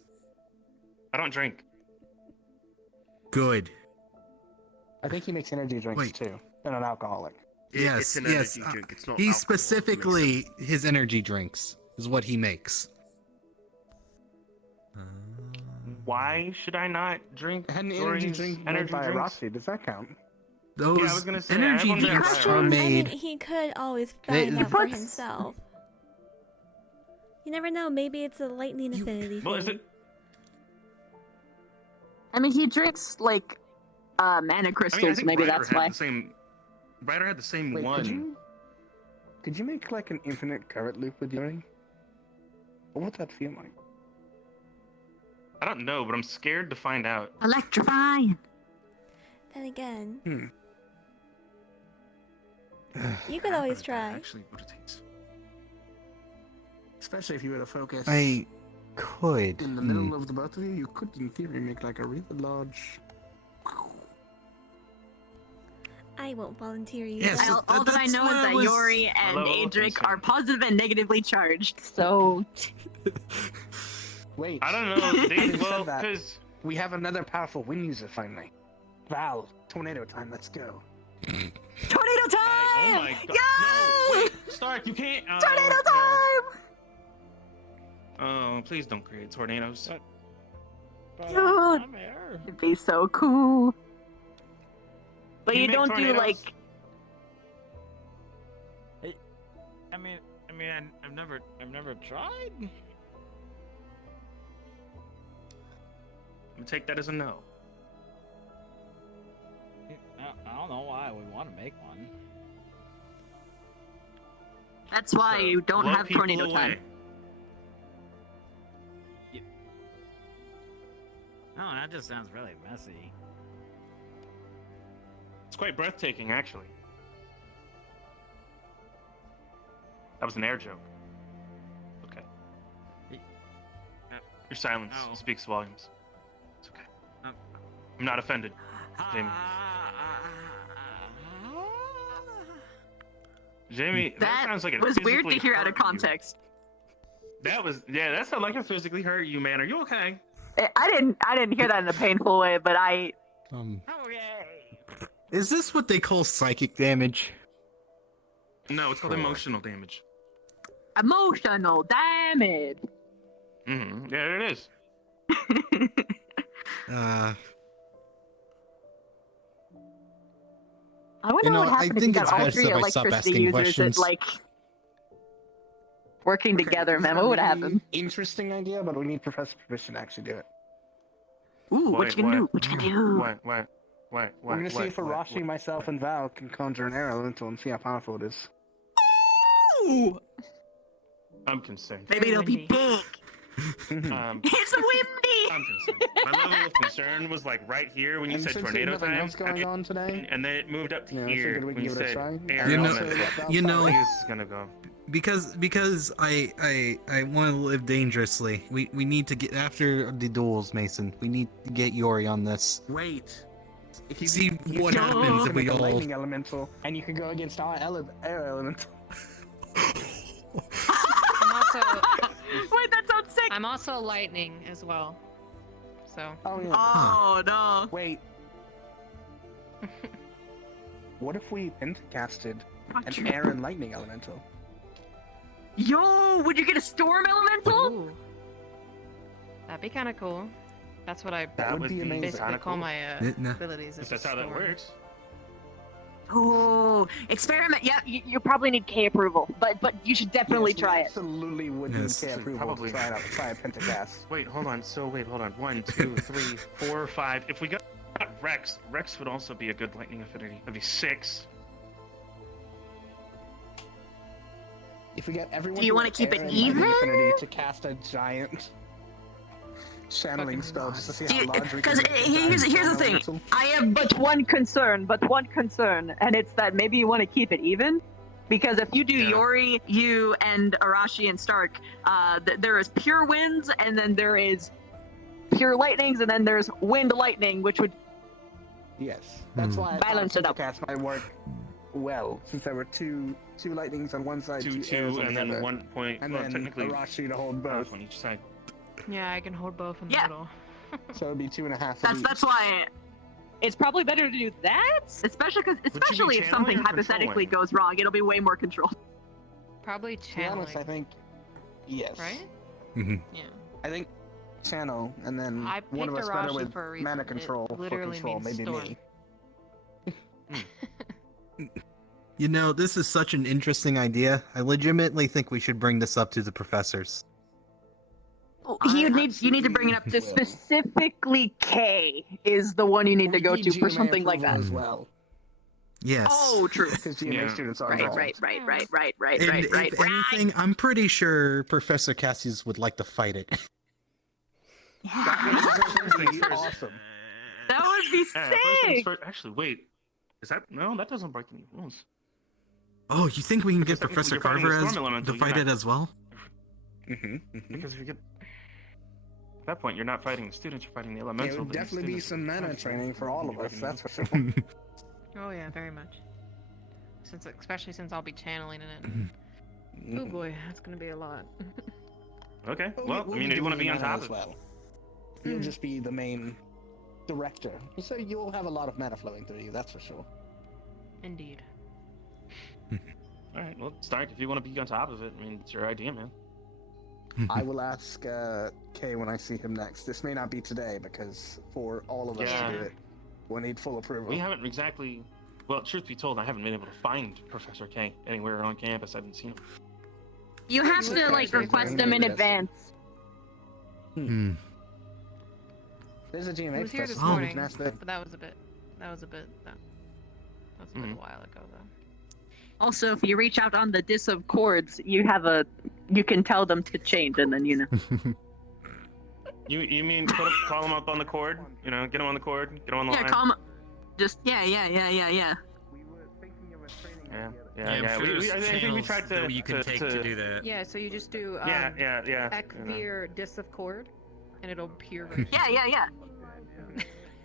I don't drink. Good. I think he makes energy drinks too, and an alcoholic. Yes, It's an yes. energy drink, it's not He alcohol, specifically his energy drinks is what he makes. Why should I not drink An energy Dory's drink made energy by drinks? Roxy, does that count? Those Yeah, I was gonna say, energy everyone drinks does. are I mean, made. he could always They- find out But- for himself. You never know. Maybe it's a lightning affinity Well, is thing. it? I mean, he drinks like mana crystals. I mean, I think Maybe Ryder that's had why. the same. Ryder had the same Wait, one. could you make like an infinite current loop with Yuri? What would that feel like? I don't know, but I'm scared to find out. Electrifying. Then again, you could always try. Actually, what it takes. Especially if you were to focus I could. in the middle of the both of you, you could, in theory, make like a really large. I won't volunteer you. Yes, all that I know is that Yori and Adric are positive and negatively charged. So. Wait. I don't know. They, well, that, because we have another powerful wind user finally. Val, tornado time. Let's go. Tornado time! Oh my god! Yay! No, wait, Stark, you can't. Tornado time! Oh, please don't create tornadoes. Dude, it'd be so cool. But You you make don't do tornadoes? like. I mean, I've never tried. I'm gonna take that as a no. I don't know why we want to make one. That's why you don't blow have people tornado away. time. No, that just sounds really messy. It's quite breathtaking, actually. That was an air joke. Okay. Your silence speaks volumes. It's okay. I'm not offended, Jamie. Jamie, that sounds like it was weird to physically hear out of hurt you. context. That was, yeah, that sounded like it physically hurt you, man. Are you okay? I didn't hear that in a painful way, but I. Is this what they call psychic damage? No, it's called emotional damage. Emotional damage. Mm-hmm. Yeah, it is. I wonder what happened if you got all three electricity users at, like, working together, man. What would happen? Interesting idea, but we need Professor permission to actually do it. Ooh, what you can do? What you can do? What? We're gonna see if Arashi, myself, and Val can conjure an air elemental and see how powerful it is. Ooh! I'm concerned. Maybe it'll be big. It's windy. I'm concerned. My level of concern was like right here when you And said since tornado nothing time, else going on today, and then it moved up to I here figured we when could you give it a said try. air You know- element. you know- Like this is gonna go. Because I want to live dangerously. We need to get after the duels, Mason. We need to get Yori on this. Wait. If See what happens if we a all. lightning elemental, and you can go against our air elemental. I'm also. Wait, that sounds sick. I'm also lightning as well. So. Oh yeah. Oh no. Wait. What if we pentacasted an air and lightning elemental? Yo, would you get a storm elemental? Ooh. That'd be kind of cool. That's what I That would be amazing. basically Kinda call cool. my Nah. abilities. If is that's how that storm. works. Oh, experiment. Yeah, you probably need K approval, but you should definitely try it. Absolutely would Yes. need K approval Probably. to try a pentacast. Wait, hold on. So wait, hold on. 1, 2, 3, 4, 5. If we got Rex would also be a good lightning affinity. That'd be 6. If we get everyone, Do you who wanna has keep air it and lightning even? affinity to cast a giant channeling spell just to see how large we can Because make a here's giant the thing. elemental. I have but one concern, and it's that maybe you want to keep it even. Because if you do Yori, you, and Arashi and Stark, there is pure winds, and then there is pure lightnings, and then there's wind lightning, which would Yes, that's why I balance thought it up. pentacast might work well, since there were two lightnings on one side, 2, two airs 2, on and the then other, 1 point. and Well, then technically, Arashi to hold both. on each side. Yeah, I can hold both in the middle. So it'd be 2.5. That's why it's probably better to do that, especially if something channeling or hypothetically goes wrong, it'll be way more controlled. Probably To be channeling. honest, I think yes. Right? Mm-hmm. Yeah. I think channel, and then I one of picked us better Arashi with for a reason. mana It control. literally means maybe storm. me. You know, this is such an interesting idea. I legitimately think we should bring this up to the professors. You need to bring it up to specifically K is the one you need to go to for GMA something like that. approval as well. Yes. Oh, true. Because GMA students are Right, involved. right. And if anything, I'm pretty sure Professor Cassius would like to fight it. That would be awesome. That would be First things sick. first. Actually, wait. Is that no? That doesn't break any rules. Oh, you think we can get Because technically Professor you're fighting Carver a as storm elemental, to fight yeah. it as well? Because if you get at that point, you're not fighting the students, you're fighting the elemental. It would the definitely be students some are mana fighting. training for all of us, that's for sure. Oh yeah, very much. Especially since I'll be channeling in it. Oh boy, that's gonna be a lot. Okay. But Well, we'll I mean, if you want to be on mana top as of well. You'll just be the main director, so you'll have a lot of mana flowing through you, that's for sure. Indeed. All right. Well, Stark, if you want to be on top of it, I mean, it's your idea, man. I will ask Kay when I see him next. This may not be today because for all of us to do it, we'll need full approval. We haven't exactly. Well, truth be told, I haven't been able to find Professor K anywhere on campus. I haven't seen him. You have to like request them in advance. There's a GMA He was here this professor. morning, Can ask them. but that was a bit a while ago though. Also, if you reach out on the Dis of Chords, you can tell them to change, and then You mean call him up on the cord? You know, get him on the cord, get him on the line. call him. Just yeah. Yeah. I'm sure there's I think we channels tried to. that you can take to do that. Yeah, so you just do Yeah. Ekvir Dis of Chord, and it'll appear right Yeah.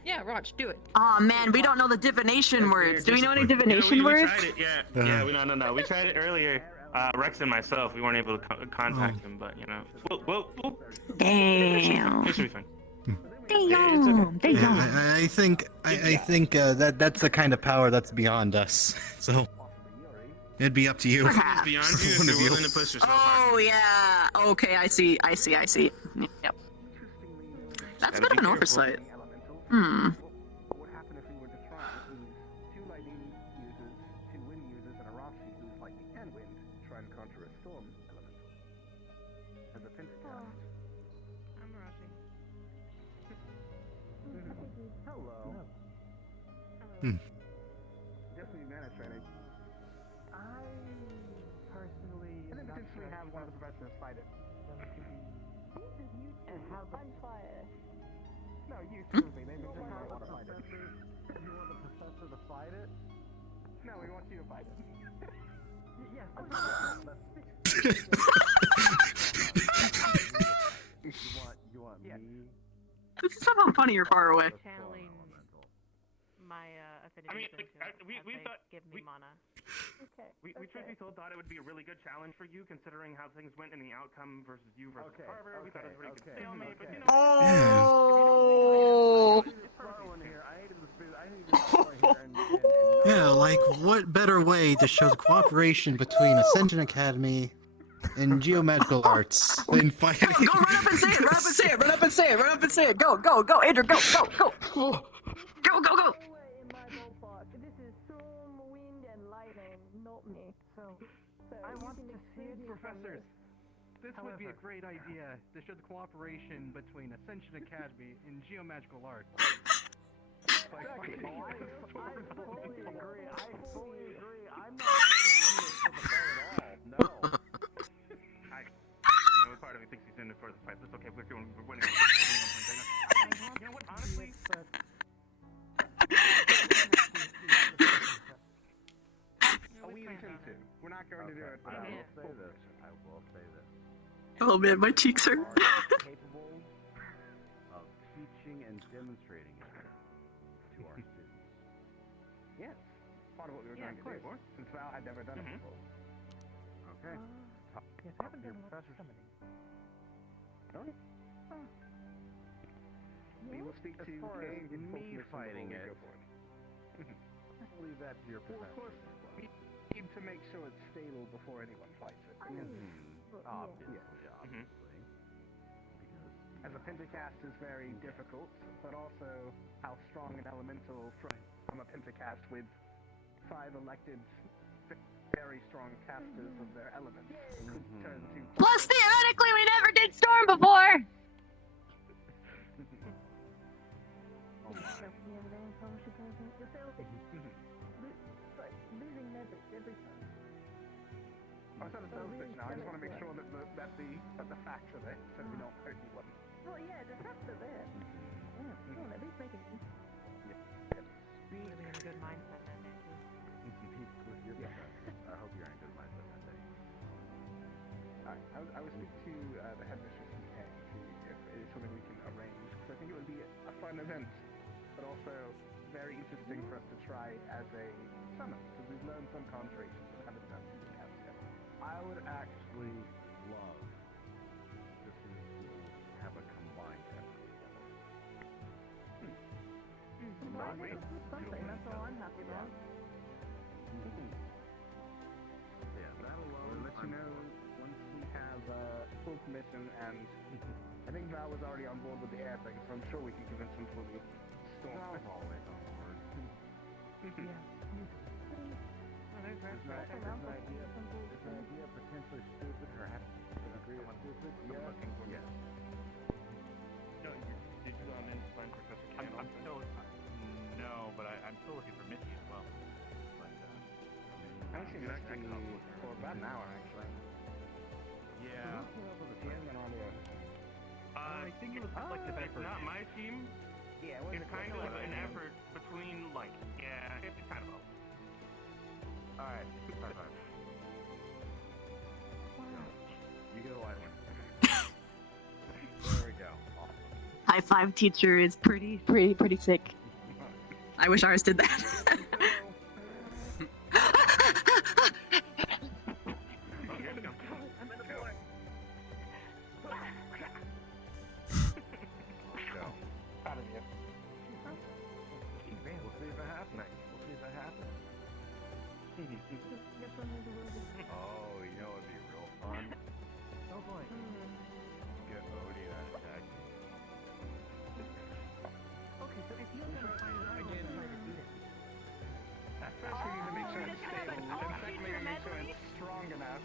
Yeah, Raj, do it. Oh man, we don't know the divination words. Do we know any divination we words? tried it, no. We tried it earlier. Rex and myself, we weren't able to contact him, but you know. Whoa. Damn. It should be fine. Yeah, I think that's the kind of power that's beyond us. So it'd be up to you. Perhaps. Beyond For you, one if of you're you. willing to push yourself Oh yeah. Okay, I see. Yep. That's a bit of an oversight. What would happen if we were to try is 2 lightning users, 2 wind users, and a Rashi who's lightning and wind to try and conjure a storm element as a pentacast. I'm Raji. Hello. Definitely mana training. I personally and then potentially have one of the professors fight it. And have the fire. No, you seriously, they just want to fight it. You want the professor to fight it? No, we want you to fight it. Yes, you want me? This is somehow funny you're far away. Channeling my affinity. I mean, we thought give me mana. We truth be told thought it would be a really good challenge for you, considering how things went in the outcome versus you versus Carver. We thought it was a pretty good stalemate, but you know. Yeah, like what better way to show the cooperation between Ascension Academy and Geomagical Arts than fighting? Go run up and say it. Go, Andrew, go. Go. This is storm, wind, and lightning, not me. So I want to see it, professors. This would be a great idea to show the cooperation between Ascension Academy and Geomagical Arts. I fully agree. I'm not in this for the fight at all. No. Part of me thinks he's in it for the fight. That's okay. We're winning on points right now. You know what? Honestly, We intend to. We're not going to do it. I will say this. Oh man, my cheeks hurt. Capable of teaching and demonstrating it to our students. Yes. Part of what we were trying to do. Since Val had never done it before. Okay. Yes, I haven't done much summoning. We will speak As to far as Kay and me Focus fighting before we it, go for it. I'll leave that to your Well, of professor. course, we need to make sure it's stable before anyone fights it. Obviously. As a pentacast is very difficult, but also how strong an elemental from a pentacast with 5 elected very strong casters of their elements could turn to. Plus, theoretically, we never did storm before. Losing methods every time. Oh, it's not a sales pitch now. I just want to make sure that the facts are there, so we don't hurt anyone. Well, yeah, the facts are there. Yeah, come on, at least make it. Really in a good mindset that day too. Speak with your professor. I hope you're in a good mindset that day. Alright, I will speak to the headmistress and see if it is something we can arrange, because I think it would be a fun event, but also very interesting for us to try as a summon, because we've learned some conjurations but haven't done anything else yet. I would actually love to see you have a combined effort together. Well, something, that's all I'm happy about. Yeah, that alone. We'll let you know once we have full permission, and I think Val was already on board with the air thing, so I'm sure we can convince him to the storm. Val's always on board. there's Is the idea potentially stupid or have to agree with stupid? Yes. No, did you find Professor Ken? I'm still no, but I'm still looking for Missy as well. But I haven't seen Misty for about an hour, actually. yeah. She hasn't been on the I think it was like the It's not my team. Yeah, It's kind of an effort between, like, yeah, it's kind of both. Alright, You get a light one. There we go. Awesome. High five teacher is pretty sick. I wish ours did that. Let's go. Proud of you. We'll see if it happens. Oh, you know what'd be real fun? Oh boy. Get Odie that attack. Okay, so if you're gonna find out again, try to beat it. First, we need to make sure it's stable, and secondly, we make sure it's strong enough.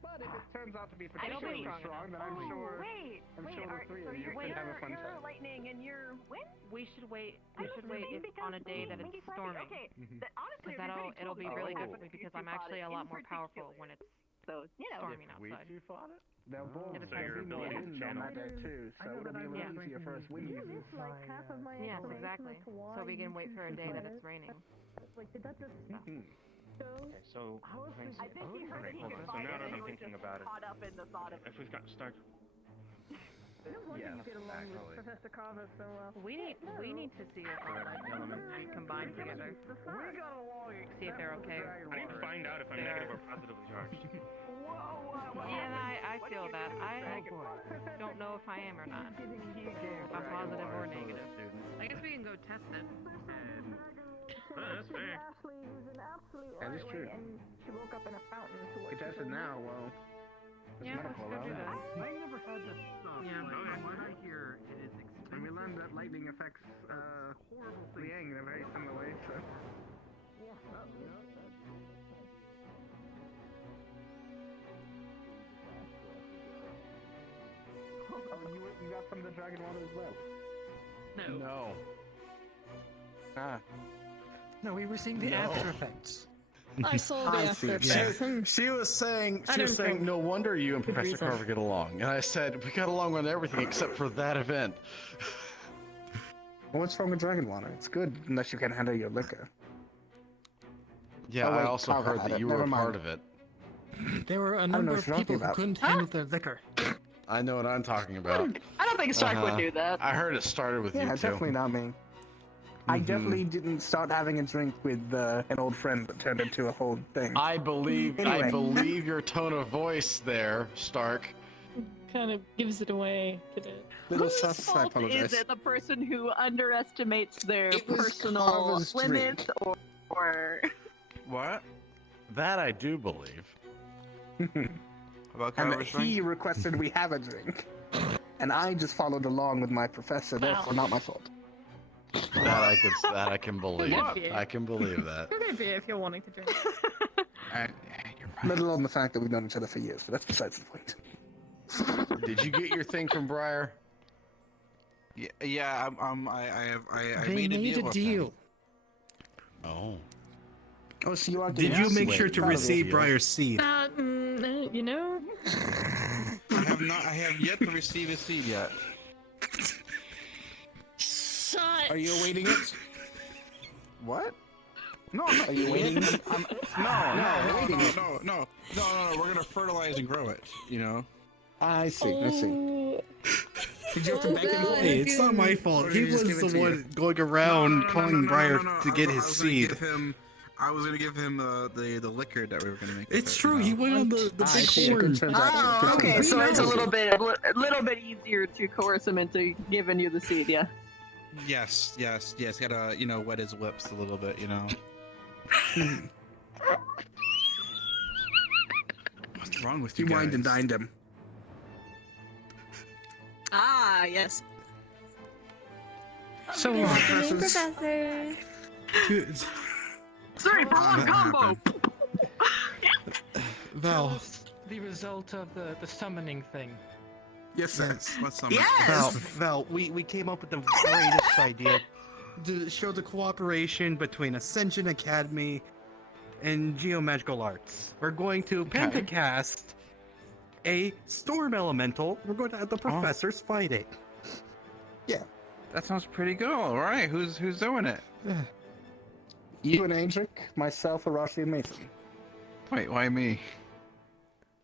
But if it turns out to be particularly strong, then I'm sure the three of you could have a fun time. lightning and you're wind? We should wait. On a day that it's storming. Okay, honestly, Because it'll be really good for me because I'm actually a lot more powerful when it's storming We outside. two fought it? They'll both It be depends. more Yeah. wind on that day too, so it'll be a little easier for us wind users. Yes, exactly. So we can wait for a day that it's raining. Like, did that just Okay, so I think he heard okay, he hold could on. So find now it that and I'm he was thinking just about it, caught up in the thought of if we've got Stark, No wonder Yes, you get along actually. with Professor Carver so well. We need to see if we combine together. We got along. See if they're okay. I need to find out if I'm negative or positively charged. Yeah, I feel that. I don't know if I am or not. If I'm positive or negative. I guess we can go test it. That's fair. Ashley, who's an absolute That is true. and she woke up in a fountain to We what she tested told me. now, well, it's Yeah, medical, let's go do well. that. I never had this stuff. Yeah. Like, from what I hear, it is And we learned that lightning affects horrible Liang in a very similar way, so. Oh, you got some of the dragon water as well? No. Ah. No, we were seeing the No. after effects. I saw the after effects. She was saying, I don't know. no wonder you and Good Professor reason. Carver get along. And I said, we got along on everything except for that event. Well, what's wrong with dragon water? It's good unless you can handle your liquor. Yeah, Oh, I wait, also Carver heard had that it. you Never were a mind. part of it. There were a know number what of you're talking people who about. couldn't handle their liquor. I know what I'm talking about. I don't think Stark would do that. I heard it started with Yeah, you two. definitely not me. I Mhm. definitely didn't start having a drink with an old friend that turned into a whole thing. I believe Anyway. your tone of voice there, Stark. Kind of gives it away, did it? Little Whose sus, I fault apologize. is it? The person who underestimates their It was personal Carver's limits, drink. or What? That I do believe. About And Carver's he drink? requested we have a drink. And I just followed along with my professor, therefore not my fault. That I can believe. Good beer. I can believe that. Good beer if you're wanting to drink. Let alone the fact that we've known each other for years, but that's besides the point. Did you get your thing from Briar? Yeah. I They made a made deal. a with deal. Oh. Oh, so you are Did getting you make sweet. sure to Proud of receive you. Briar's seed? You know? I have yet to receive a seed yet. Shut. Are you awaiting it? What? No, I'm not Are you waiting? No. We're gonna fertilize and grow it. You know. I see. I see. Did you have to beg him for Hey, it? it's not my fault. Or He did he just was give it the to one you? going around calling Briar to get his seed. I was gonna give him the liquor that we were gonna make. It's true. He went on the big horn. Oh, okay. So it's a little bit easier to coerce him into giving you the seed, yeah. Yes. Gotta wet his lips a little bit. What's wrong with you guys? wined and dined him. Ah, yes. So, Good afternoon, professors. Sorry for one combo. Val. the result of the summoning thing. Yes, sir. What's something? Val, we came up with the greatest idea to show the cooperation between Ascension Academy and Geomagical Arts. We're going to pentacast a storm elemental. We're going to have the professors fight it. Yeah. That sounds pretty good. All right, who's doing it? You and Adric, myself, Arashi, and Mason. Wait, why me?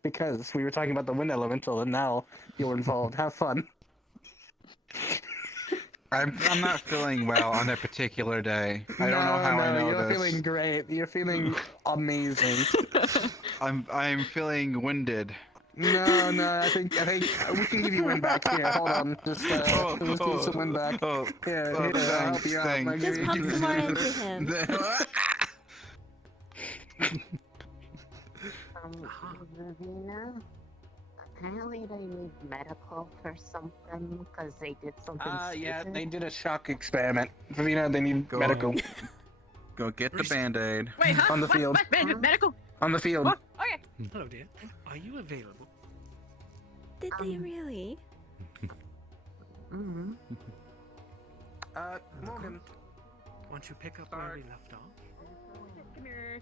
Because we were talking about the wind elemental, and now you're involved. Have fun. I'm not feeling well on that particular day. I don't know how I know you're this. feeling great. You're feeling amazing. I'm feeling winded. No, I think we can give you wind back here. Hold on, just give you some wind back. Here, I'll help you out. I'll give Just you- pump some more into him. Ravina, apparently they need medical for something because they did something yeah, stupid. they did a shock experiment. Ravina, they need medical. Go get the Band-Aid. Wait, huh? On the field. What? Medical? On the field. What? Okay. Hello, dear. Are you available? Did they really? Mm-hmm. Morgan. Won't you pick up where we left off? Come here.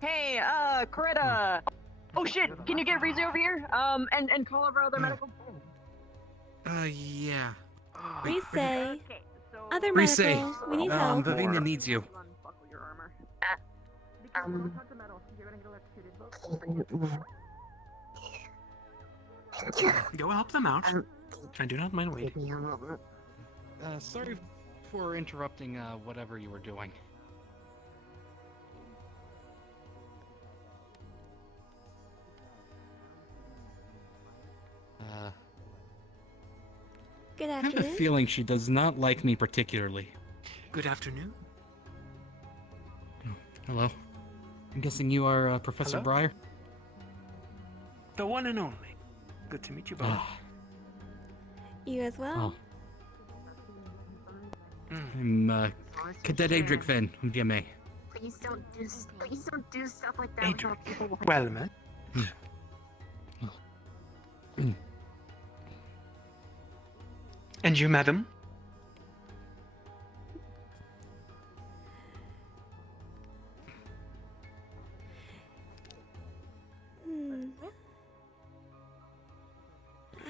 Hey, Coretta. Oh shit, can you get Rizu over here? And call over other medical? Yeah. Resay. Other Resay. medical. We need help. Vivina needs you. Go help them out. I do not mind waiting. Sorry for interrupting whatever you were doing. Good I have a afternoon. feeling she does not like me particularly. Good afternoon. Hello. I'm guessing you are Professor Hello? Briar? The one and only. Good to meet you both. You as well. I'm Cadet Adric Finn from GMA. Please don't do stuff like that without people. Well, man. And you, madam?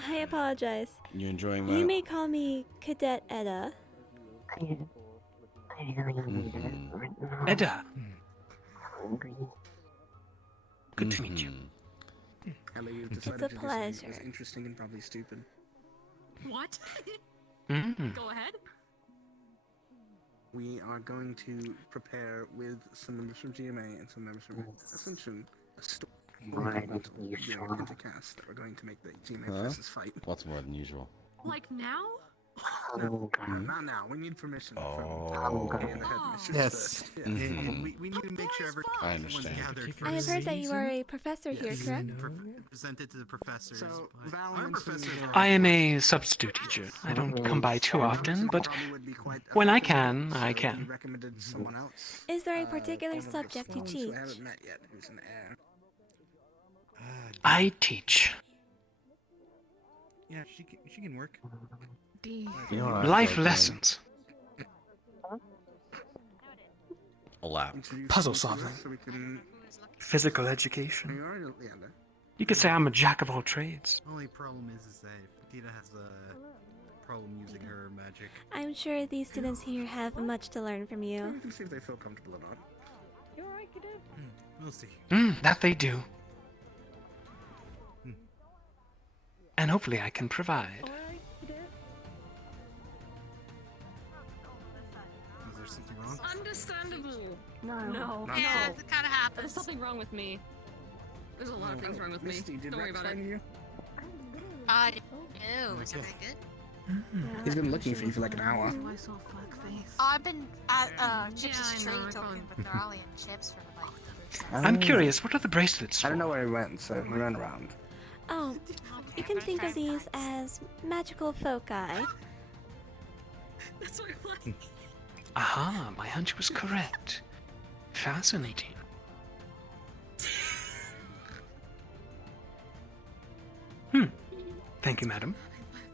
I apologize. You enjoying You that? may call me Cadet Edda. Edda. Good to meet you. Ellie, you've It's decided a to do something that was pleasure. interesting and probably stupid. What? Mm. Go ahead. We are going to prepare with some members from GMA and some members from Ascension a story intercast that we're going to make the GMA versus fight. What's more than usual? Like now? No, not now. We need permission from and the headmistress Yes. first. Yeah. And we need to make sure I everyone's understand. gathered I have heard that you are a professor here, correct? presented to the professors. So, but Val our mentioned professors that- are I am a substitute teacher. I don't come by too often, but when I can, I can. recommended someone else. Is there a particular subject you Who teach? I haven't met yet, who's an heir. I teach Yeah, she can work. You know what I life feel like lessons, doing? A lap. puzzle solving, So we can... physical Are education. you already, Leander? You could say I'm a jack of all trades. Only problem is that Petita has a problem using her magic. I'm sure these students here have much to learn from We you. can see if they feel comfortable or not. You alright, kiddo? We'll see. That they do. And hopefully I can provide. Alright, kiddo? Is there something wrong? Understandable. No. Yeah, it kind of happens. There's something wrong with me. There's a lot of things wrong with Misty, me. did Don't worry Rex about it. find you? No, is everything good? He's been looking for you for like an hour. I've been at Chips' Street talking, but they're only in Chips for like. I'm curious, what are the bracelets I for? don't know where he went, so we ran around. Oh, you can think of these as magical foci. That's what I like. Aha, my hunch was correct. Fascinating. Thank you, madam.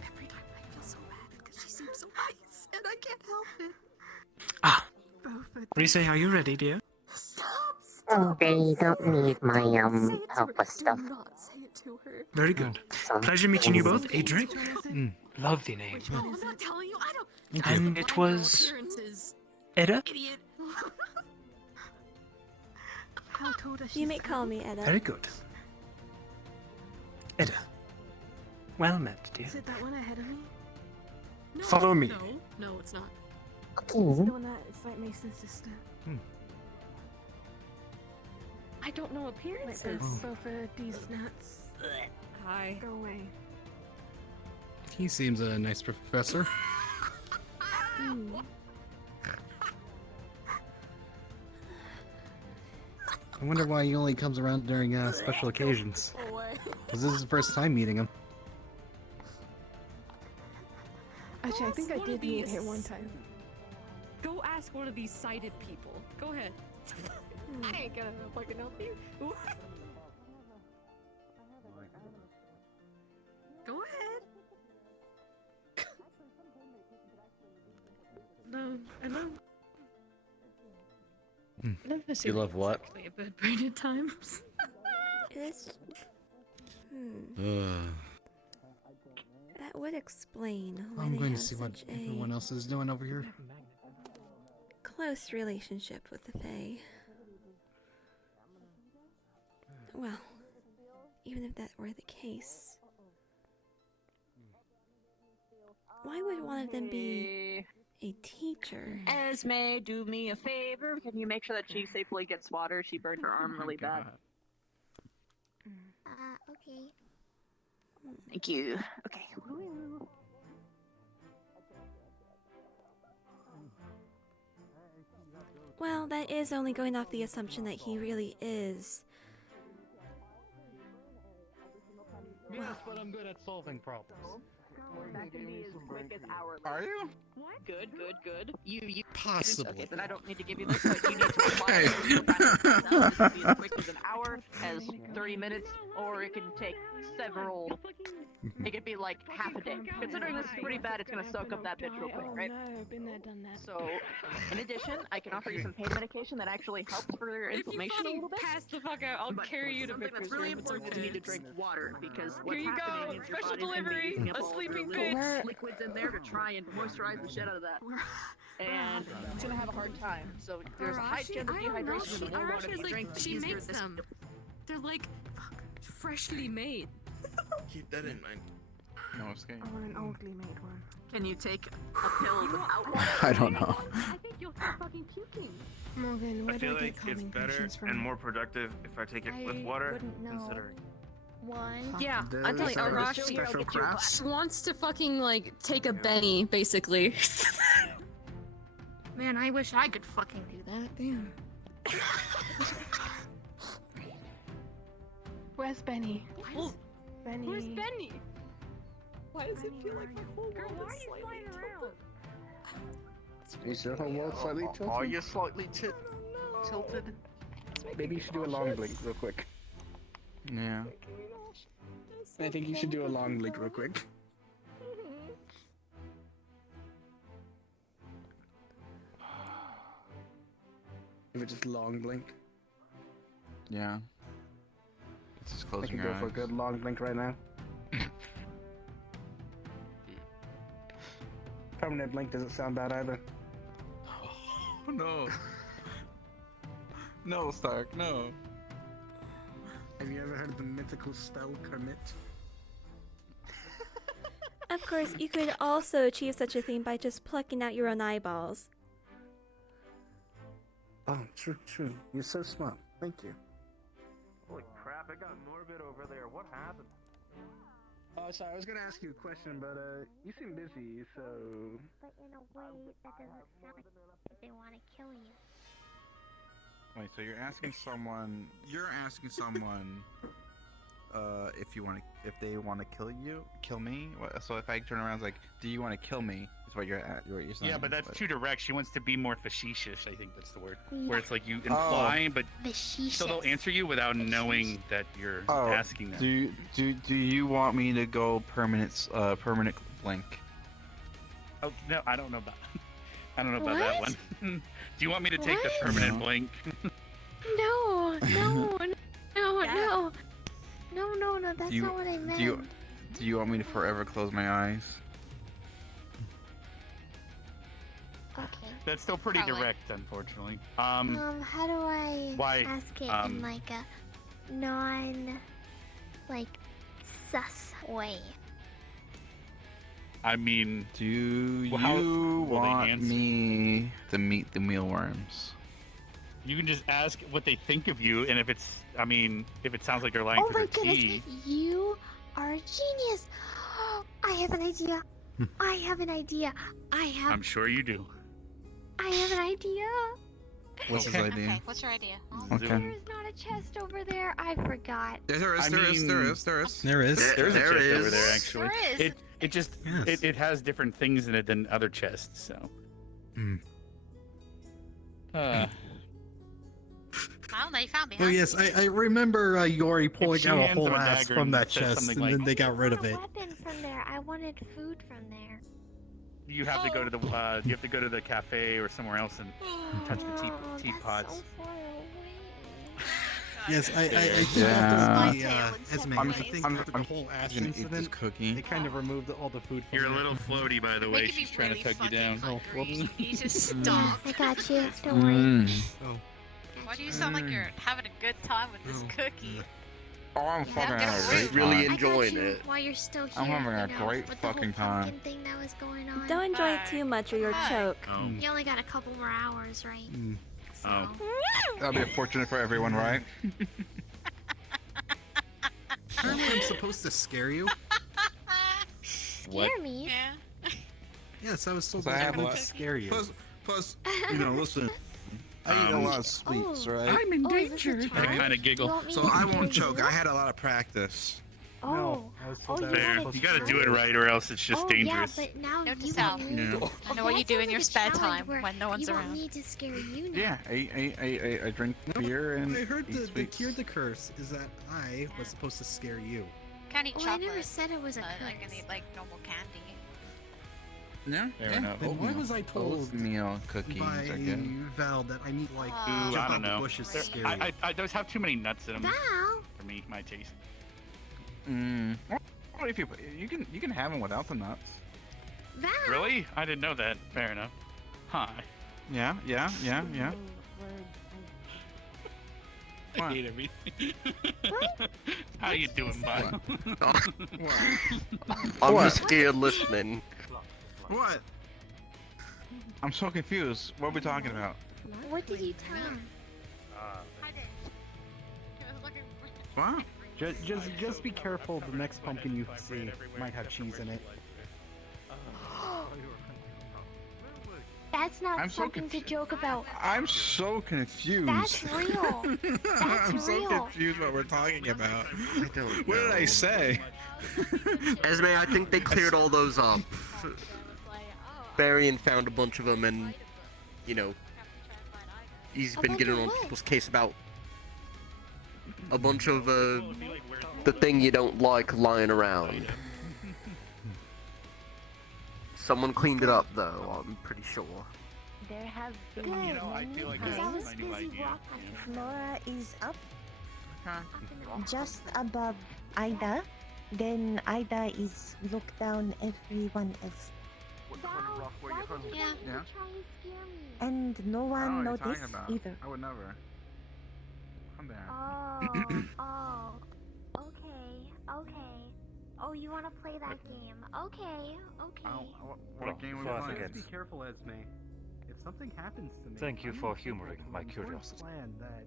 Every time I feel so bad because she seems so nice, and I can't help it. Ah, Rise, are you ready, dear? Oh, they don't need my help with stuff. Do not say it to her. Very good. Pleasure meeting you both. A drink? Love the name. I'm not telling you. I don't. And it was Appearances. Edda? Idiot. How told us You may call me Edda. Very good. Edda. Well met, dear. Is it that one ahead of me? No, Follow me. No, it's not. It's the one that's like Mason's sister. I don't know Like appearances. both of these nuts. Hi. Go away. He seems a nice professor. I wonder why he only comes around during special occasions. Because this is the first time meeting him. Actually, I think I did meet her one time. Go ask one of these sighted people. Go ahead. I ain't gonna fucking help you. Go ahead. No, I love. You love what? Actually, a bad brain at times. This. That would explain why I'm they going have to see what such a everyone else is doing over here. close relationship with the Fae. Well, even if that were the case, why would one of them be a teacher? Esme, do me a favor. Can you make sure that she safely gets water? She burned her arm really bad. Okay. Thank you. Okay. Well, that is only going off the assumption that he really is. Yes, but I'm good at solving problems. That can be as quick as hourly. Are you? What? Good. You Possibly. Okay, then I don't need to give you this, but you need to apply it. It can be as quick as an hour, as 30 minutes, or it can take several. It could be like half a day. Considering this is pretty bad, it's gonna soak up that bitch real quick, right? No, I've been there, done that. So, in addition, I can offer you some pain medication that actually helps for your inflammation a little bit. Pass the fuck out. I'll But carry you to something Victor's that's really room. It's important is you need to okay. drink water because what's Here you go. happening is your Special body's gonna be delivery. using up A all of sleeping your little bitch. liquids in there to try and moisturize the shit out of that. And it's gonna have a hard time. So there's a high chance of dehydration and the more water you drink, the She easier makes this. them. They're like freshly made. Keep that in mind. No, I'm scared. I want an oldly made one. Can you take a pill without water? I don't know. I think you'll start fucking puking. Morgan, where I do feel I get like it's calming better potions from? and more productive if I take it with water, wouldn't know. considering. One. Yeah, There's I'm telling you, a Arashi special class. Wants to fucking like take a Benny, basically. Man, I wish I could fucking do that. Damn. Where's Benny? Well, Benny. where's Benny? Why does it feel like my whole Girl, world why are is you slightly flying around? tilted? Is your whole world slightly tilted? Are you slightly tilted? Maybe you should do a long blink real quick. Yeah. I think you should do a long blink real quick. If it's just long blink. Yeah. It's just I closing could your go for a eyes. good long blink right now. Permanent blink doesn't sound bad either. Oh no. No, Stark, no. Have you ever heard of the mythical spell Kermit? Of course, you could also achieve such a thing by just plucking out your own eyeballs. Oh, true. You're so smart. Thank you. Holy crap, it got morbid over there. What happened? Oh, sorry, I was gonna ask you a question, but you seem busy, so... But in a way that doesn't sound like they want to kill you. Wait, so you're asking someone if they want to kill me? So if I turn around and like, do you want to kill me? Is what you're saying. Yeah, but that's too direct. She wants to be more facetious. I think that's the word. Yeah. Where it's like you imply, but Facetious. so they'll answer you without knowing that you're asking them. Do you want me to go permanent blink? Oh no, I don't know about. I don't know about that one. Do you want me to take the permanent blink? No, that's not what I meant. Do you want me to forever close my eyes? Okay. That's still pretty direct, unfortunately. How do I Why, ask it in like a sus way? I mean, do you want me to meet the mealworms? You can just ask what they think of you, and if it sounds like they're lying Oh through my their goodness, teeth. you are a genius! I have an idea. I'm sure you do. I have an idea. What's his idea? Okay, what's your idea? Okay. There's not a chest over there. I forgot. There is. There's a chest over there, actually. There is. It just it has different things in it than other chests, so. I don't know, you found Oh behind yes, you. I remember Yori pulling she out a hands whole them a ass dagger from and that says chest, something and like, then they got rid of it. Weapon from there. I wanted food from there. You have to go to the you have to go to the cafe or somewhere else and touch the teapots. So far away. Yes, I Yeah. Esme, I'm I think after the whole ass gonna eat this incident, cookie. they kind of removed all the food from You're a there. little floaty, by the way. Making me She's trying really to tug you down. fucking Oh, whoops. hungry. You just Yeah, stop. I got you. Don't worry. Oh. Why do you sound like you're having a good time with this cookie? Oh, I'm Yeah, fucking I'm having a gonna great really time. enjoying I got you it. while you're still here. I'm having a you know, great with the whole fucking pumpkin time. thing that was going on. Don't enjoy it too much or you'll choke. Oh. You only got a couple more hours, right? So. Oh. That'll be fortunate for everyone, right? Apparently, I'm supposed to scare you. Scare me? Yeah. Yes, I was told I that have I'm a to lot- scare you. Plus, listen. I eat a lot of sweets, Oh. right? I'm in Oh, is this a danger. turn? I kind of Do you giggle. want me So to I scare won't choke. you? I had a lot of practice. Oh. No, I was told that There, I was you supposed gotta to do it scare right, or else it's just oh, dangerous. Yeah, but now Note to you self. want me. Yeah. I know what you do in your spare challenge time where when no one's you around. want me to scare you now. Yeah, I drink beer and I heard eat the sweets. cure the curse is that I was supposed to scare you. Can't eat Oh, I chocolate. never said it was a but I can curse. eat like normal candy. Yeah, Fair yeah. enough. Then why was I told Oatmeal cookies by are good. Val that I need like Ooh, Ooh, jump I out don't the know. bushes to They're- scare you? I those have too many nuts in them Val! for me, my taste. What if you can have them without the nuts? Val! Really? I didn't know that. Fair enough. Huh. Yeah. I What? hate everything. How you doing, bud? I'm just scared listening. What? I'm so confused. What are we talking about? What did you tell him? I did. I was looking What? Just be careful. The next pumpkin you see might have cheese in it. That's not I'm so something to joke about. I'm so confused. That's real. That's I'm so real. confused what we're talking about. I don't What did know. I say? Esme, I think they cleared all those up. Barry found a bunch of them, and you know, he's A been bunch getting of on what? people's case about a bunch of the thing you don't like lying around. Someone cleaned it up, though. I'm pretty sure. There have been You know, I feel like Because this I is was my new busy idea. walking. Flora is up just above Ida. Then Ida is look down everyone else. Yeah. Yeah. And no I one don't know what you're noticed talking about. either. I would never. Come there. Oh, okay. Oh, you want to play that game? Okay. What game are we Well, playing? just be careful, Esme. If something happens to me, Thank you I'm for gonna take humoring that to my an important curiosity. Plan that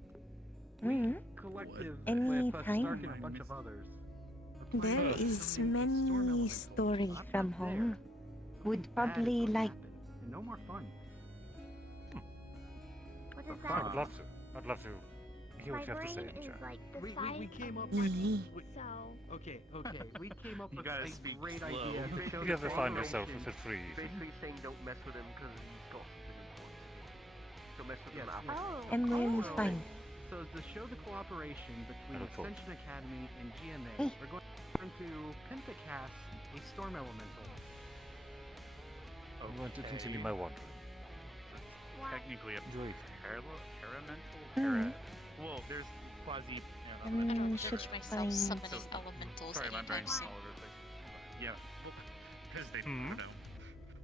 Mm. collective Any with us time. Stark and a bunch of others. There is many story from home. Would probably like. And no more fun. What is I that? would love to. I'd love to hear My what you have to brain say, is Jack. like the We size came of up my with. feet, we- so. Okay. We came up You with gotta a speak great slow. idea. to show If you the ever find yourself cooperation. with a free. Basically saying don't mess with him because he's got something important. Don't mess with him at all. Oh. And we'll So- find. So to show the cooperation between I look forward. Extension Academy and GMA, Hey. we're going to pentacast a storm elemental. I'm going to continue my wandering. Technically a Enjoy. paramental? Well, there's quasi. I should Judge myself find. summoning elementals Sorry, my anytime brain's soon. all over the place. Yeah, because they Hmm? don't know.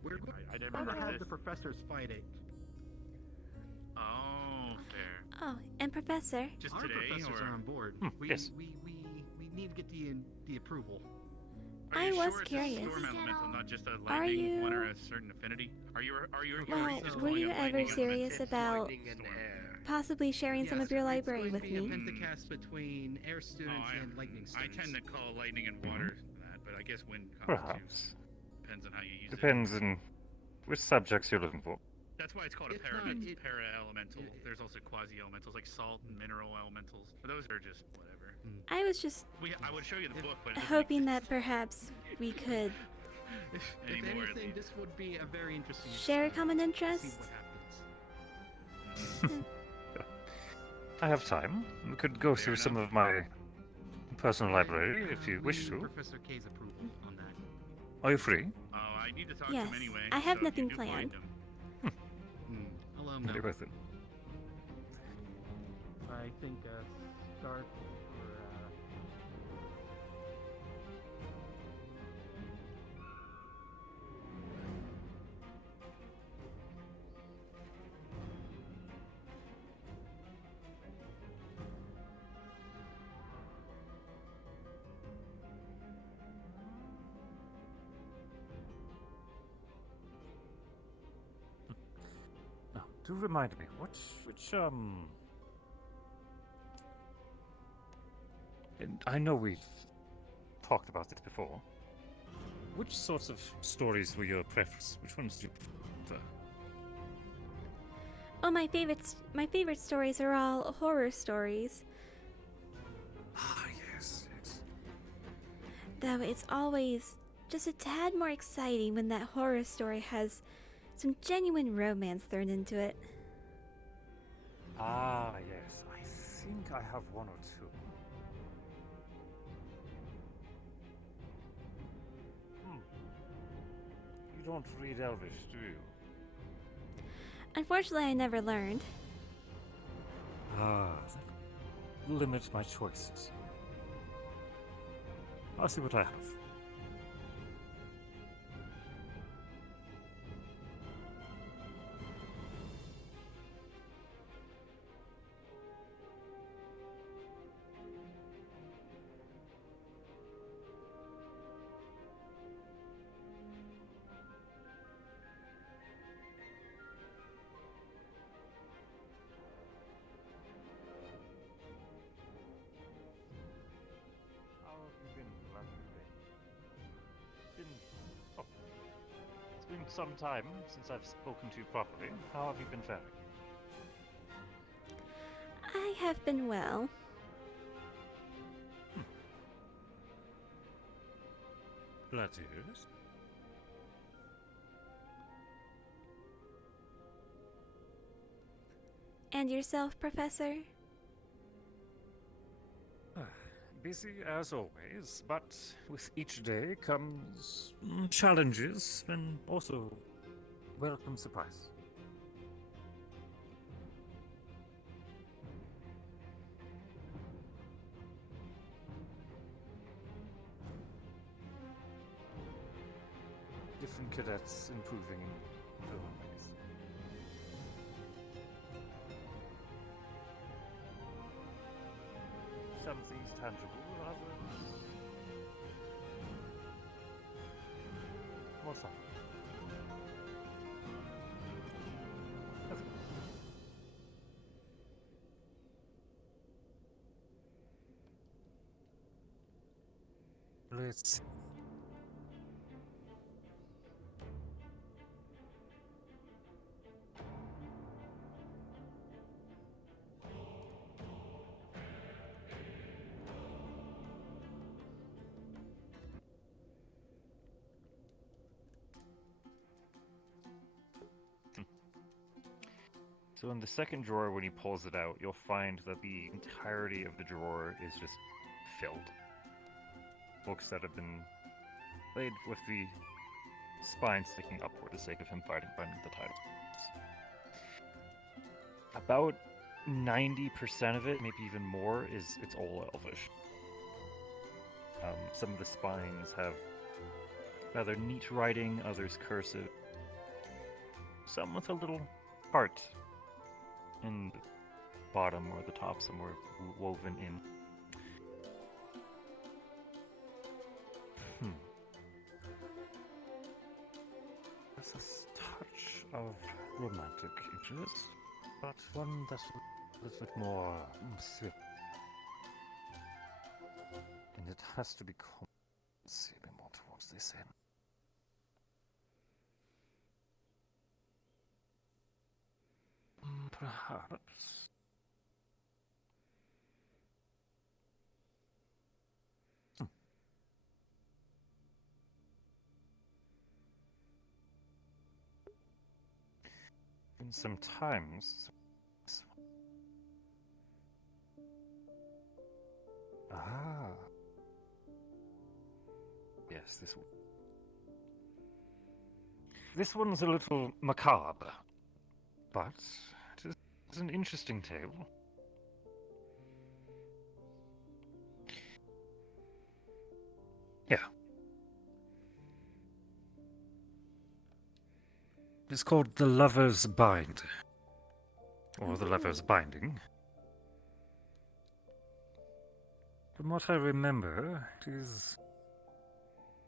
We're going I didn't to remember have this. the professors fight it. Oh, fair. Oh, and Professor, Just Our today, professors or are on board. Yes. We need to get the approval. Are I you was sure it's curious. a storm elemental, not just a Are lightning one you- or a certain affinity? Are you well, just were calling you it ever lightning serious elemental? about possibly sharing some of your library with It's going to me? be a pentacast between air students and lightning I students. tend to call lightning and water that, but I guess wind comes Perhaps. too. Depends on how you use Depends it. on which subjects you're looking for. That's why it's called a It's not- it- para-elemental. There's also quasi-elementals like salt and mineral elementals. But those are just whatever. I was just I would show you the book, but it doesn't hoping that perhaps we could If anymore, at anything, least. this would be a very interesting. share a common see interest. what happens. I have time. We could go through some of my personal library if you wish We to. need Professor K's approval on that. Are you free? Oh, I need to talk Yes, to him anyway. I have so if you nothing do find planned. him- Allow him Very well then. I think Stark or Now, do remind me, and I know we've talked about it before. Which sorts of stories were your preference? Which ones do you prefer? Oh, my favorite stories are all horror stories. Ah, yes. Though it's always just a tad more exciting when that horror story has some genuine romance thrown into it. Ah, yes. I think I have one or two. You don't read Elvish, do you? Unfortunately, I never learned. Ah, that limits my choices. I'll see what I have. How have you been the last few days? It's been some time since I've spoken to you properly. How have you been faring? I have been well. Glad to hear it. And yourself, Professor? Busy as always, but with each day comes challenges and also welcome surprise. different cadets improving in their own ways. Some things tangible, others more subtle. Let's. So in the second drawer, when he pulls it out, you'll find that the entirety of the drawer is just filled. Books that have been laid with the spine sticking up for the sake of him finding the titles. About 90% of it, maybe even more, it's all Elvish. Some of the spines have rather neat writing, others cursive. Some with a little heart in the bottom or the top somewhere woven in. There's a touch of romantic interest, but one that's a little bit more simple. And it has to be seeming more towards this end. Perhaps. And sometimes. Ah. Yes, this one. This one's a little macabre, but it's an interesting tale. Yeah. It's called The Lover's Bind. Or The Lover's Binding. From what I remember, it is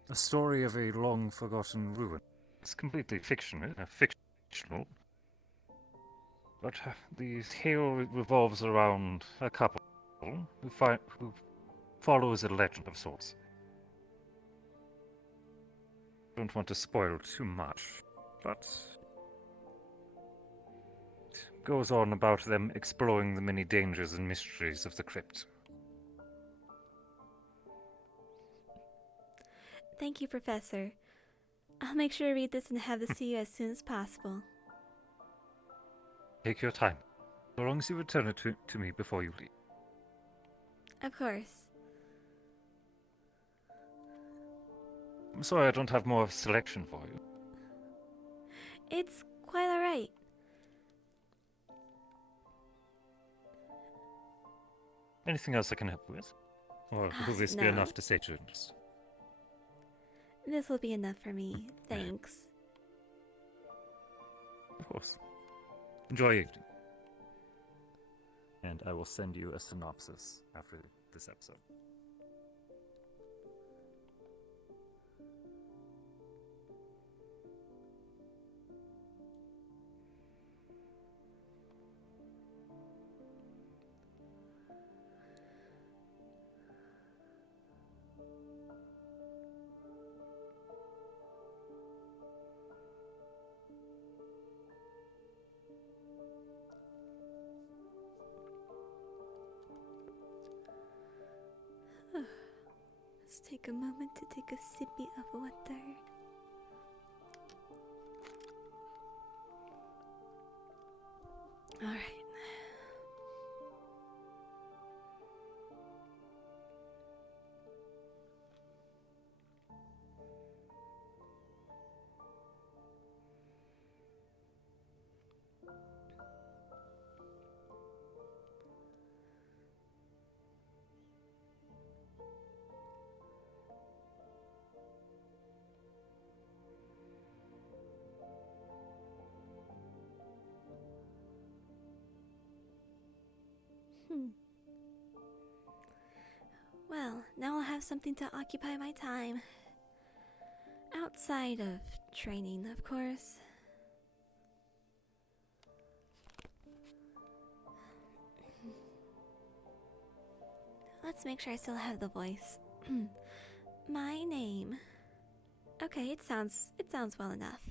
a story of a long-forgotten ruin. It's completely fictional, but the tale revolves around a couple who follows a legend of sorts. Don't want to spoil too much, but it goes on about them exploring the many dangers and mysteries of the crypt. Thank you, Professor. I'll make sure to read this and have this to you as soon as possible. Take your time, so long as you return it to me before you leave. Of course. I'm sorry I don't have more selection for you. It's quite alright. Anything else I can help with? Or will this be No. enough to sate your interest? This will be enough for me. Thanks. Of course. Enjoy your evening. And I will send you a synopsis after this episode. Let's take a moment to take a sippy of water. Alright. Well, now I'll have something to occupy my time. Outside of training, of course. Let's make sure I still have the voice. My name. Okay, it sounds well enough.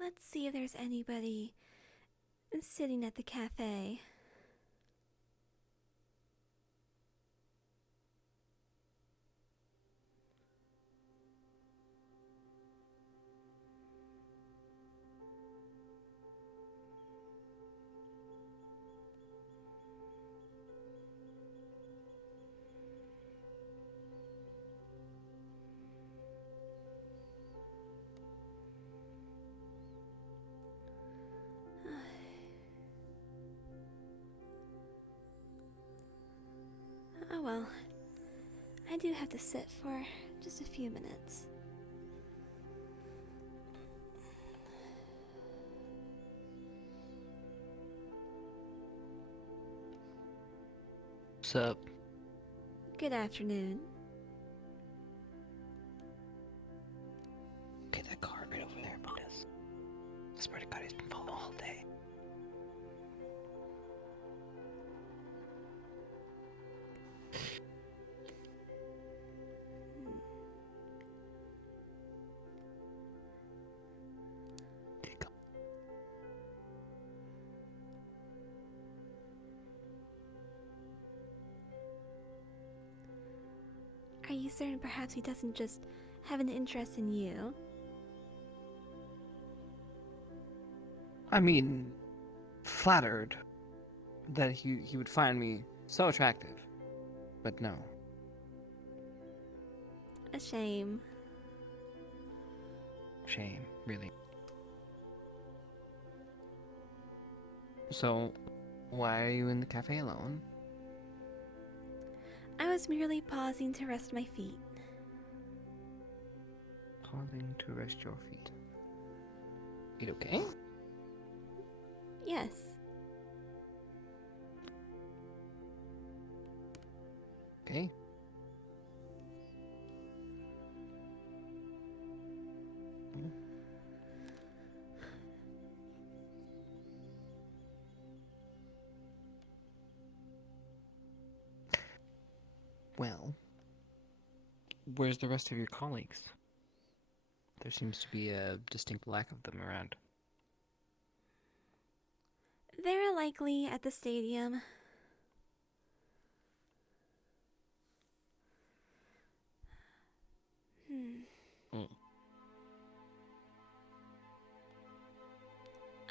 Let's see if there's anybody sitting at the cafe. Oh well, I do have to sit for just a few minutes. Sup? Good afternoon. Okay, that car right over there, Buddhas. I swear to God, he's been following all day. Are you certain perhaps he doesn't just have an interest in you? I mean, flattered that he would find me so attractive, but no. A shame. Shame, really. So, why are you in the cafe alone? I was merely pausing to rest my feet. Pausing to rest your feet. Feet okay? Yes. Okay. Well, where's the rest of your colleagues? There seems to be a distinct lack of them around. They're likely at the stadium.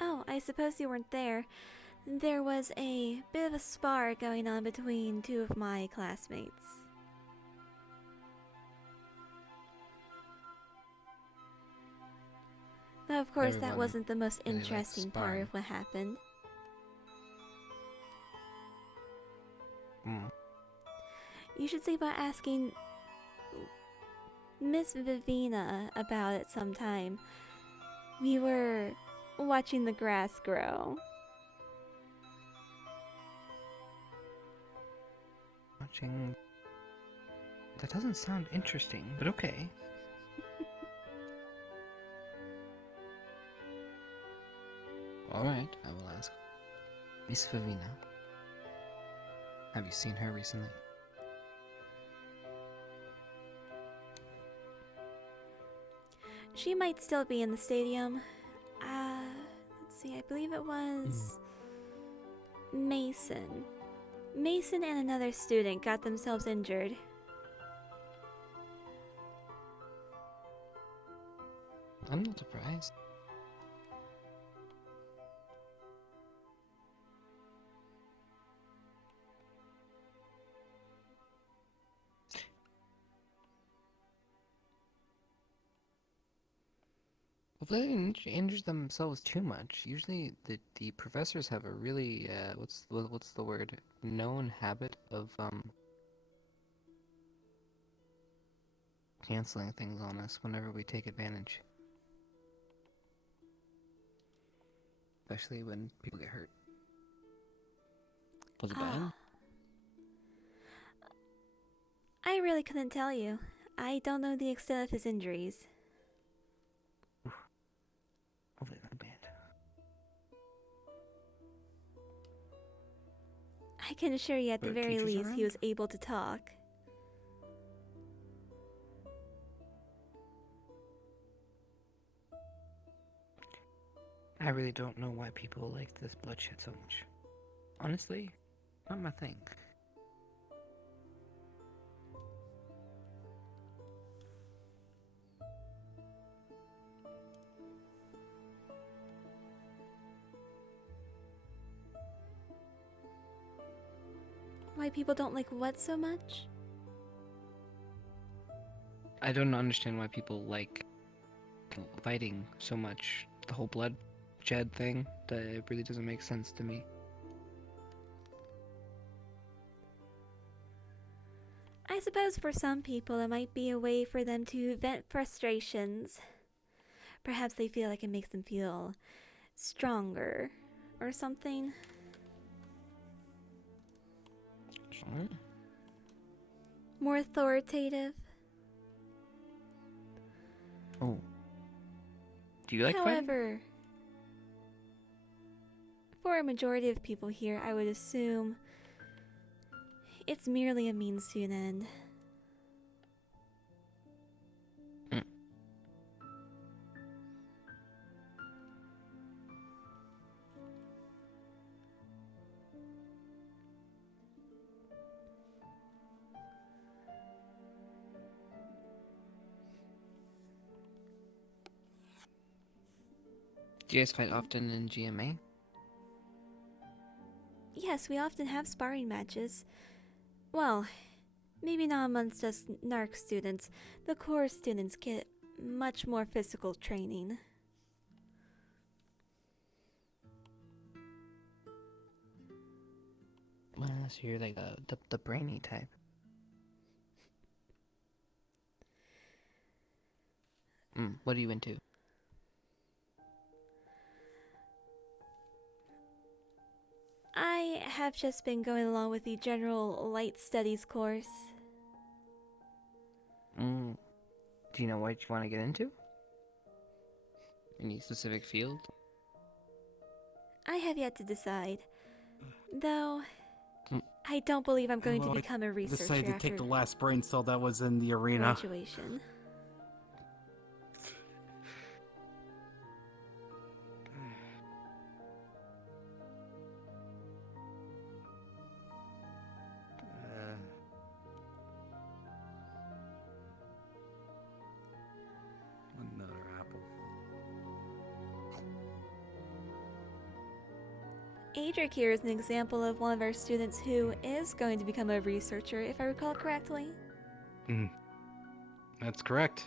Oh, I suppose you weren't there. There was a bit of a spar going on between two of my classmates. Though, of course, that Everyone wasn't the most really likes interesting part sparring. of what happened. You should see about asking Miss Vivina about it sometime. We were watching the grass grow. Watching... That doesn't sound interesting, but okay. Alright, I will ask. Miss Vivina. Have you seen her recently? She might still be in the stadium. Let's see, I believe it was Mason. Mason and another student got themselves injured. I'm not surprised. Well, they didn't injure themselves too much. Usually, the professors have a really what's the word? Known habit of canceling things on us whenever we take advantage. Especially when people get hurt. Was it bad? I really couldn't tell you. I don't know the extent of his injuries. Hopefully not bad. I can assure you at the But very teachers least he around? was able to talk. I really don't know why people like this bloodshed so much. Honestly, not my thing. Why people don't like what so much? I don't understand why people like fighting so much. The whole bloodshed thing, that it really doesn't make sense to me. I suppose for some people it might be a way for them to vent frustrations. Perhaps they feel like it makes them feel stronger or something. More authoritative. Oh. Do you like fighting? However, for a majority of people here, I would assume it's merely a means to an end. Do you guys fight often in GMA? Yes, we often have sparring matches. Well, maybe not amongst us NARC students. The core students get much more physical training. Well, unless you're like the brainy type. What are you into? I have just been going along with the general light studies course. Do you know what you want to get into? Any specific field? I have yet to decide. Though, I don't believe I'm going to become a researcher Decided to take after the last brain cell that was in the arena. graduation. Another apple. Adric here is an example of one of our students who is going to become a researcher, if I recall correctly. That's correct.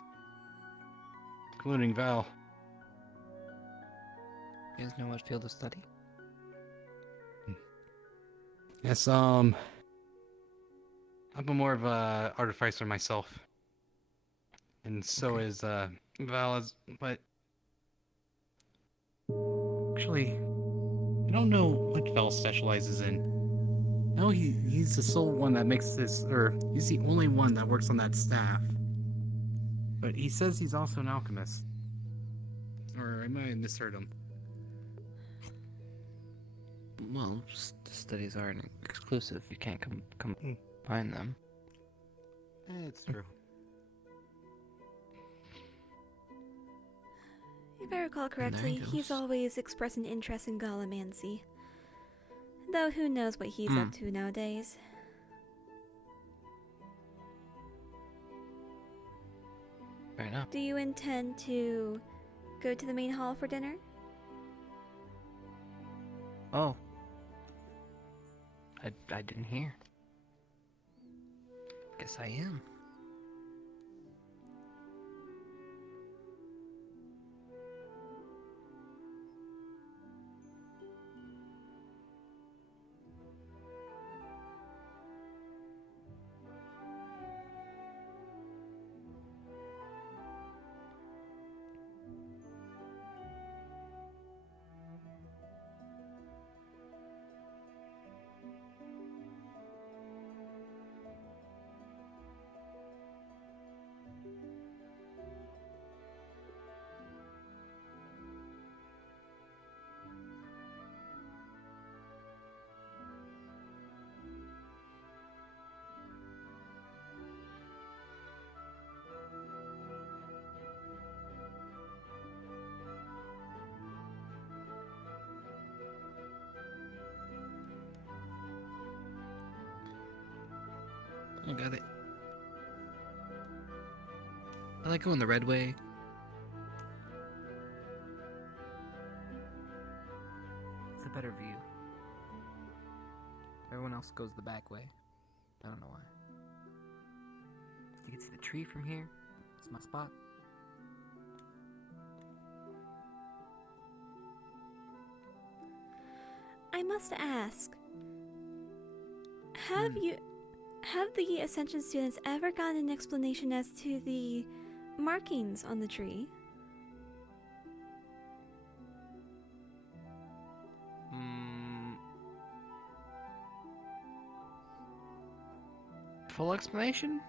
Including Val. You guys know what field of study? Yes, I'm more of a artificer myself. And so is Val, but actually, I don't know what Val specializes in. No, he's the sole one that makes this, or he's the only one that works on that staff. But he says he's also an alchemist. Or I might have misheard him. Well, the studies aren't exclusive. You can't combine them. It's true. If I recall correctly, he's always expressed an interest in Galamancy. Though who knows what he's up to nowadays. Fair enough. Do you intend to go to the main hall for dinner? Oh. I didn't hear. Guess I am. I got it. I like going the red way. It's a better view. Everyone else goes the back way. I don't know why. You can see the tree from here. It's my spot. I must ask, have the Ascension students ever gotten an explanation as to the markings on the tree? Full explanation?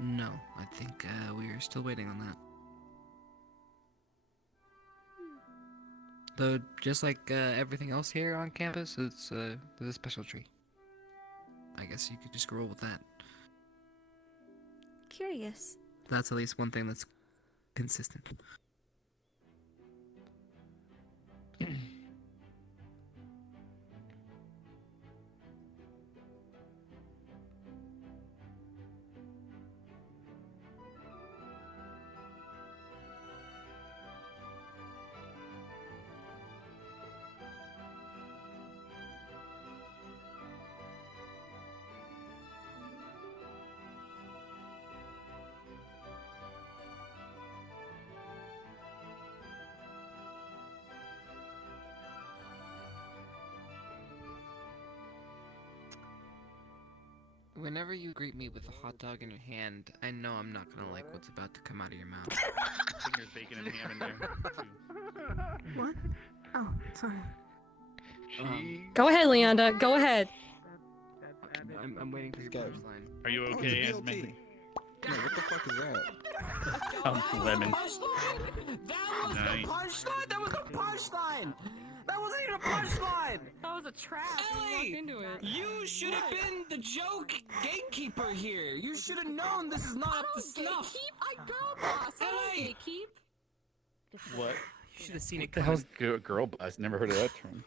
No, I think we're still waiting on that. Though, just like everything else here on campus, it's there's a special tree. I guess you could just roll with that. Curious. That's at least one thing that's consistent. Whenever you greet me with a hot dog in your hand, I know I'm not gonna like what's about to come out of your mouth. I think there's bacon and ham in there. What? Oh, sorry. Go ahead, Leanda. Go ahead. I'm waiting for your punchline. Are you okay, Esme? No, what the fuck is that? Lemon. That was Nice. the punchline! That was the punchline! That wasn't even a punchline! That was a trap. Ellie! Into it. You should have been the joke gatekeeper here! You should have known this is not up to snuff! I girl boss. I don't gatekeep. What? You should have seen it The hell's girl boss? Never heard of that term.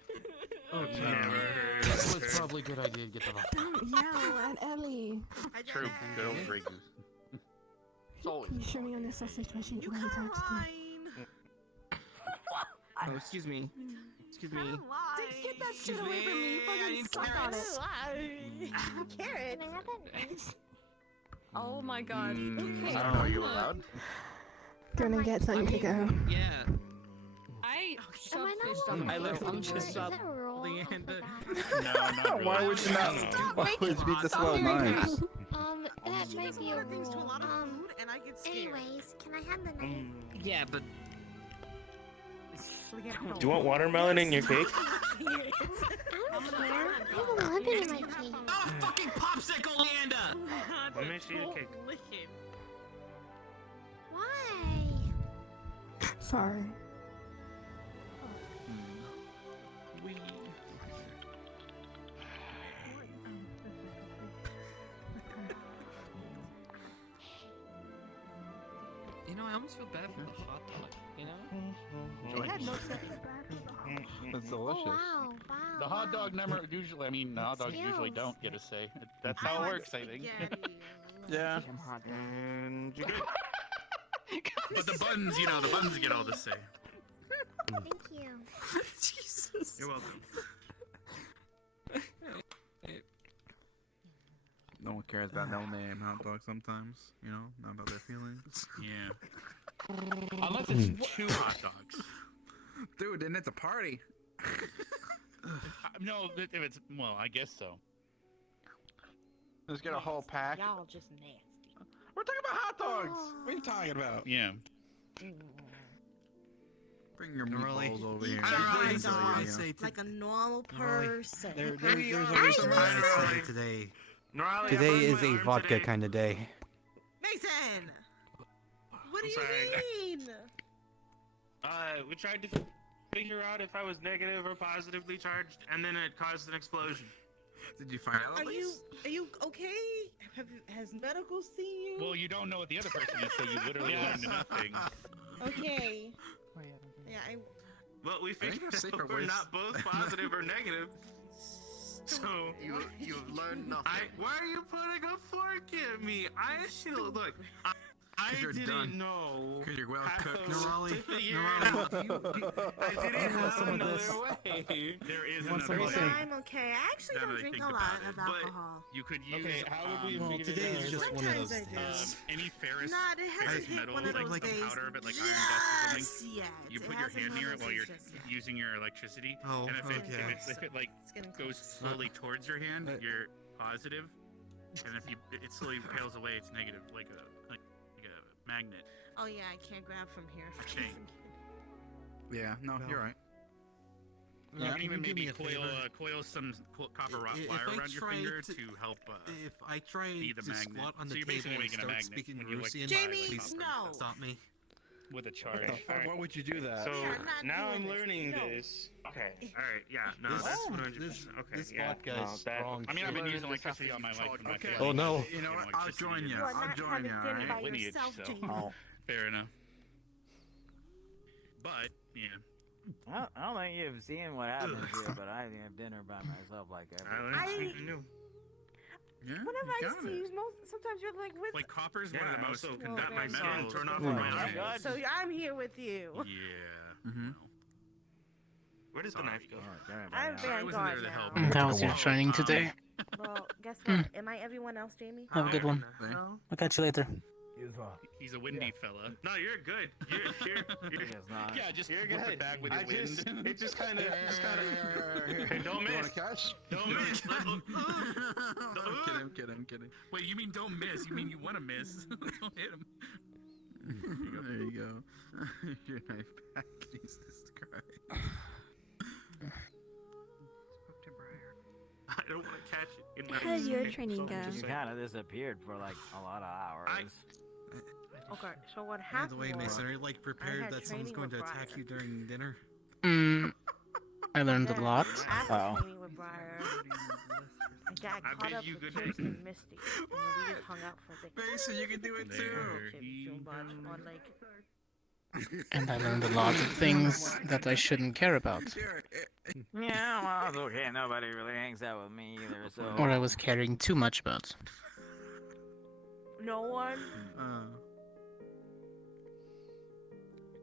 This was probably a good idea to get the Don't yell at Ellie. True. Good old Grey Goose. Can you show me on this sausage machine when he talks to you? Oh, excuse me. Excuse me. Get that shit away from me. Fucking suck on it. Carrot. Oh my god. Okay. I don't know, are you allowed? Gonna get something to go. Yeah. I shoved I fish not down my I throat. literally Is just saw it a roll? Leanda. No, not really. Why would you not? Why would you be this well nice? That might be a Other things to a rule. lot of food, and I get scared. Anyways, can I have the knife? Yeah, but Do you want watermelon in your cake? I don't care. I have a lemon in my cake. Not a fucking popsicle, Leanda! Let me see your cake. Why? Sorry. you know, I almost feel bad for the hot dog. You know? It had no sense. It's delicious. Wow, wow. The hot dog never usually. I mean, the hot dogs usually Skills. don't get a say. That's how it works, I think. Yeah. And you good? But the buns, you know, the buns get all the say. Thank you. Jesus. You're welcome. No one cares about no name hot dogs sometimes, you know, not about their feelings. Yeah. Unless it's two hot dogs. Dude, then it's a party. No, if it's well, I guess so. Let's get a whole pack. Y'all just nasty. We're talking about hot dogs. What are you talking about? Yeah. Bring your Norley. meatballs over here. I Meatballs over here. say Like a normal person. there's always some Norley. say today. Norley, I Today broke is my a arm vodka today. kind of day. Mason! What do I'm you sorry. mean? We tried to figure out if I was negative or positively charged, and then it caused an explosion. Did you find out? Are you okay? Has medical seen you? Well, you don't know what the other person is, so you literally learned nothing. Okay. Yeah, Well, we think figured there's safer out we're ways. not both positive or negative. So you've learned nothing. Why are you putting a fork at me? I still look. I didn't know. Because you're well cooked, Nerali. I didn't have some of another this? way. There is Want some another of way. this? I'm okay. I actually Now don't that I drink think a about lot it, of but alcohol. You could use. Okay, how would we well, figure today that is out? just one of those Sometimes I days. do. Any ferrous, Not, it hasn't ferrous hit metal, one of those like days powder of it, like iron dust or something. just yet. You It put your hasn't hand near it while you're manifested just yet. using your electricity, Oh, and okay. if it like getting goes slowly towards your hand, you're positive, and if it slowly pales away, it's negative, like a magnet. Oh yeah, I can't grab from here. A chain. Yeah, no, you're right. Yeah, You can can even you do maybe me a favor? coil some copper If wire I around your try finger to- to help. If I try be the to magnet. squat on So the you're table basically and making a start magnet speaking when you, like, Russian, Jamie, please no. stop me. With a charge. Why would you do that? So Yeah, I'm not now doing I'm this. learning No. this. Okay. All right, yeah, no, This- that's this- 100%. Okay, this yeah, vodka no, is that- strong. I mean, I've been Learning using this electricity all my life. From my Okay. family. Oh, no. You know what? I'll join you. You are I'll not join having you. dinner All by right? Lineage, yourself, so- Jamie. Oh, fair enough. But yeah, I don't think you've seen what happens here, but I have dinner by myself like every I learned something new. Yeah, Whenever you I got see it. you, sometimes you're like with. Like copper is one Yeah, of the most also conductive very metals. Turn off in my life. knife. So I'm here with you. Yeah. Where does the knife go? I'm Sorry, I Van wasn't there Gogh to help. now. How was your training today? Well, guess what? Am I everyone else, Jamie? Have a good one. No. I'll catch you later. He's a windy fella. No, you're good. You're Yeah, just you're whip good. it back with your wind. It just kind of. Hey, don't miss. Cash? Don't miss. I'm kidding. Wait, you mean don't miss? You mean you want to miss? Don't hit him. There you go. Your knife back. Jesus Christ. I don't want to catch it in my. How did your training go? You kind of disappeared for like a lot of hours. Okay, so what By happened the way, was, Mason, are you like I prepared had that someone's training going to with attack Briar. you during dinner? I learned a Then, lot. After training with Briar, I got I caught bid up you with good Chips night. and Misty, and then we just hung out for like. Mason, you can do it There too. he Too much on like. And I learned a lot of things that I shouldn't care about. Yeah, well, it's okay. Nobody really hangs out with me either, so. Or I was caring too much about. No one.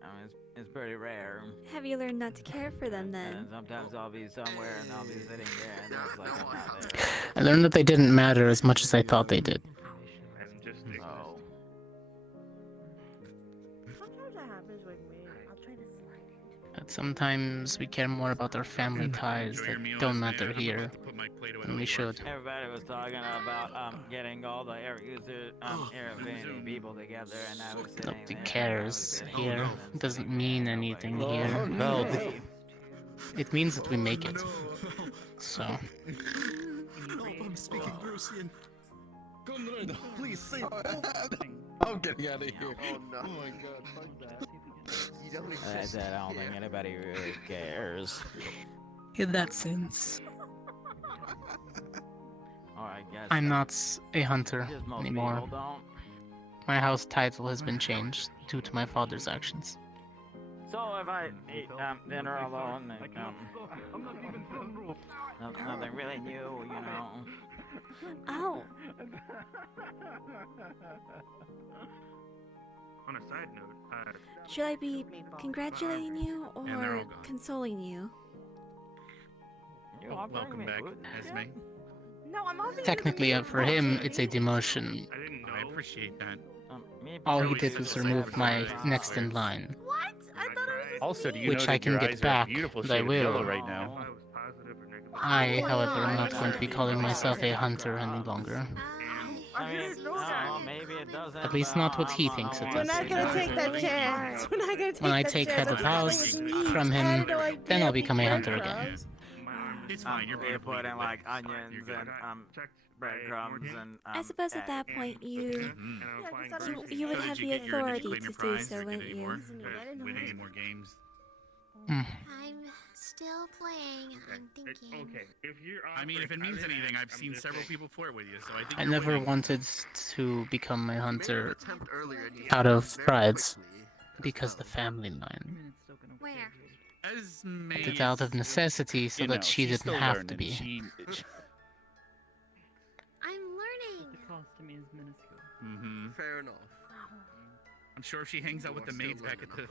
I mean, it's pretty rare. Have you learned not to care for them And then? sometimes I'll be somewhere and I'll be sitting there and it's like I'm not there. I learned that they didn't matter as much as I thought they did. And just Oh. Sometimes that happens with me. I'll try to slide into. But sometimes we care more about our family ties that don't matter here than we should. Everybody was talking about getting all the air user air affinity people together, and I was sitting Nobody there. cares here. It doesn't mean anything here. No. It means that we make it. So, Help, I'm speaking Russian. Conrad, please save me. I'm getting out of here. Oh no. Oh my god, fuck that. You don't I exist. said I don't think anybody really cares. in that sense, Or I guess I'm not a hunter just most anymore. people don't. My house title has been changed due to my father's actions. So if I eat dinner alone, nothing really new, you know. Ow! On a side note, Should I be congratulating you And they're or all gone. consoling you? You're offering Welcome me back, food? Esme. No, I'm offering. Technically, for him, it's a demotion. I didn't know. I appreciate that. Me All he Really did was successful remove my episode. next in line. What? I thought it was. Also, do you Which know I that can your get eyes back, are a beautiful but I shade of will. yellow right now? If I was positive or negative. I, however, am not going to be calling myself a hunter any longer. I mean, didn't know that. maybe it doesn't. At least not what he thinks it We're is. not gonna take that chance. We're not gonna take When I that take chance. head of I thought it house was me. from I him, had no idea then I'll we become a went hunter from. again. It's fine. You're You're beautiful. putting like It's fine, onions you're good. and breadcrumbs and. I suppose at that point you would So have did you the get your- did authority you claim to your do prize? so, Did you wouldn't get any you? more? I didn't know Win it any was- more games? Hmm. I'm still playing. I'm thinking. Okay, if you're. I mean, if it means anything, I've seen several people flirt with you, so I think I you're never winning. wanted to become a hunter Attempt earlier and you out gave of up very pride, quickly. because the family line. Where? Esme Did it out of necessity so You know, that she she's didn't still have learning. to be. Mm-hmm. Fair enough. I'm sure if she hangs out with the maids back at the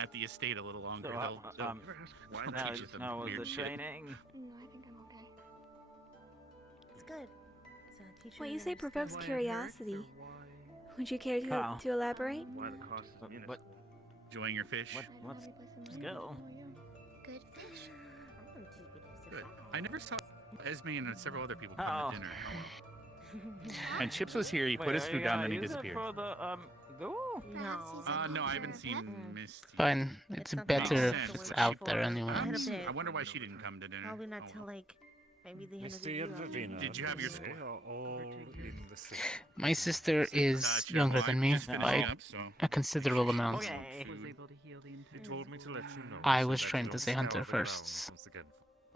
at the estate a little longer, So, they'll teach us how was weird the shit. training? No, I think I'm okay. It's good. What you say provokes curiosity. Would you care How? to elaborate? Why the cost is what? Enjoying your fish? What's skill? Good fish. Good. I never saw Esme and several other people come Oh. to dinner. And Chips was here. He put his food down, then he disappeared. For the goo? No. No, I haven't seen Misty. Fine. It's better if it's out there anyway. I wonder why she didn't come to dinner. Probably not till like maybe the end of the Misty year. and Vivina, Did you have your they score? are all in the city. My sister is younger than me by a considerable amount. Okay. He told me to let you know. I so was that trained you as a don't hunter smell the first. ground once again.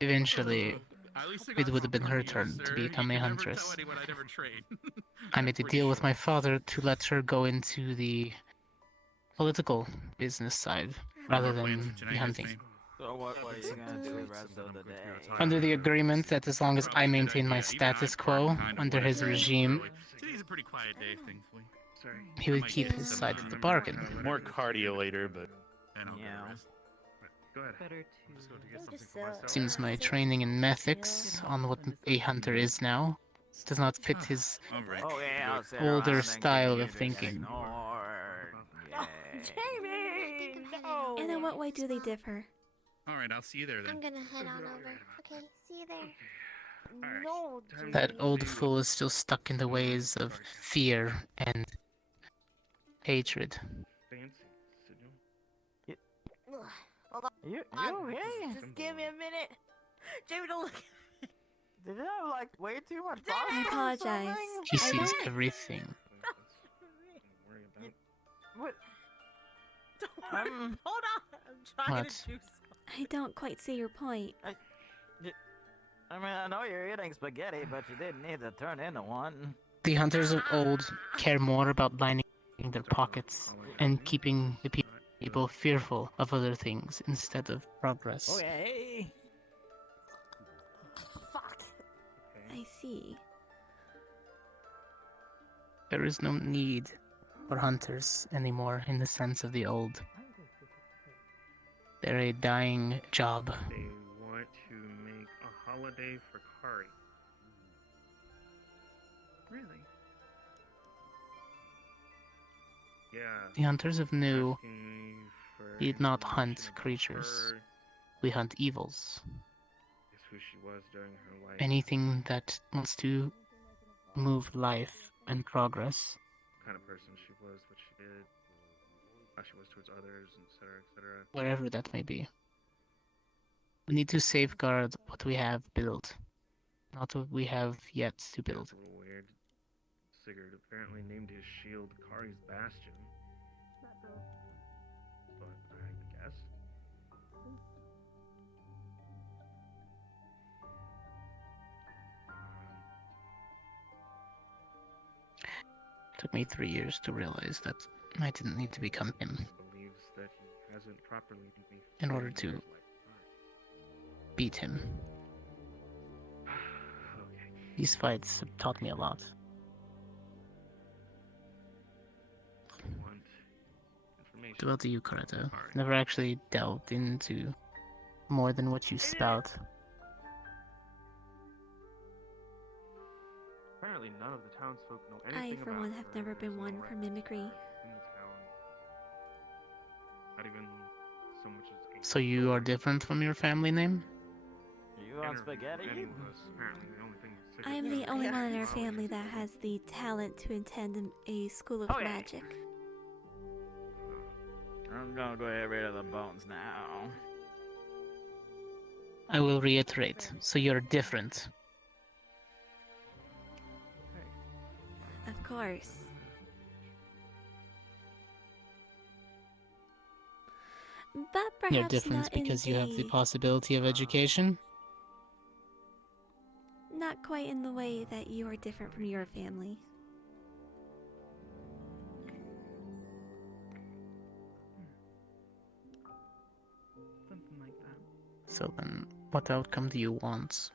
Eventually, At least I it got would have been something her from you, turn sir. to You become can a never huntress. tell anyone I'd ever trade. I made a deal with my father to let her go into the political business side rather than the hunting. So what are you gonna do the rest of the day? Under the agreement that as long as I maintain my status quo under his regime, Today's a pretty quiet day, thankfully. Sorry. he would keep his side of the bargain. More cardio later, but And I'll get Yeah. a rest. Go ahead. Better Just go to get something Just, for myself. Seems my training in ethics on what a hunter is now does not fit his All right. Oh yeah, I'll sit older around and style continue of to thinking. ignore. Oh, Yay. Jamie! No! And in what way do they differ? All right, I'll see you there I'm then. gonna head on over. Okay, see you there. Alright. No, That Jamie. old fool is still stuck in the ways of fear and hatred. fancy. Ugh. Hold on. You okay? Just give me a minute. Jamie, don't look. Did you have like way too much I pasta or apologize. something? He I sees don't- everything. What? Hold on. I'm trying What? to do I don't quite see your point. I mean, I know you're eating spaghetti, but you didn't need to turn into one. The hunters of old care more about lining their pockets and keeping the people fearful of other things instead of progress. Okay. Fuck. I see. There is no need for hunters anymore in the sense of the old. They're a dying job. They want to make a holiday for Kari. Really? Yeah. The hunters of new asking me for did not information hunt about creatures. her, We hunt evils. guess who she was during her life. Anything that wants to move life and progress. Kind of person she was, what she did, how she was towards others, etc., etc. Wherever that may be. We need to safeguard what we have built, not what we have yet to build. It's a little weird. Sigurd apparently named his shield Kari's Bastion. But I guess. Took me 3 years to realize that I didn't need to become him Believes that he hasn't properly been in order to beat him. Okay. These fights have taught me a lot. Want information? What about you, Coretta? Never actually delved into more than what you spout. Apparently none of the townsfolk know I, anything for about one, have her. never been There's one no for record mimicry. in the town. Not even so much as a So you are different from your family name? You want interview with spaghetti? any of us. Apparently the only thing that's I am the only one in our family that has the talent to attend a school of Okay. magic. I'm gonna go get rid of the bones now. I will reiterate. So you're different. Of course. But perhaps You're different not in because you have the the- possibility of education. Not quite in the way that you are different from your family. something like that. So then, what outcome do you want?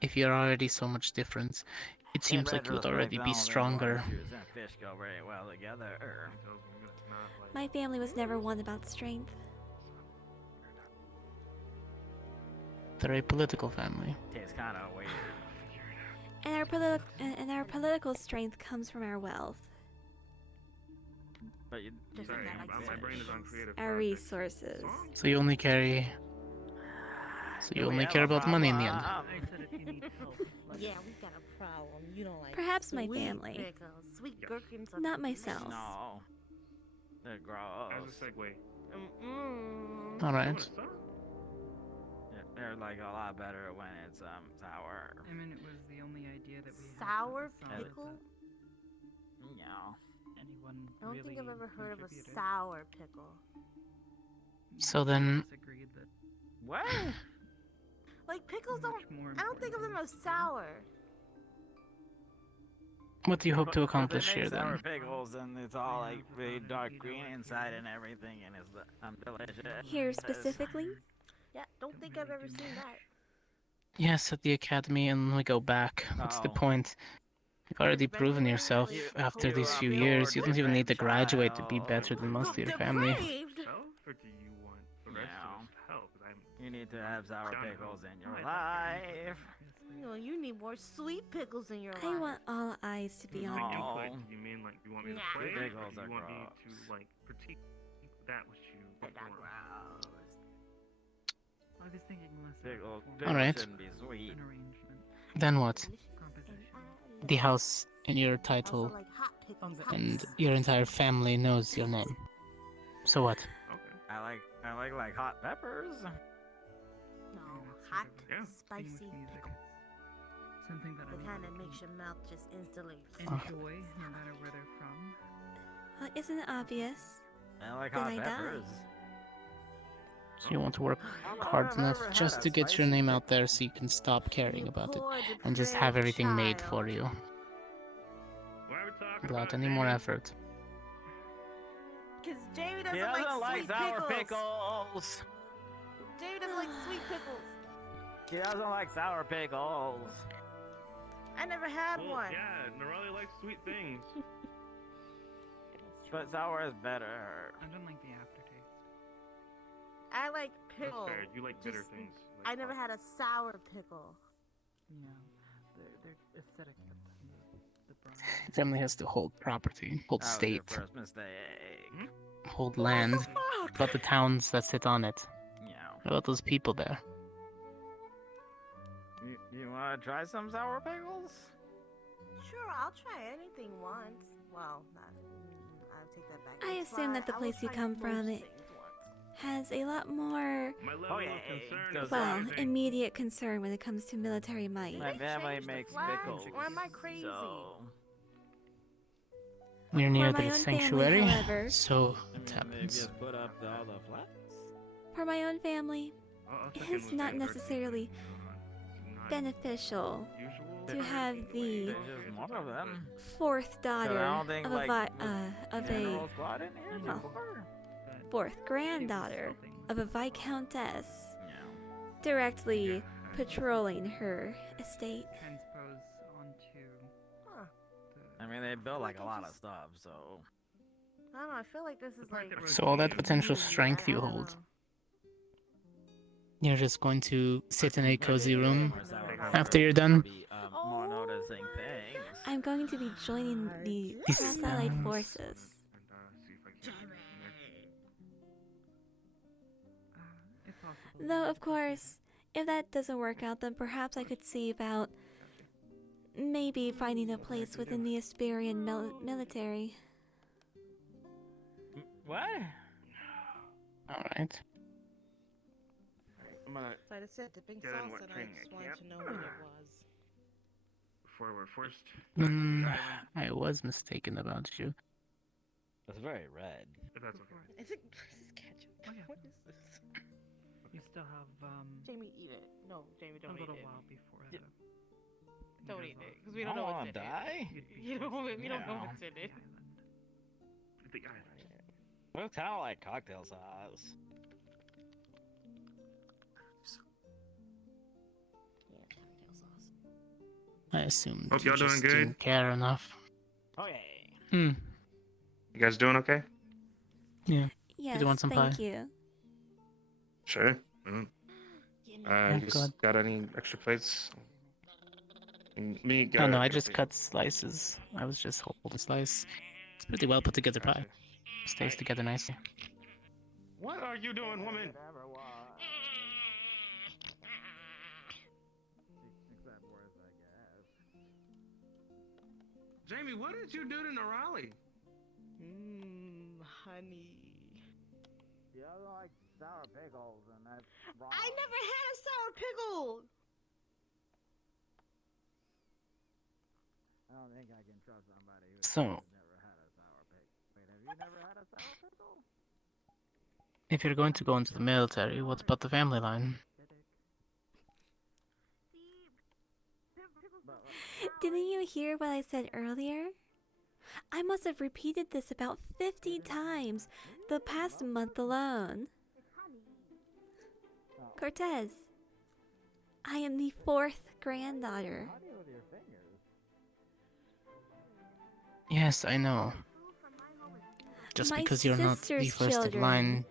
If you're already so much different, it seems like you would already be stronger. Juice and fish go very well together. My family was never one about strength. They're a political family. Tastes kind of weird. And our political strength comes from our wealth, But you Sorry, my brain is on creative. our resources. So you only carry. So you only care about money in the end. Yeah, we got a problem. You don't like Perhaps my sweet family. pickles, sweet gherkins. are Not myself. No. They're gross. As a segue. All right. They're like a lot better when it's sour. I mean, it was the only idea that we Sour had. pickle? No. Anyone I don't really think I've ever heard of a contributed. sour pickle. So then, Agreed that What? Like pickles don't. more I don't think of them as sour. what do you hope to But accomplish they make here sour then? pickles and it's all like really dark green inside and everything, and it's delicious. Here specifically? Yeah, don't think I've ever seen that. Yes, at the academy, and we go back. What's the Oh. point? You've already proven yourself after these few years. You don't even need to graduate to be better than most of your family. Yourself, or do you want the rest of us to help? You need to have sour pickles in your life. You need more sweet pickles in your life. I want all eyes to be on me. Input, do you mean like you want me to Nah. play, or Pickles do you are want me gross. to like critique that which you perform? I was thinking less Pickles, Alright. shouldn't be sweet. an arrangement. Then what? Composition. The house in your title and your entire family knows your name. So what? I like hot peppers. No, hot, Yeah. spicy pickle. Something that The I kind that makes your mouth just instantly. enjoy, no matter where they're from. Isn't it obvious? I like Then hot I die. peppers. So you want to work hard enough just to get your name out there so you can stop caring about it and just have everything made for you without any more effort. Because Jamie He doesn't doesn't like sweet sour pickles. pickles. Jamie doesn't like sweet pickles. He doesn't like sour pickles. I never had Well, one. yeah, Norali likes sweet things. But sour is better. I don't like the aftertaste. I like That's pickles. fair. You like bitter Just- things. I never had a sour pickle. Yeah, they're aesthetic, but the brand. The family has to hold property, hold That was state, your first mistake. hold land. What about the towns that sit on it? Yeah. What about those people there? You want to try some sour pickles? Sure, I'll try anything once. Well, not. I'll take that back. I That's assume that the fine. I will place you try come most from things once. has a lot more, My level of concern is well, rising. immediate concern when it comes to military might. My family Change the makes flags, pickles. Or am I crazy? So... We're near my the own sanctuary, family, however- so I it mean, maybe happens. just put up all the flags. For my own family, I'll check in it's with not Vanguard to see necessarily what's not beneficial usual. to have the There's just one of them. fourth daughter I don't think, of a like, of General a Squad in here well, before? fourth granddaughter of a viscountess Yeah. directly patrolling her estate. Transpose onto Huh. I mean, they built like a lot of stuff, so. I don't know. I feel like this is like. So all that potential strength you hold, you're just going to sit in a cozy room after you're done? More noticing things. I'm going to be joining the These Allied sounds- forces. See if I can get in there. if possible. Though, of course, if that doesn't work out, then perhaps I could see about maybe finding a place within the Asperian military. What? Alright. I'm gonna So I just said dipping get in sauce, what and I training just I wanted can to know what it was. before we're forced. I was mistaken about you. It's very red. If that's okay. Is it? This is ketchup. Oh, yeah. What is this? You still have Jamie, eat it. No, Jamie, a don't eat little it. while before Yeah. the. Don't eat it, because we I don't know don't what's in wanna die. it. You don't. We don't know what's in it. The island. Well, it's kind of like cocktail sauce. Yeah, cocktail sauce. I assumed Hope you y'all doing just good. didn't care enough. Okay. Hmm. You guys doing okay? Yeah. Yes, you want some thank pie? you. Sure. Mm. Yeah, You go ahead. got any extra plates? Me, Oh no, I get a just plate. cut slices. I was just holding slice. It's pretty well put together pie. Stays together nicely. What are you doing, woman? Jamie, what did you do to Raleigh? Honey. Yeah, I like sour pickles, and that's wrong. I never had a sour pickle. I don't think I can trust somebody who So, never had a sour pickle. Wait, have you never had a sour pickle? if you're going to go into the military, what about the family line? Didn't you hear what I said earlier? I must have repeated this about 50 times the past month alone. Cortez, I am the 4th granddaughter. Yes, I know. Just My because you're not the sister's first in children. line.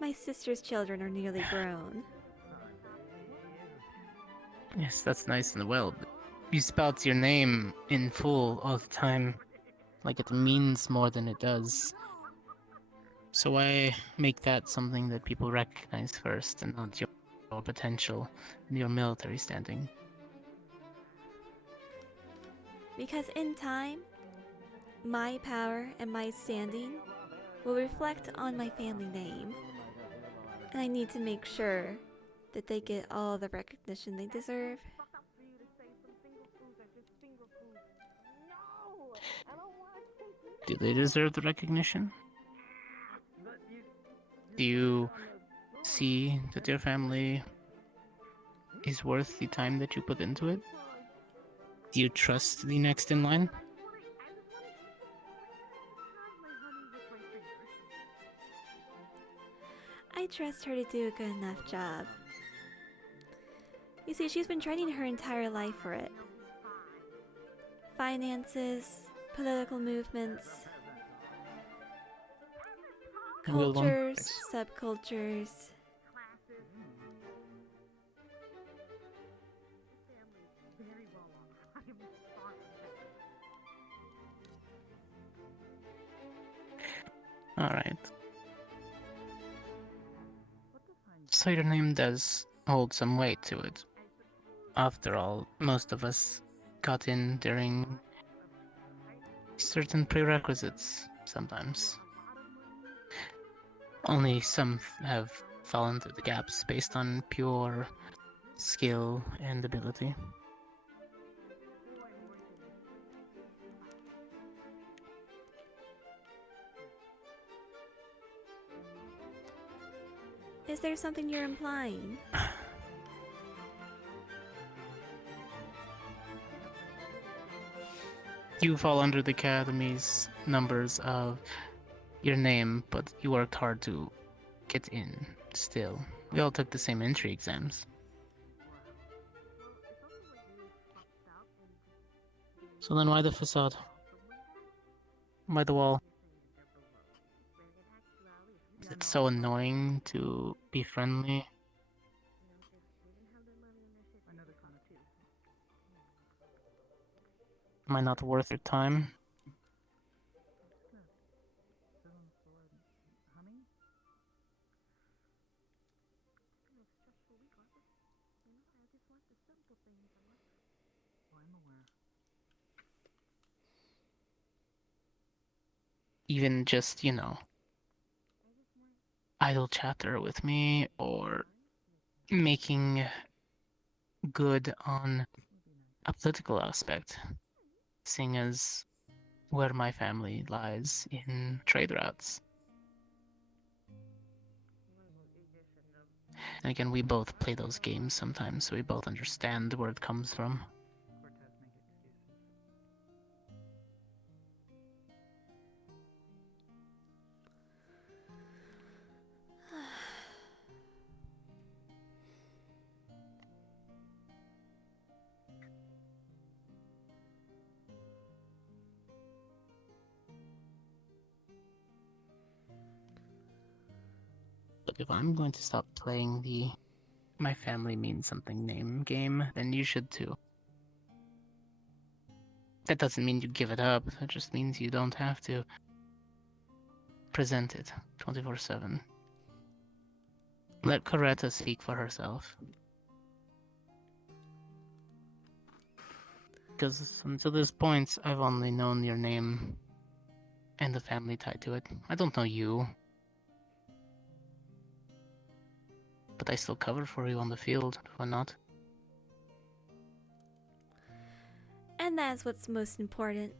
My sister's children are nearly grown. Yes, that's nice and well, but you spout your name in full all the time, like it means more than it does. So why make that something that people recognize first and not your potential and your military standing? Because in time, my power and my standing will reflect on my family name. And I need to make sure that they get all the recognition they deserve. Do they deserve the recognition? Do you see that your family is worth the time that you put into it? Do you trust the next in line? I trust her to do a good enough job. You see, she's been training her entire life for it. Finances, political movements, cultures, subcultures. Alright. So your name does hold some weight to it. After all, most of us got in during certain prerequisites sometimes. Only some have fallen through the gaps based on pure skill and ability. Is there something you're implying? You fall under the Academy's numbers of your name, but you worked hard to get in still. We all took the same entry exams. So then why the facade? Why the wall? Is it so annoying to be friendly? Am I not worth your time? Even just, idle chatter with me, or making good on a political aspect, seeing as where my family lies in trade routes. And again, we both play those games sometimes, so we both understand where it comes from. look, if I'm going to stop playing the my family means something name game, then you should too. That doesn't mean you give it up, that just means you don't have to present it 24/7. Let Coretta speak for herself. Because until this point, I've only known your name and the family tied to it. I don't know you. But I still cover for you on the field, why not? And that's what's most important.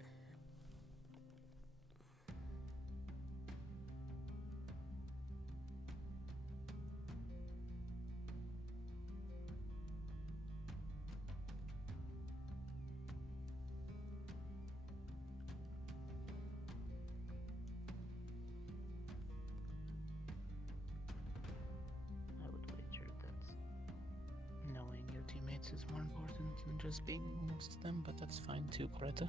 I would wager that knowing your teammates is more important than just being next to them, but that's fine too, Coretta.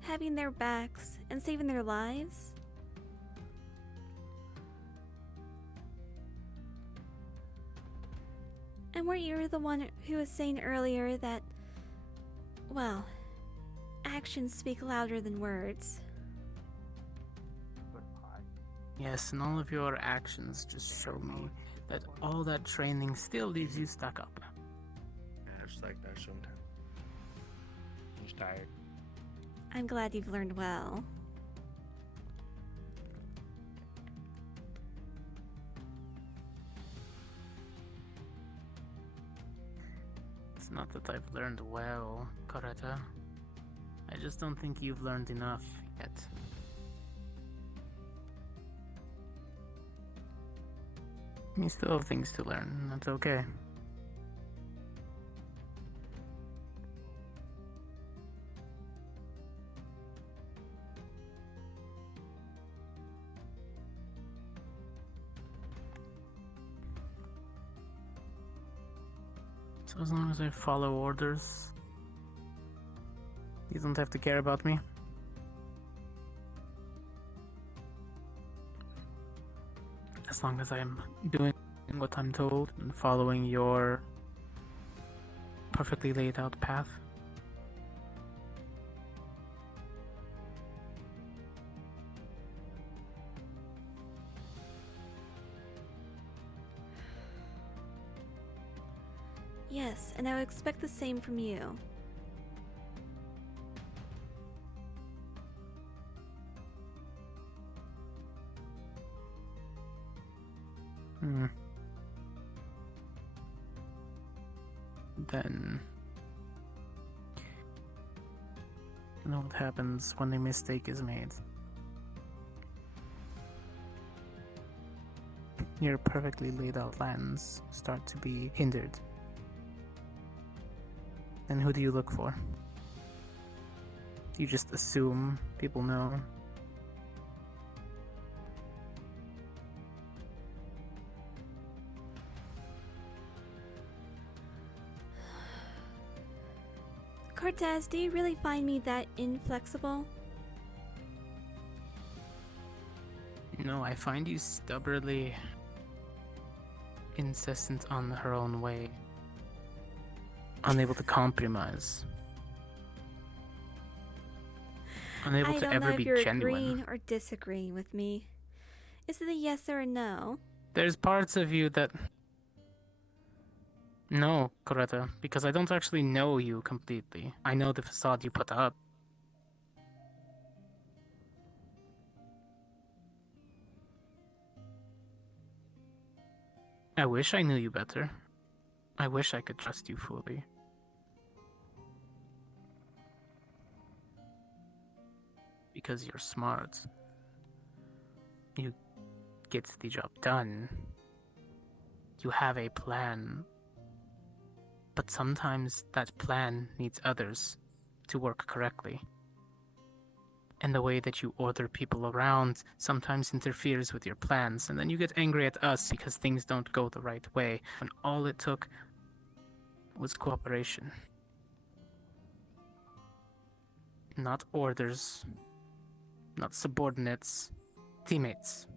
Having their backs and saving their lives? And weren't you the one who was saying earlier that, well, actions speak louder than words? Yes, and all of your actions just show me that all that training still leaves you stuck up. Yeah, it's like that sometimes. I'm just tired. I'm glad you've learned well. It's not that I've learned well, Coretta. I just don't think you've learned enough yet. You still have things to learn, and that's okay. So as long as I follow orders, you don't have to care about me. As long as I'm doing what I'm told and following your perfectly laid out path. Yes, and I would expect the same from you. Then you know what happens when a mistake is made. Your perfectly laid out plans start to be hindered. Then who do you look for? Do you just assume people know? Cortez, do you really find me that inflexible? No, I find you stubbornly insistent on her own way. Unable to compromise. Unable to ever be I don't know if you're genuine. agreeing or disagreeing with me. Is it a yes or a no? There's parts of you that... No, Coretta, because I don't actually know you completely. I know the facade you put up. I wish I knew you better. I wish I could trust you fully. Because you're smart. You get the job done. You have a plan. But sometimes that plan needs others to work correctly. And the way that you order people around sometimes interferes with your plans, and then you get angry at us because things don't go the right way, when all it took was cooperation. Not orders, not subordinates, teammates.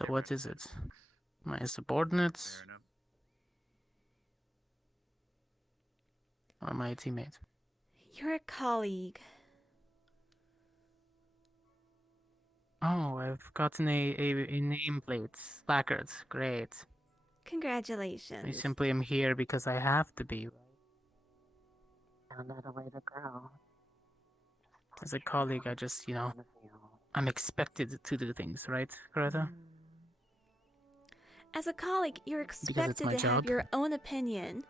So what is it? My subordinates? Or my teammate? You're a colleague. Oh, I've gotten a nameplate. Placard. Great. I Congratulations. simply am here because I have to be. Found out a way to grow. As a colleague, I just, I'm expected to do things, right, Greta? As a colleague, you're Because it's expected my to have job. your own opinion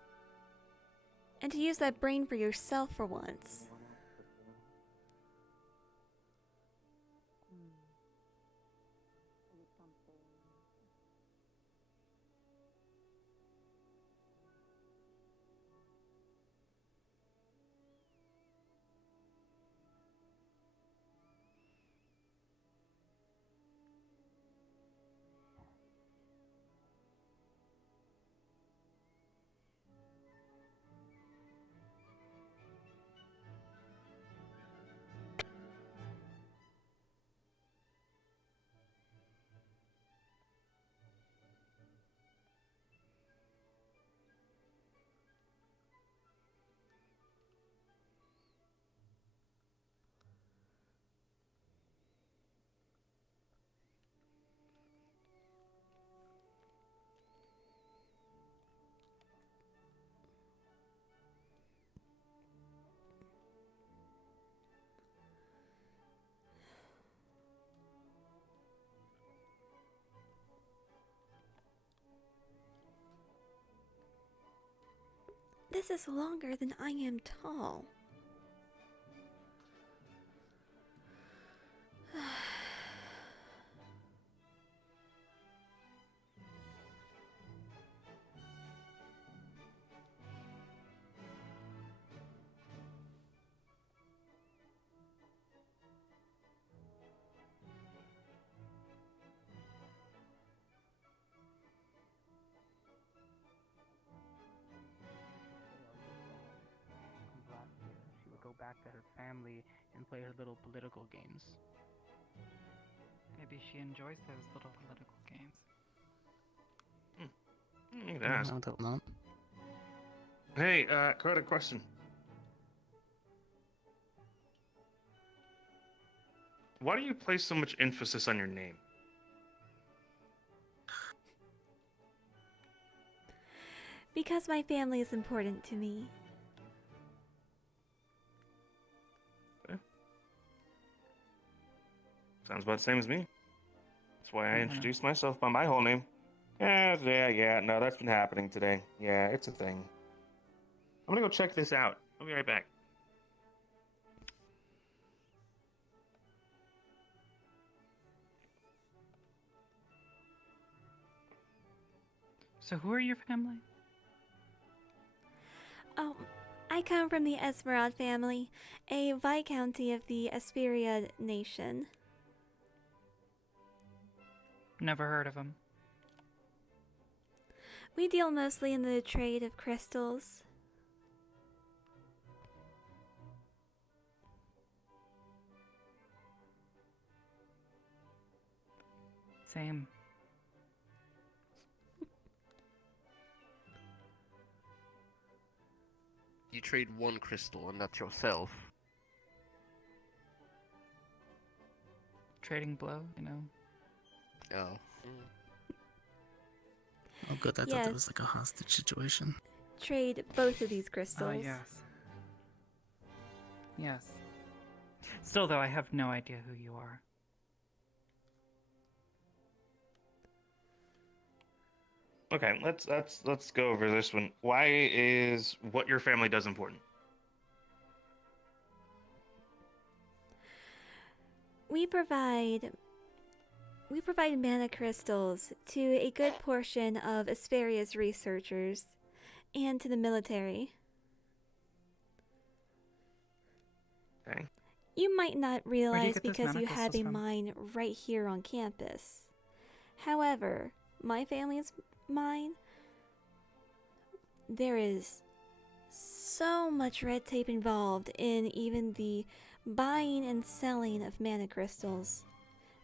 and to use that brain for yourself for once. This is longer than I am tall. She would go back to her family and play her little political games. Maybe she enjoys those little political games. You can ask. I don't know. Hey, got a question. Why do you place so much emphasis on your name? Because my family is important to me. Sounds about the same as me. That's why I introduced myself by my whole name. Yeah, no, that's been happening today. Yeah, it's a thing. I'm gonna go check this out. I'll be right back. So who are your family? Oh, I come from the Esmeralda family, a viscounty of the Asperia nation. Never heard of them. We deal mostly in the trade of crystals. Same. You trade one crystal and that's yourself. Trading blow, you know. Oh. Oh, good. I thought Yes. it was like a hostage situation. Trade both of these crystals. Oh, yes. Yes. Still, though, I have no idea who you are. Okay, let's go over this one. Why is what your family does important? We provide mana crystals to a good portion of Asperia's researchers and to the military. Okay. You might not realize get those because mana you have crystals a from? mine right here on campus. However, my family's mine, there is so much red tape involved in even the buying and selling of mana crystals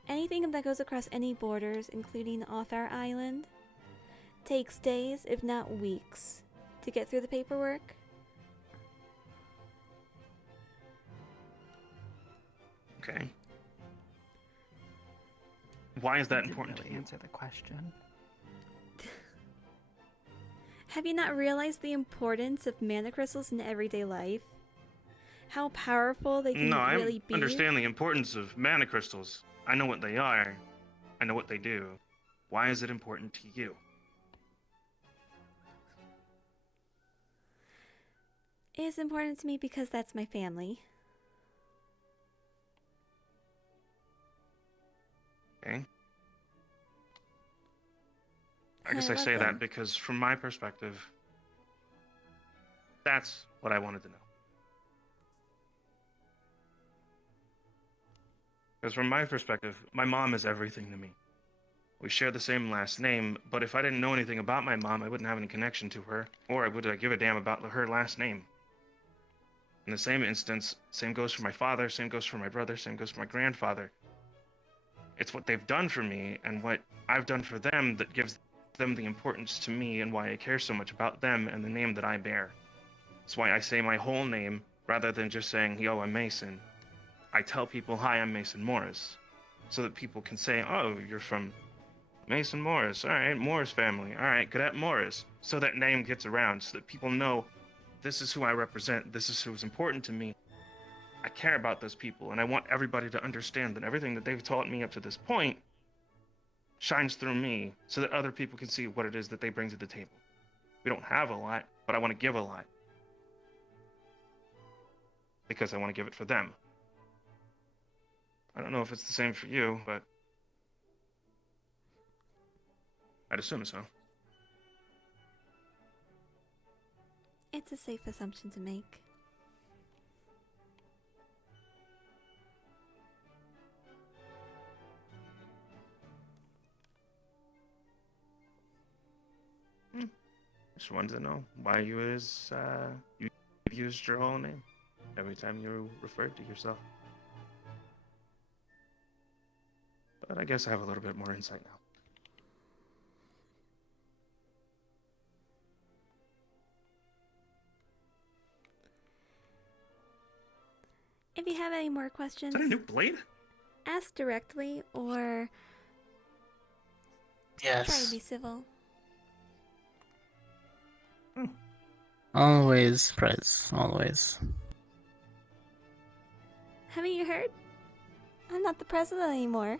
Anything that goes across any borders, including off our island, takes days, if not weeks, to get through the paperwork. Okay. Why is that important really to you? answer the question. Have you not realized the importance of mana crystals in everyday life? How powerful they can No, I really be? understand the importance of mana crystals. I know what they are. I know what they do. Why is it important to you? It is important to me because that's my family. Okay. I guess I I love say them. that because from my perspective, that's what I wanted to know. Because from my perspective, my mom is everything to me. We share the same last name, but if I didn't know anything about my mom, I wouldn't have any connection to her, or I would give a damn about her last name. In the same instance, same goes for my father, same goes for my brother, same goes for my grandfather. It's what they've done for me and what I've done for them that gives them the importance to me and why I care so much about them and the name that I bear. That's why I say my whole name rather than just saying, yo, I'm Mason. I tell people, hi, I'm Mason Morris, so that people can say, oh, you're from Mason Morris. All right, Morris family. All right, Cadet Morris. So that name gets around, so that people know this is who I represent. This is who's important to me. I care about those people, and I want everybody to understand that everything that they've taught me up to this point shines through me, so that other people can see what it is that they bring to the table. We don't have a lot, but I want to give a lot. Because I want to give it for them. I don't know if it's the same for you, but I'd assume so. It's a safe assumption to make. Just wanted to know why you used your whole name every time you referred to yourself. But I guess I have a little bit more insight now. If you have any more questions, Is that a new blade? ask directly or Yes. try to be civil. Always, Prez. Always. Haven't you heard? I'm not the president anymore.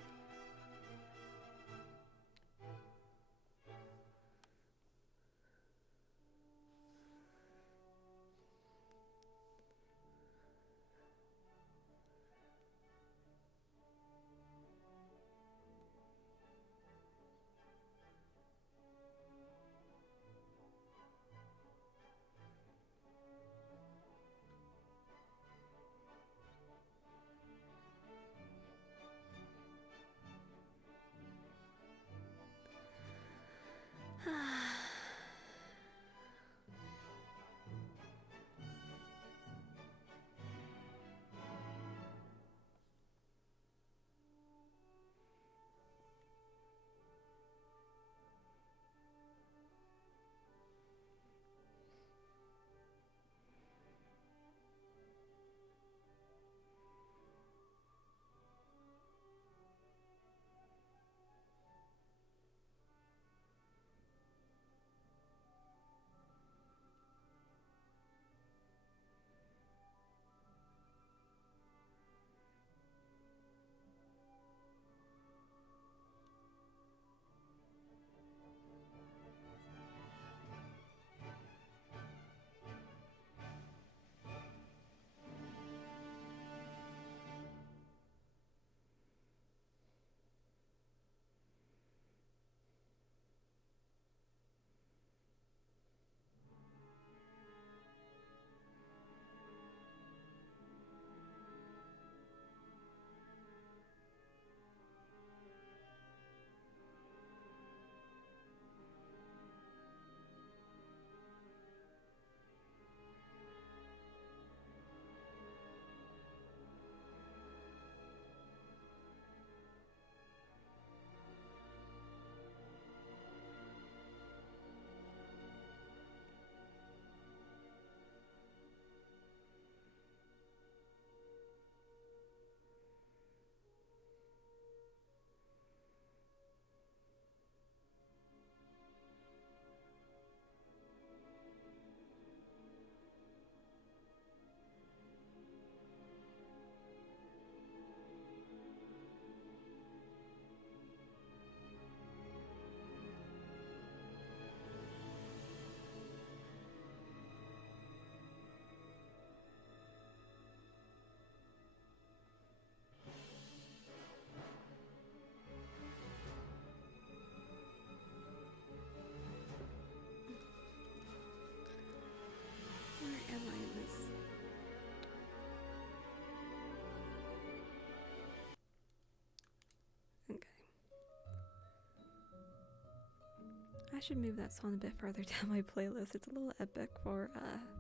I should move that song a bit further down my playlist. It's a little epic for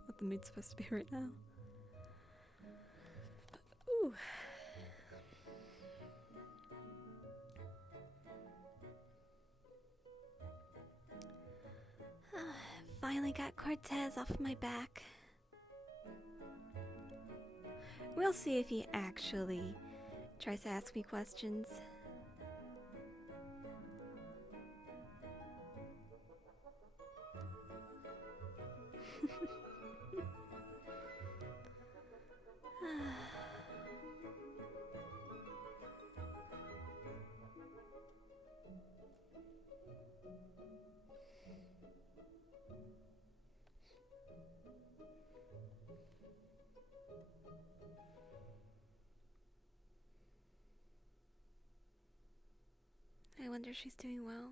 what the mood's supposed to be right now. Ooh. Finally got Cortez off my back. We'll see if he actually tries to ask me questions. I wonder if she's doing well.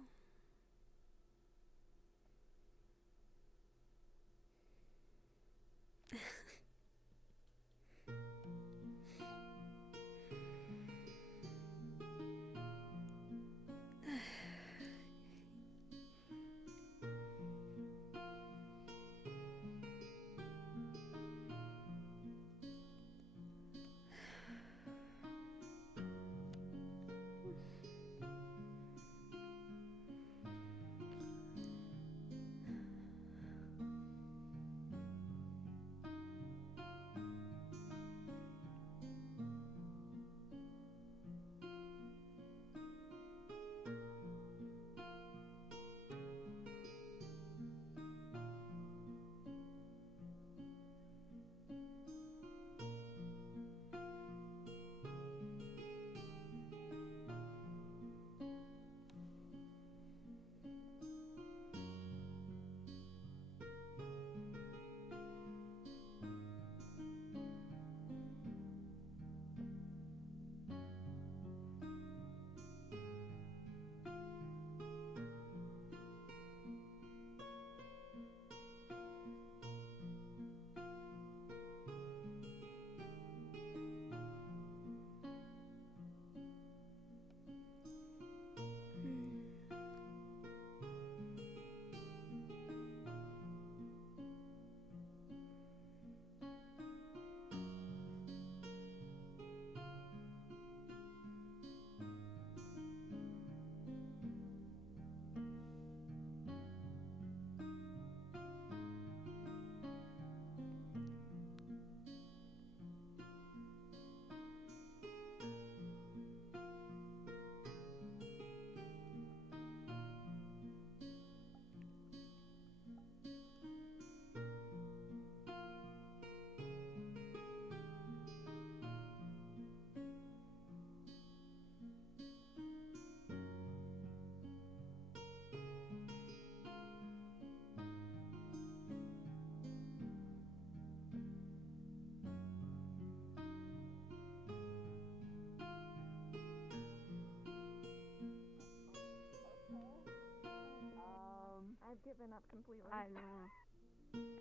I've given up completely. I know.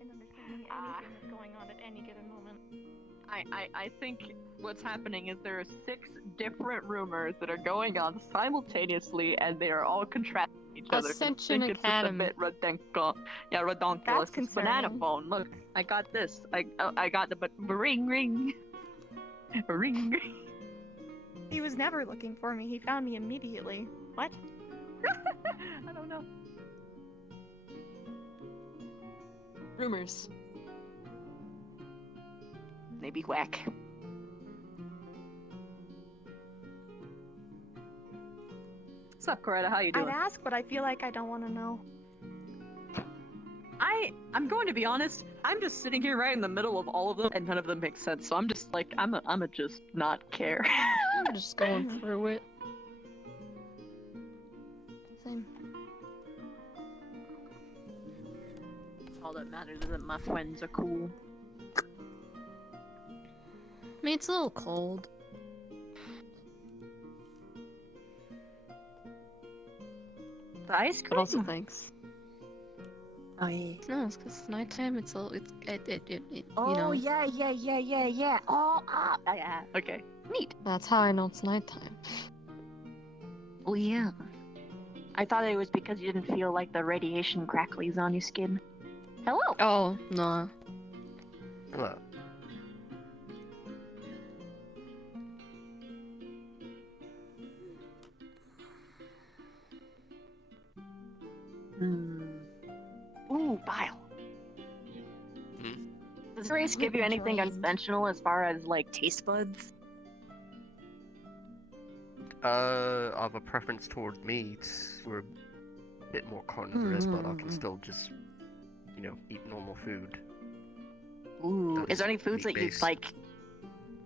In understanding anything that's going on at any given moment. I think what's happening is there are 6 different rumors that are going on simultaneously, and they are all contrasting each other. Ascension I think Academy. It's just a bit redonkulous. Yeah, redonkulous. That's It's banana concerning. phone. Look, I got this. I got the ring ring. Ring. He was never looking for me. He found me immediately. What? I don't know. Rumors. Maybe whack. What's up, Coretta? How you doing? I'd ask, but I feel like I don't want to know. I'm going to be honest. I'm just sitting here right in the middle of all of them, and none of them make sense. So I'm just like, I'ma just not care. I'm just going through it. Same. All that matters is that my friends are cool. I mean, it's a little cold. The ice cream. But also thanks. Oh yeah. No, it's because it's nighttime. It's all you Oh know. yeah. Oh yeah. Okay. Neat. That's how I know it's nighttime. Oh yeah. I thought it was because you didn't feel like the radiation cracklies on your skin. Hello. Oh, no. Hello. Ooh, bile. Hmm? Does the race give you anything unconventional as far as like taste buds? I have a preference toward meat. We're a bit more carnivorous, but I can still just, eat normal food. Ooh, is there any foods that you meat-based. like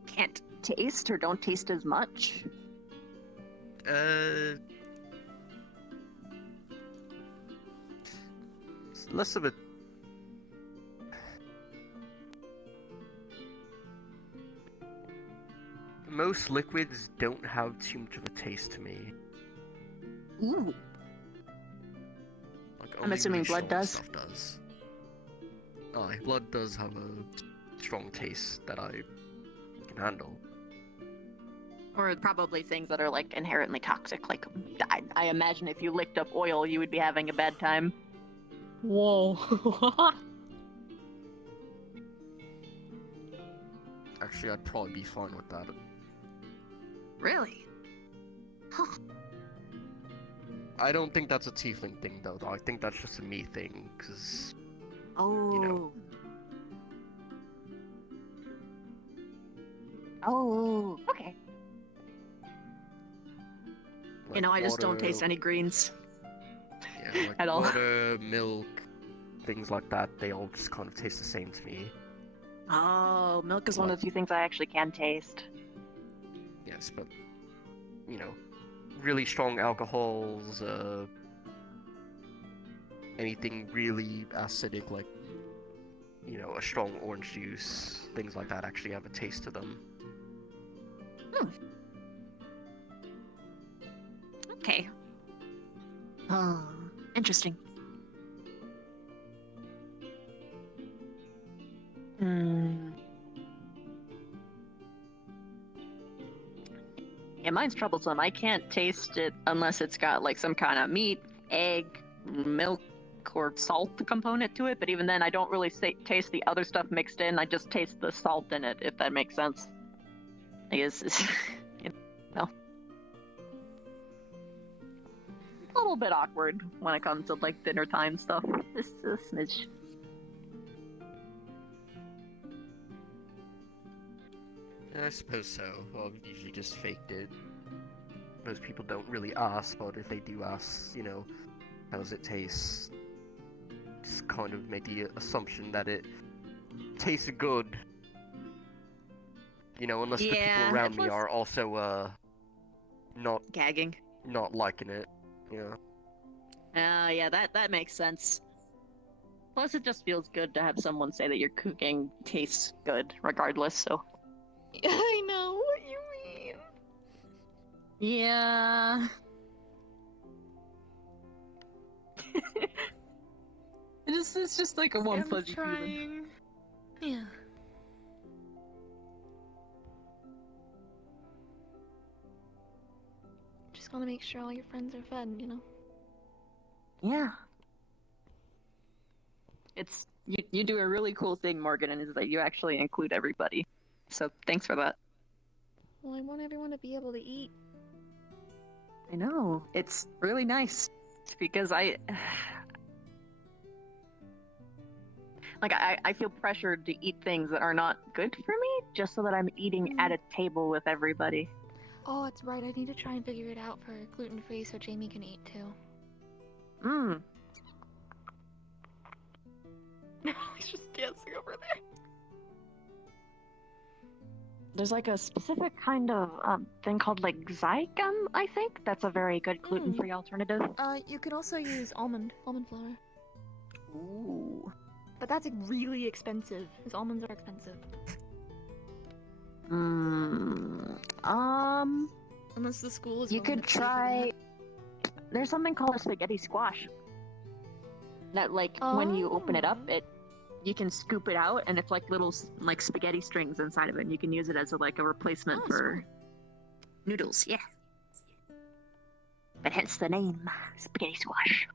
can't taste or don't taste as much? It's less of a. Most liquids don't have too much of a taste to me. Ooh. Like, I'm only assuming really blood strong does. Stuff does. Blood does have a strong taste that I can handle. Or probably things that are like inherently toxic. Like, I imagine if you licked up oil, you would be having a bad time. Whoa. Actually, I'd probably be fine with that. Really? I don't think that's a tiefling thing, though. I think that's just a me thing, because... Oh. Oh, okay. Like I just don't water- taste any greens. Yeah, like at all. water, milk, things like that, they all just kind of taste the same to me. Oh, milk is one of the few things I actually can taste. Yes, but, really strong alcohols, anything really acidic like, a strong orange juice, things like that actually have a taste to them. Okay. Oh, interesting. Yeah, mine's troublesome. I can't taste it unless it's got like some kind of meat, egg, milk, or salt component to it. But even then, I don't really taste the other stuff mixed in. I just taste the salt in it, if that makes sense. I guess it's, a little bit awkward when it comes to like dinner time stuff. Just a smidge. Yeah, I suppose so. Well, I've usually just faked it. Most people don't really ask, but if they do ask, how does it taste? Just kind of make the assumption that it tastes good. Unless the people around me are also, not... gagging. Not liking it, Yeah, that makes sense. Plus, it just feels good to have someone say that your cooking tastes good, regardless, so... I know what you mean. Yeah. It's just like a warm, fuzzy feeling. Yeah. Just gotta make sure all your friends are fed, Yeah. It's you do a really cool thing, Morgan, and is that you actually include everybody. So thanks for that. Well, I want everyone to be able to eat. I know. It's really nice. Because I feel pressured to eat things that are not good for me, just so that I'm eating at a table with everybody. Oh, that's right. I need to try and figure it out for gluten-free so Jamie can eat too. He's just dancing over there. There's like a specific kind of thing called like Zygum, I think. That's a very good gluten-free alternative. You could also use almond flour. Ooh. But that's really expensive, because almonds are expensive. Unless the school is You willing could to pay for try... There's something called a spaghetti squash. That when you open it up, you can scoop it out, and it's like little like spaghetti strings inside of it, and you can use it as a replacement for noodles. Yeah. But hence the name, spaghetti squash.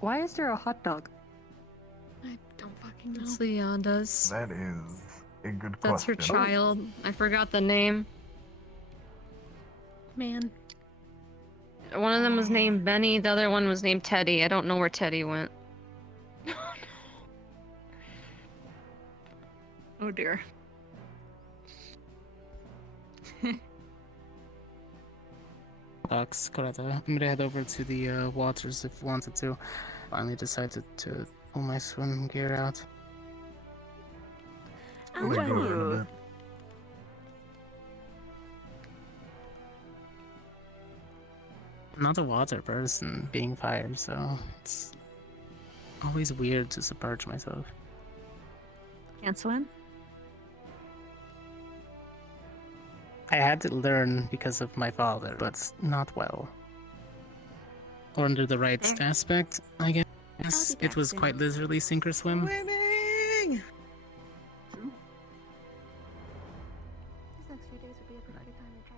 Why is there a hot dog? I don't fucking know. It's Leonda's. That is a good That's her question. child. I forgot the name. Man. One of them was named Benny, the other one was named Teddy. I don't know where Teddy went. Oh dear. Ducks, correct. I'm gonna head over to the waters if you wanted to. Finally decided to pull my swim gear out. I'll join you. I'm not a water person, being fire, so it's always weird to submerge myself. Can't swim? I had to learn because of my father, but not well. Or under the right aspect, I guess. It was quite literally sink or swim. Swimming! These next few days would be a perfect time to try.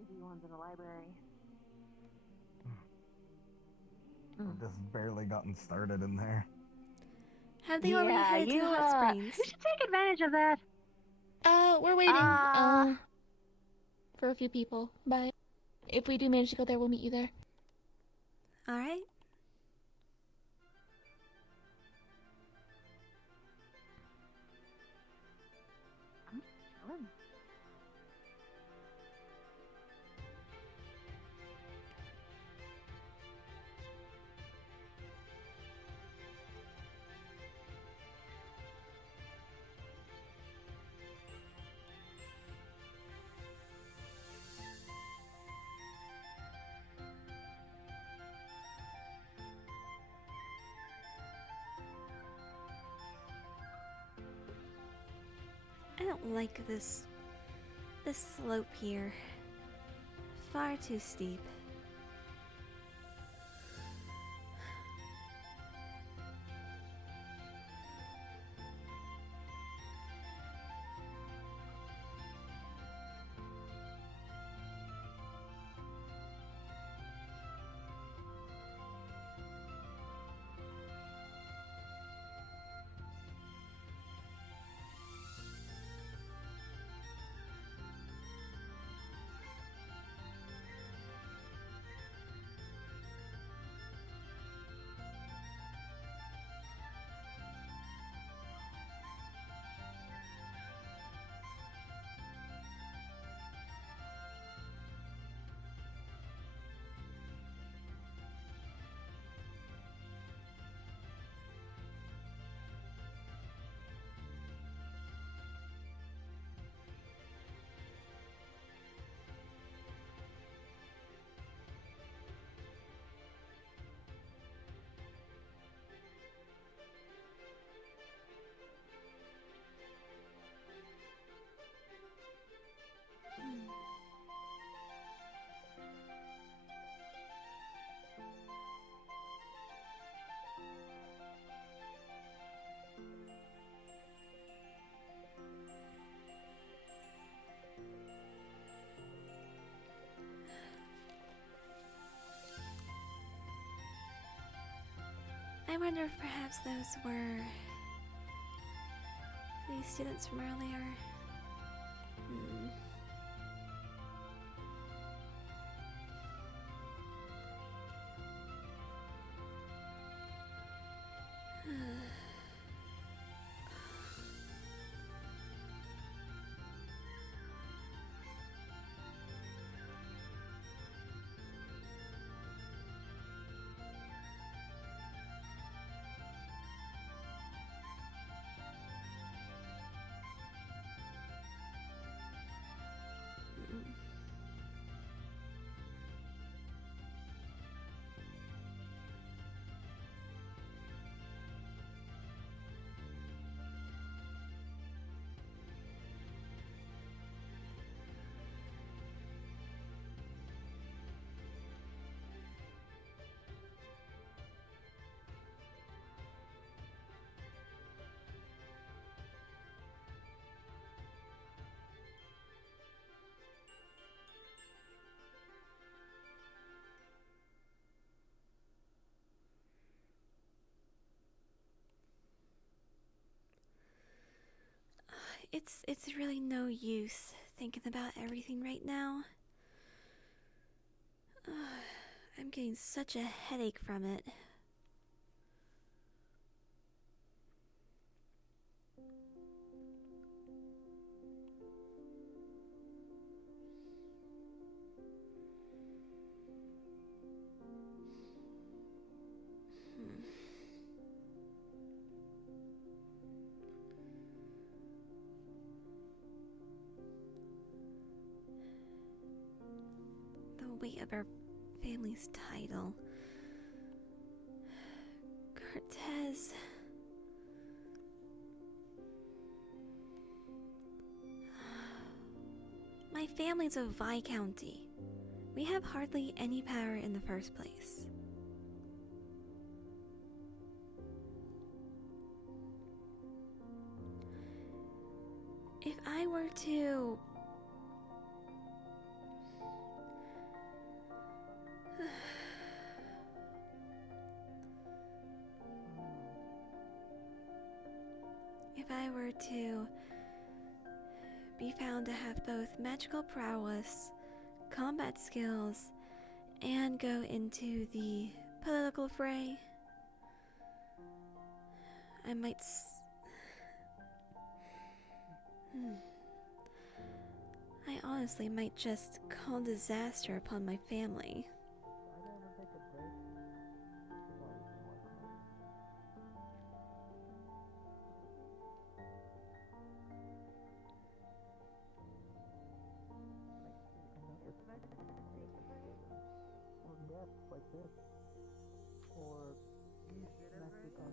easy ones in the library. I've just barely gotten started in there. Have they already headed to the hot springs? You should take advantage of that. We're waiting. For a few people. But if we do manage to go there, we'll meet you there. Alright. I'm chilling. I don't like this slope here. Far too steep. I wonder if perhaps those were these students from earlier. It's really no use thinking about everything right now. I'm getting such a headache from it. The weight of our family's title. Cortez. My family's a Viscounty. We have hardly any power in the first place. If I were to I were to be found to have both magical prowess, combat skills, and go into the political fray, I might I honestly might just call disaster upon my family. Like this, or domestic on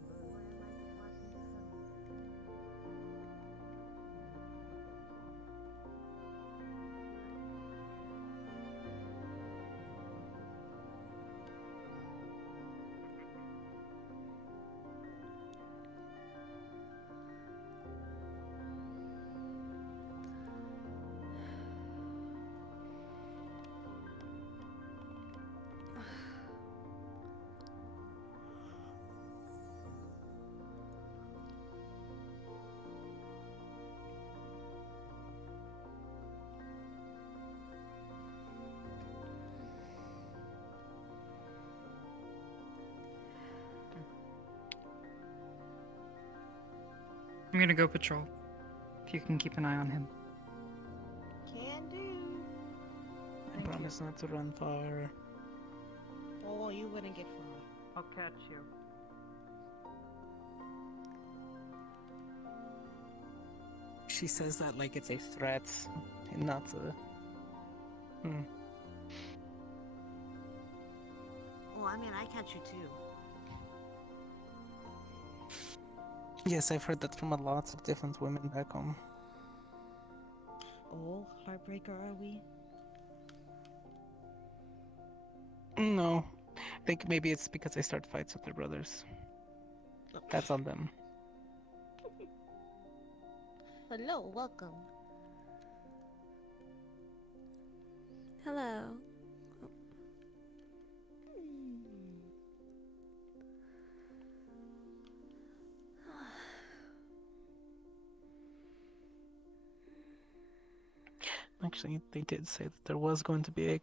I'm gonna go patrol. If you can keep an eye on him. Can do. I promise not to run far. Oh, you wouldn't get far. I'll catch you. She says that like it's a threat and not a. Well, I mean, I catch you too. Yes, I've heard that from a lot of different women back home. Oh, heartbreaker, are we? No. I think maybe it's because I start fights with their brothers. That's on them. Hello, welcome. Hello. Actually, they did say that there was going to be a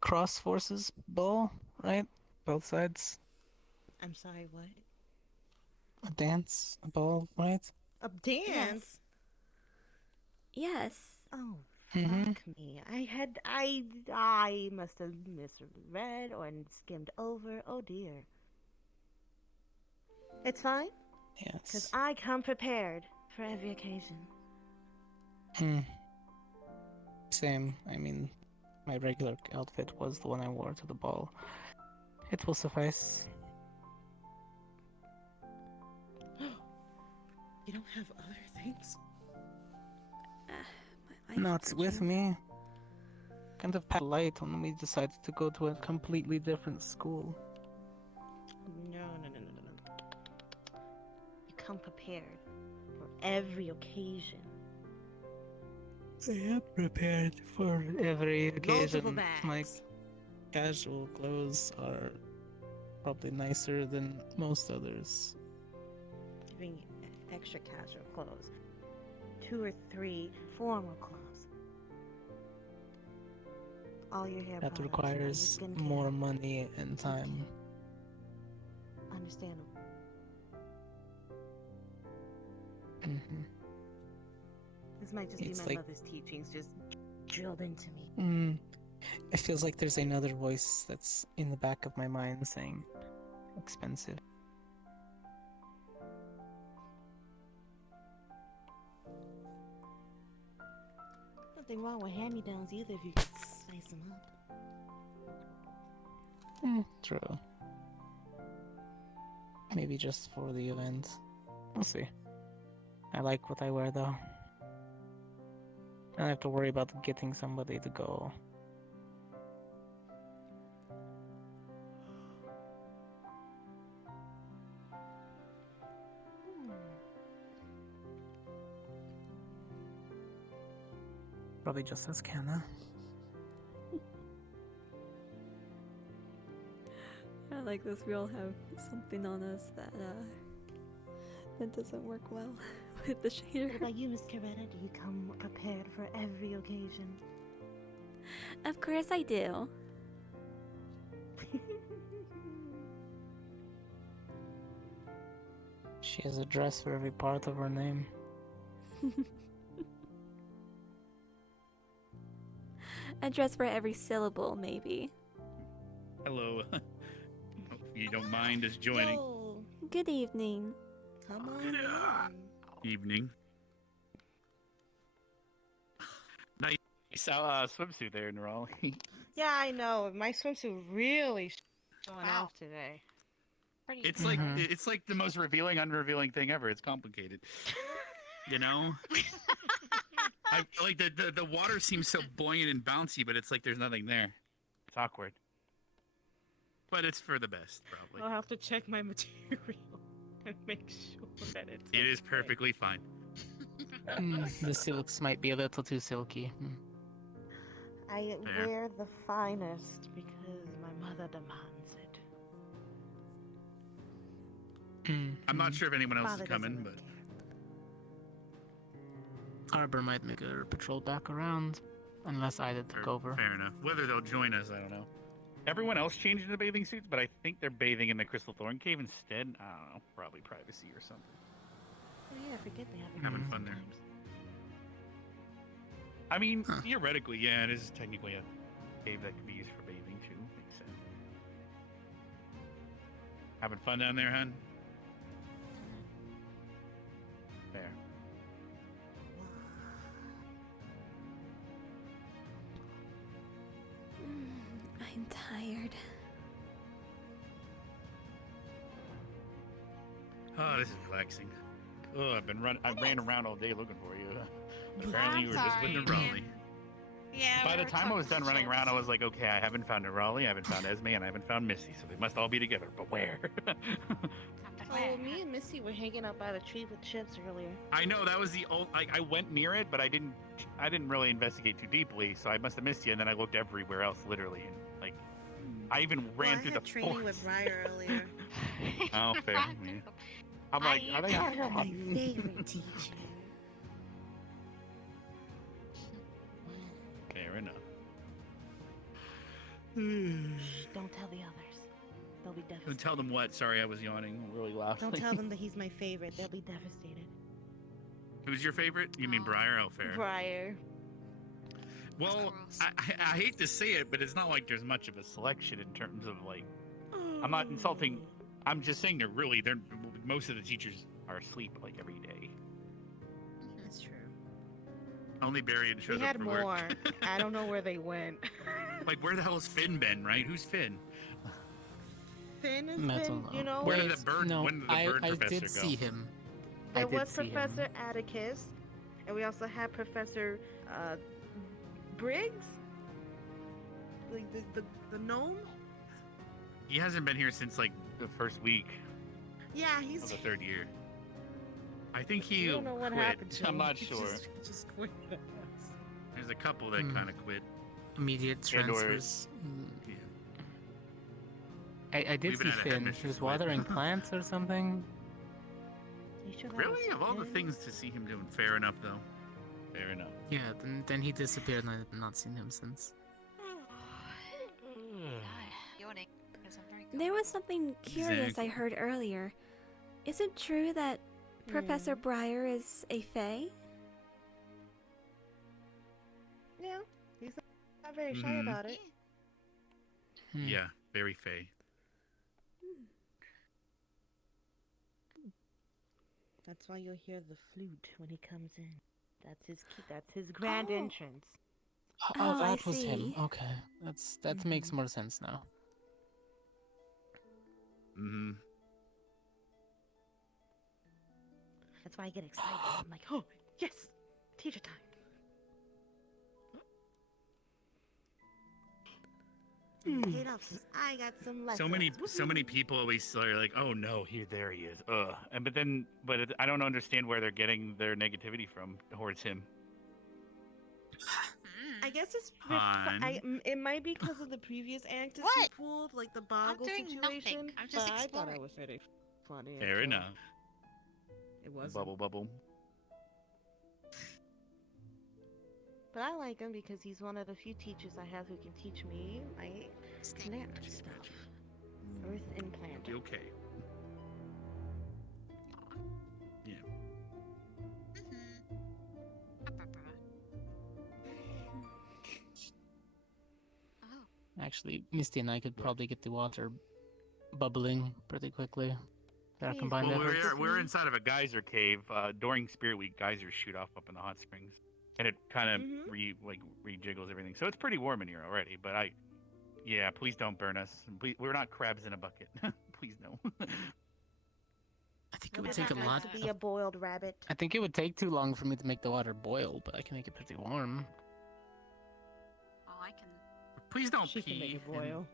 cross forces ball, right? Both sides. I'm sorry, what? A dance, a ball, right? A dance? Yes. Oh, Mhm. fuck me. I must have misread or skimmed over. Oh dear. It's fine? Yes. Because I come prepared for every occasion. Same. I mean, my regular outfit was the one I wore to the ball. It will suffice. You don't have other things? Not with me. Kind of polite when we decided to go to a completely different school. No. You come prepared for every occasion. I am prepared for every occasion. Multiple bags. My casual clothes are probably nicer than most others. Giving extra casual clothes. 2 or 3 formal clothes. All your hair That products, requires all your skincare. more money and time. Understandable. This might just It's be my like- mother's teachings just drilled into me. It feels like there's another voice that's in the back of my mind saying, expensive. Nothing wrong with hand-me-downs either if you can spice them up. True. Maybe just for the event. We'll see. I like what I wear though. I don't have to worry about getting somebody to go. Probably just as Canna. I like this. We all have something on us that that doesn't work well with the shader. What about you, Mr. Retta? Do you come prepared for every occasion? Of course I do. She has a dress for every part of her name. A dress for every syllable, maybe. Hello. If you don't mind us joining. Good evening. Come on in. Evening. Nice swimsuit there in Raleigh. Yeah, I know. My swimsuit really showing off today. It's like it's like the most revealing, unrevealing thing ever. It's complicated. You know? I like the water seems so buoyant and bouncy, but it's like there's nothing there. It's awkward. But it's for the best, probably. I'll have to check my material and make sure that it's. It is perfectly fine. The silks might be a little too silky. I Fair. wear the finest because my mother demands it. I'm not sure if anyone else Father is coming, doesn't but Arbor might make a patrol back around, unless I took over. fair enough. Whether they'll join us, I don't know. Everyone else changed into bathing suits, but I think they're bathing in the Crystal Thorn Cave instead. I don't know, probably privacy or something. Oh yeah, I forget they have Having fun there. I mean, Theoretically, yeah, it is technically a cave that could be used for bathing too. Makes sense. having fun down there, hun. There. I'm tired. Oh, this is relaxing. Oh, I ran around all day looking for you. Apparently, you were just with the Raleigh. Yeah. By we the were time I was talking done running shit. around, I was like, okay, I haven't found a Raleigh, I haven't found Esme, and I haven't found Misty, so they must all be together. But where? Oh, me and Missy were hanging out by the tree with Chips earlier. I know that was the old. Like, I went near it, but I didn't really investigate too deeply, so I must have missed you. And then I looked everywhere else, literally, and like, I even ran through the training forest. with Briar earlier. Oh, fair. Yeah. I'm like, are they? My favorite teacher. Fair enough. Shh, don't tell the others. They'll be Don't devastated. tell them what. Sorry, I was yawning really loudly. Don't tell them that he's my favorite. They'll be devastated. Who's your favorite? You mean Briar? Oh, fair. Briar. Well, I hate to say it, but it's not like there's much of a Selection in terms of like, I'm not insulting. I'm just saying they're most of the teachers are asleep like every day. That's true. Only Barry shows We up had for more. work. I don't know where they went. Like, where the hell is Finn been, right? Who's Finn? Finn has Metal been, you know, Where did the bird? No, when did the I bird professor did go? see him. there I did was see him. Professor Atticus, and we also had Professor Briggs, like the gnome. He hasn't been here since like The first week Yeah, of he's. the third year. I think he I don't know what quit. happened to him. I'm not He sure. Just quit. There's a couple that kind of quit. Immediate And or- transfers. Yeah. I did We've see been at a Finn. headmistress He was quit. watering plants or something. You sure that Really? was Of all the Finn? things to see him doing, fair enough though. Fair enough. Yeah, then he disappeared and I've not seen him since. Yawning because I'm very There was something curious I heard earlier. Is it true that Professor Briar is a fae? Yeah, he's not very shy Mhm. about it. Yeah, very fey. That's why you'll hear the flute when he comes in. That's his key. That's his grand Oh. entrance. Oh, I that was him. see. Okay, that makes more sense now. Mm-hmm. That's why I get excited. I'm like, oh yes, teacher time. Paid off 'cause I got some lessons. So many people always are like, "Oh no, There he is. And I don't understand where they're getting their negativity from towards him. I guess it's. Han. It might be because of the previous anecdotes he What? pulled, like the boggle doing situation. nothing. I'm just but I thought exploring. it was very funny. fair until enough." It was. Bubble. But I like him because he's one of the few teachers I have who can teach me my plant stuff. Earth and plant. You'll be okay. Yeah. Actually, Misty and I could probably get the water bubbling pretty quickly. Our combined Well, efforts. we're inside of a geyser cave. During Spirit Week, geysers shoot off up in the hot springs, and it kind of rejiggles everything. So it's pretty warm in here already. But yeah, please don't burn us. Please, we're not crabs in a bucket. Please no. I think it would take a lot. To be a boiled rabbit. I think it would take too long for me to make the water boil, but I can make it pretty warm. Oh, I can. Please don't She pee. can make it boil.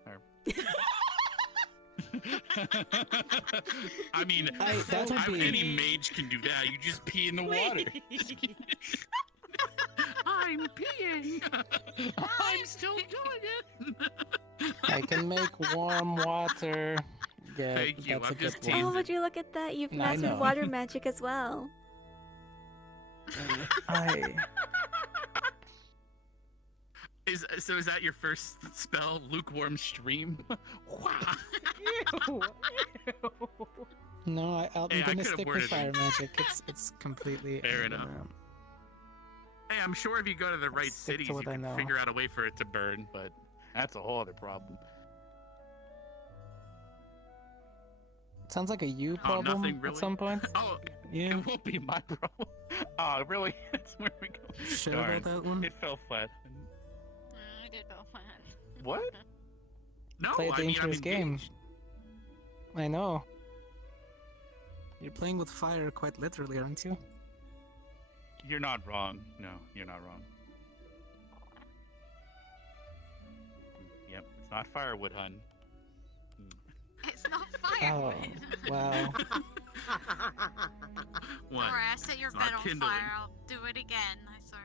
I mean, any mage can do that. You just pee in the water. I'm peeing. I'm still doing it. I can make warm water. Yeah, Thank you. that's a I'm good just one. teasing. Oh, would you look at that? You've No, I mastered know. water magic as well. Is that your first spell? Lukewarm stream? No, I'm Hey, I gonna could've stick worded with it. fire magic. It's completely Fair I'm enough. gonna- Hey, I'm sure if you go to the right stick to cities, you what I can know. figure out a way for it to burn, but that's a whole other problem. Sounds like a you Oh, problem nothing really? at some point. Oh, Yeah. it won't be my problem. Oh, really? That's where we go. Sure Darn. about that one? It fell flat. I did go fine. What? No, Play a I mean, I'm dangerous game. engaged. I know. You're playing with fire quite literally, aren't you? You're not wrong. No, you're not wrong. Yep, it's not firewood, hun. It's not firewood. Oh, wow. What? Alright, I set your It's bed not on kindling. fire. I'll do it again. I swear.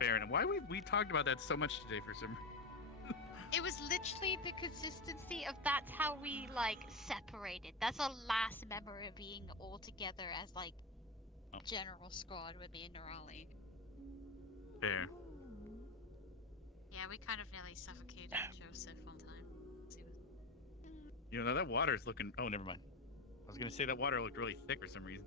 Fair enough. Why we talked about that so much today for some. It was literally the consistency of that's how we like separated. That's our last memory of being all together as like general squad with me and Norali. Fair. Yeah, we kind of nearly suffocated Joseph one time. You know, that water's looking. Oh, never mind. I was gonna say that water looked really thick for some reason.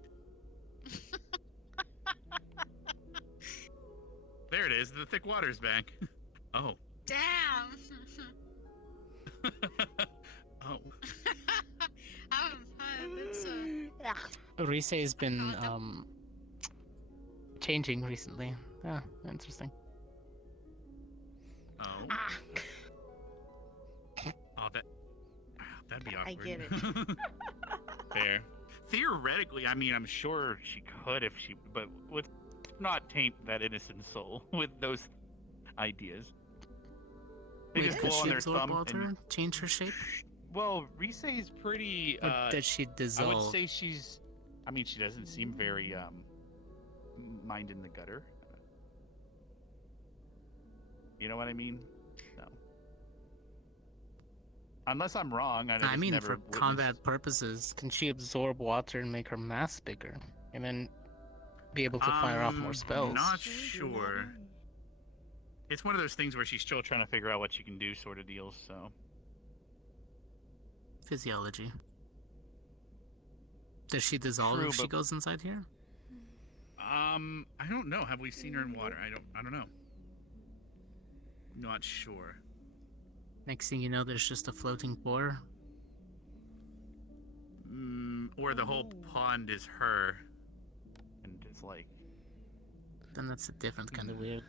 There it is. The thick water's back. Oh. Damn! Oh. Rise has been changing recently. Ah, interesting. Oh. Oh, that'd be awkward. I get it. Fair. Theoretically, I mean, I'm sure she could if she, but let's not taint that innocent soul with those ideas. They Wait, just could blow on she their absorb thumb water? and- Change her shape? Well, Rise is pretty. Or does she dissolve? I would say she's. I mean, she doesn't seem very mind in the gutter. You know what I mean? No. Unless I'm wrong. I mean, never for witnessed- combat purposes, can she absorb water and make her mass bigger? And then be able to fire off more spells? Not sure. It's one of those things where she's still trying to figure out what she can do, sort of deals. So. Physiology. Does she dissolve True, if she but- goes inside here? I don't know. Have we seen her in water? I don't know. Not sure. Next thing you know, there's just a floating core. Or the whole pond is her, and it's like. Then that's a different kind of weird.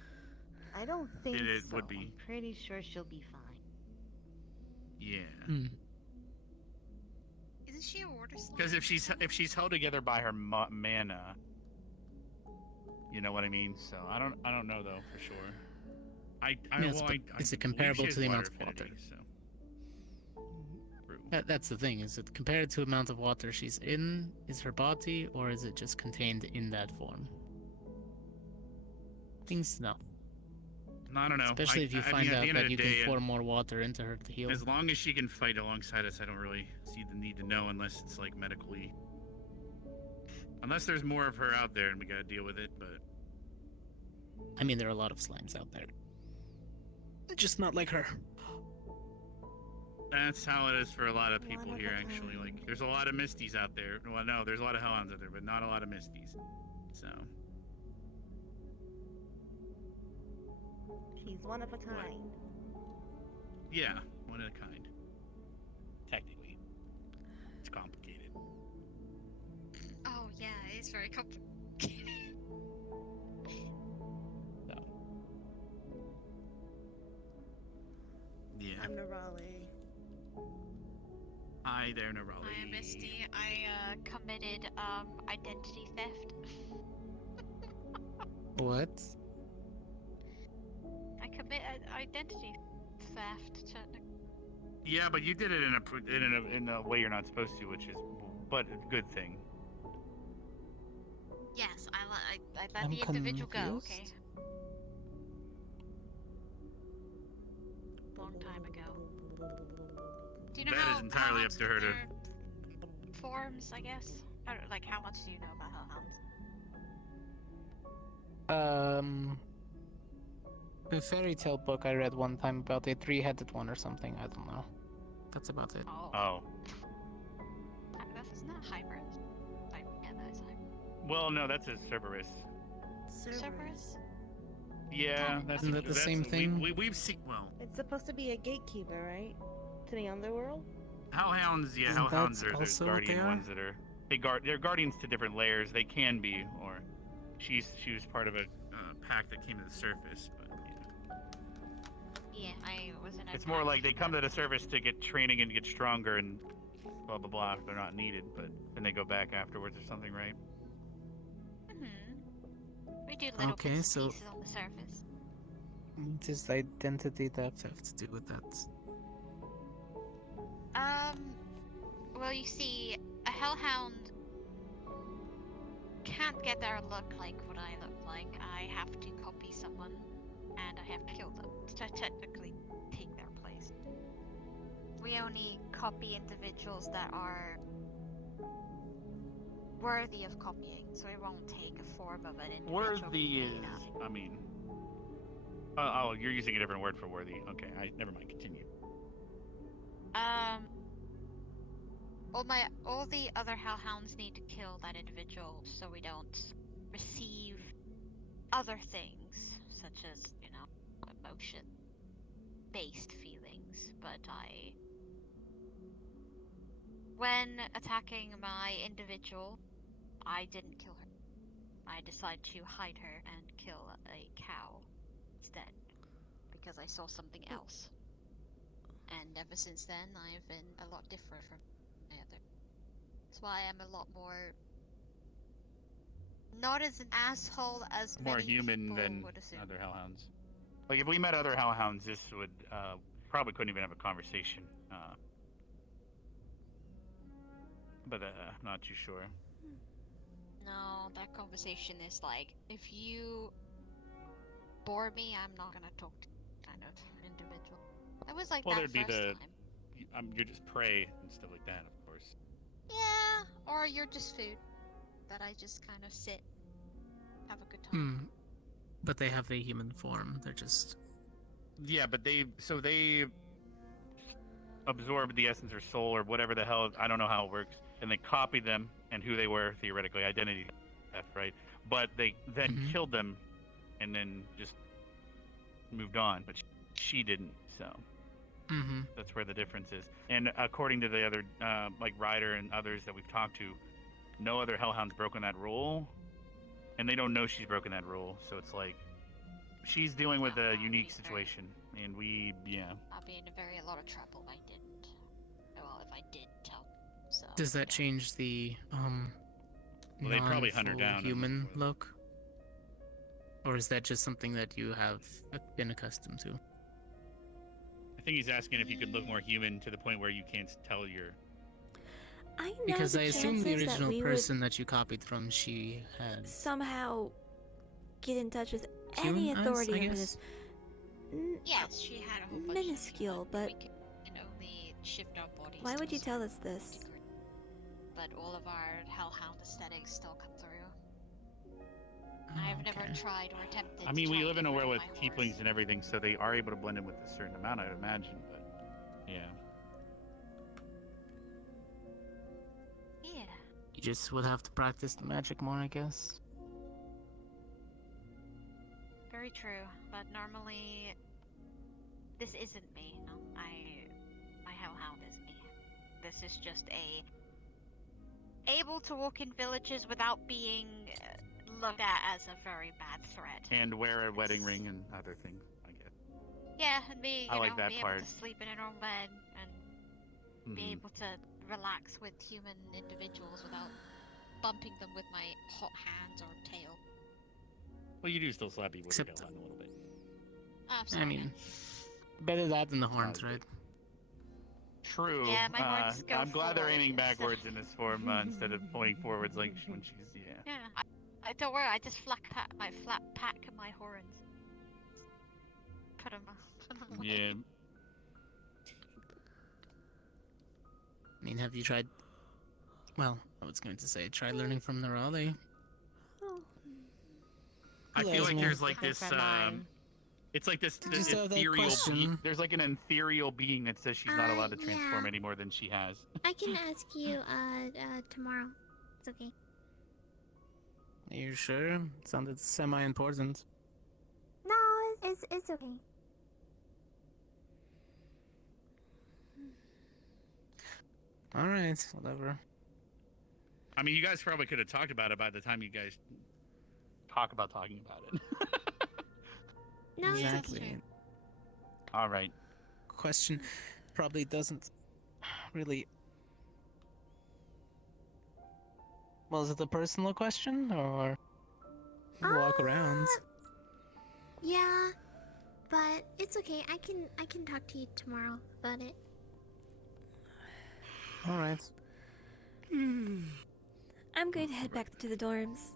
I don't think It so. would be. I'm pretty sure she'll be fine. Yeah. Isn't she a water slide? Because if she's held together by her mana, you know what I mean. So I don't know though for sure. Yes, but is it comparable believe she to the has amount of water? affinity, so. That's the thing. Is it compared to the amount of water she's in? Is her body, or is it just contained in that form? Things to know. I don't know. Especially if you I find mean, at out the end of that the you day, can pour more water into her to heal. As long as she can fight alongside us, I don't really see the need to know unless it's like medically. Unless there's more of her out there and we gotta deal with it, but. I mean, there are a lot of slimes out there. Just not like her. That's how it is for a lot of people here, actually. Like, there's a lot of Misties out there. Well, no, there's a lot of Hellhounds out there, but not a lot of Misties. So. She's one of a kind. Yeah, one of a kind. Technically. It's complicated. Oh, yeah, it is very complicated. Yeah. I'm Nerali. Hi there, Nerali. I am Misty. I committed identity theft. What? I committed identity theft. Yeah, but you did it in a way you're not supposed to, which is, but a good thing. Yes, I let I'm the individual go. confused. Okay. Long time ago. Do you know That how is entirely up to her to. forms? I guess. Like, how much do you know about hellhounds? The fairy tale book I read one time about a three-headed one or something. I don't know. That's about it. Oh. That's not hybrid. Yeah, that's hybrid. Well, no, that's a Cerberus. Cerberus? Yeah, that's Isn't that the same thing? We've seen. Well, It's supposed to be a gatekeeper, right? To the underworld? Hellhounds. Yeah, Isn't that Hellhounds are the also what they guardian are? ones that are. They're guardians to different layers. They can be, or she was part of a pack that came to the surface. But Yeah, I wasn't. it's more like they come to the surface to get training and get stronger and blah blah blah. If they're not needed, but then they go back afterwards or something, right? We do little Okay, bits and so- pieces on the surface. What does identity theft have to do with that? Well, you see, a hellhound can't get their look like what I look like. I have to copy someone, and I have to kill them to technically take their place. We only copy individuals that are worthy of copying, so we won't take a form of an individual. Worthy is, I mean. Oh, you're using a different word for worthy. Okay, never mind. Continue. All the other hellhounds need to kill that individual, so we don't receive other things, such as, emotion-based feelings. But when attacking my individual, I didn't kill her. I decided to hide her and kill a cow instead, because I saw something else. And ever since then, I've been a lot different from my other. That's why I'm a lot more not as an asshole as More many human people than would assume. other hellhounds. Like if we met other hellhounds, this would probably couldn't even have a conversation. But not too sure. No, that conversation is like, if you bore me, I'm not gonna talk to you, kind of individual. It was like Well, that there'd be first the. time. You're just prey and stuff like that, of course. Yeah, or you're just food that I just kind of sit, have a good time. But they have a human form. They're just. Yeah, but they absorb the essence or soul or whatever the hell. I don't know how it works, and they copy them and who they were theoretically, identity theft, right? But they then killed them, and then just moved on. But she didn't, so. That's where the difference is. And according to the other, like Ryder and others that we've talked to, no other hellhound's broken that rule, and they don't know she's broken that rule. So it's like she's dealing with a unique situation, and I'll be in a lot of trouble if I didn't. Well, if I did tell. So. Does that change the Well, they'd probably hunt her down and human look? Or is that just something that you have been accustomed to? I think he's asking if you could look more human to the point where you can't tell your. I know Because the I assume the chances that original we would person that you copied from, she had somehow get in touch with human any eyes, authority I over guess? this. Yes, she had a whole bunch Minuscule, but of and only shift our bodies. why to would a you tell certain us this? degree. But all of our hellhound aesthetics still come through. I've never tried or attempted. I mean, to we try live and in a get rid world of with my horse. tieflings and everything, so they are able to blend in with a certain amount, I'd imagine. But yeah. Yeah. You just would have to practice the magic more, I guess. Very true, but normally this isn't me. No, my hellhound is me. This is just able to walk in villages without being looked at as a very bad threat. And wear a wedding ring and other things, I guess. Yeah, and be I like that be part. able to sleep in an own bed and be able to relax with human individuals without bumping them with my hot hands or tail. Well, you do still slap people with your Except- tail button a little bit. I'm sorry. I mean, better that than the horns, right? True. Yeah, my horns go I'm glad they're forward aiming instead. backwards in this form instead of pointing forwards like when she's Yeah, I don't worry. I just flat pack my horns. Put them away. Yeah. I mean, have you tried... Well, I was going to say, try learning from the Raleigh. I feel like Leslie. there's like this. It's like this Just that ethereal. question. There's like an ethereal being that says she's not allowed to transform yeah. any more than she has. I can ask you tomorrow. It's okay. Are you sure? It sounded semi-important. No, it's okay. Alright, whatever. I mean, you guys probably could have talked about it by the time you guys talking about it. No, Exactly. All right. Question probably doesn't really... Well, is it a personal question, or... walk around? Yeah, but it's okay. I can talk to you tomorrow about it. Alright. I'm going to head back to the dorms.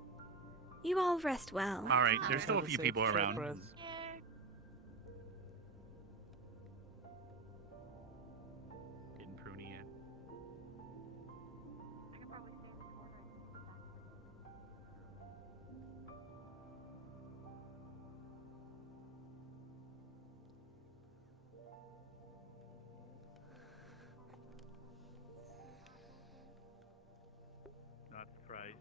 You all rest well. All right. There's still a few people around. Getting pruny in. Not surprised.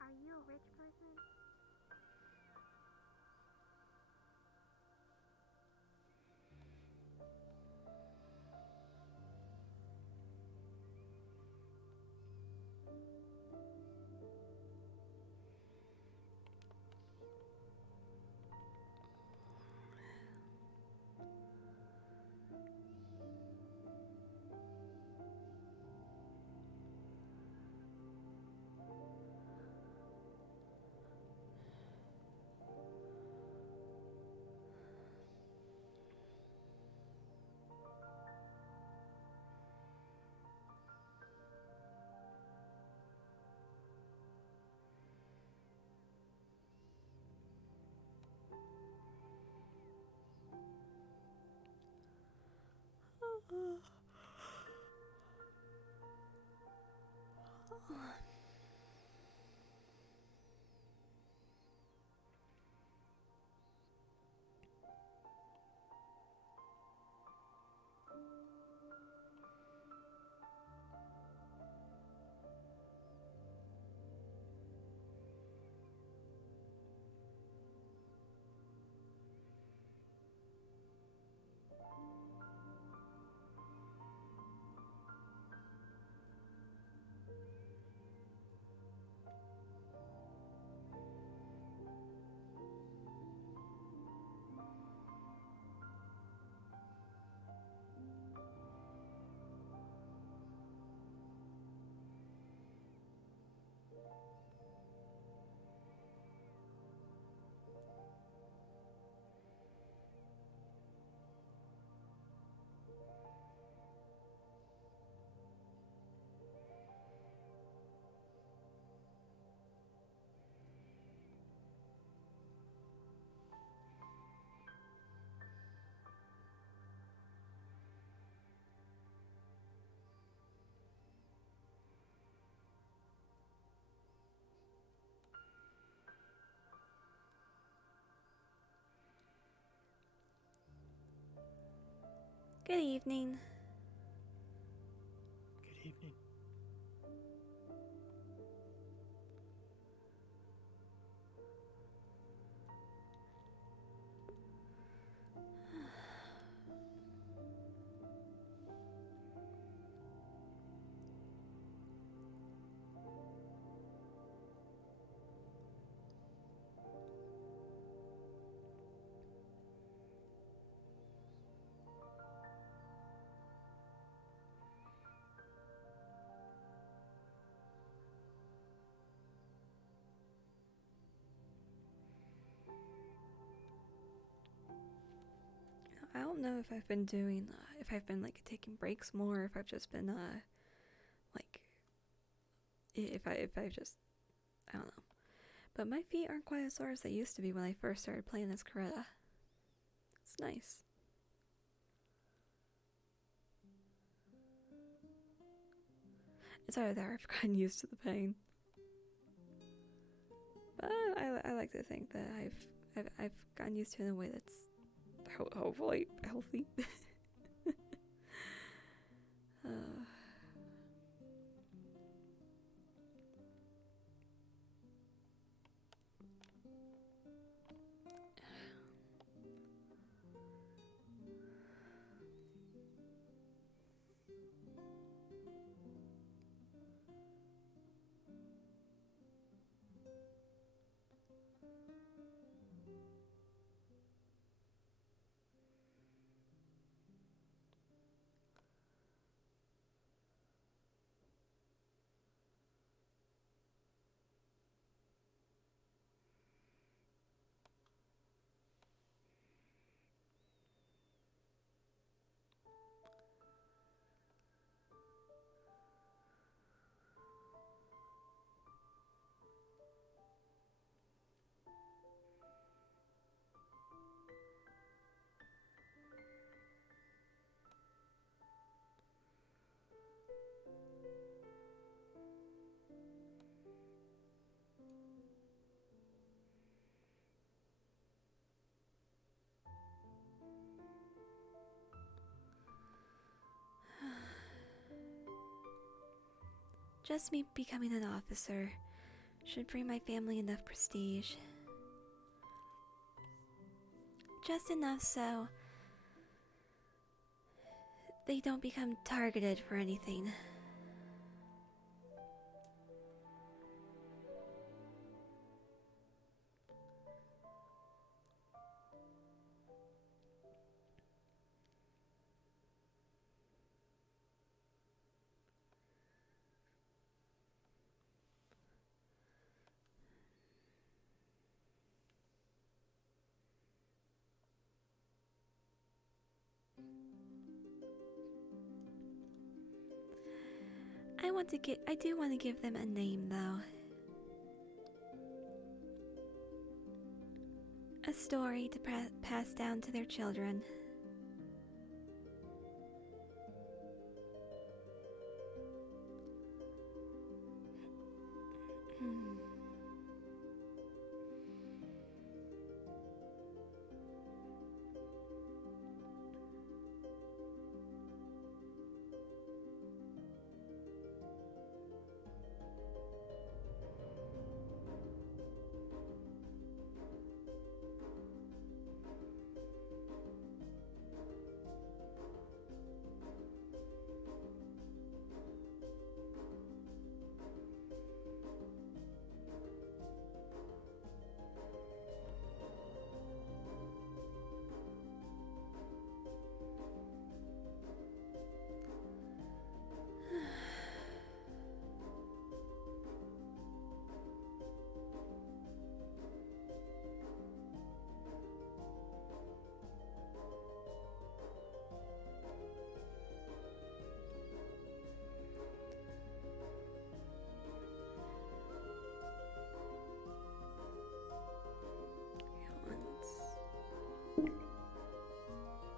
Are you a rich person? Good evening. Good evening. I don't know if I've been doing, if I've been like taking breaks more, or if I've just been like, if I just, I don't know. But my feet aren't quite as sore as they used to be when I first started playing as Coretta. It's nice. It's either that or I've gotten used to the pain. But I like to think that I've gotten used to it in a way that's hopefully healthy. Just me becoming an officer should bring my family enough prestige. Just enough so they don't become targeted for anything. I do want to give them a name though. A story to pass down to their children.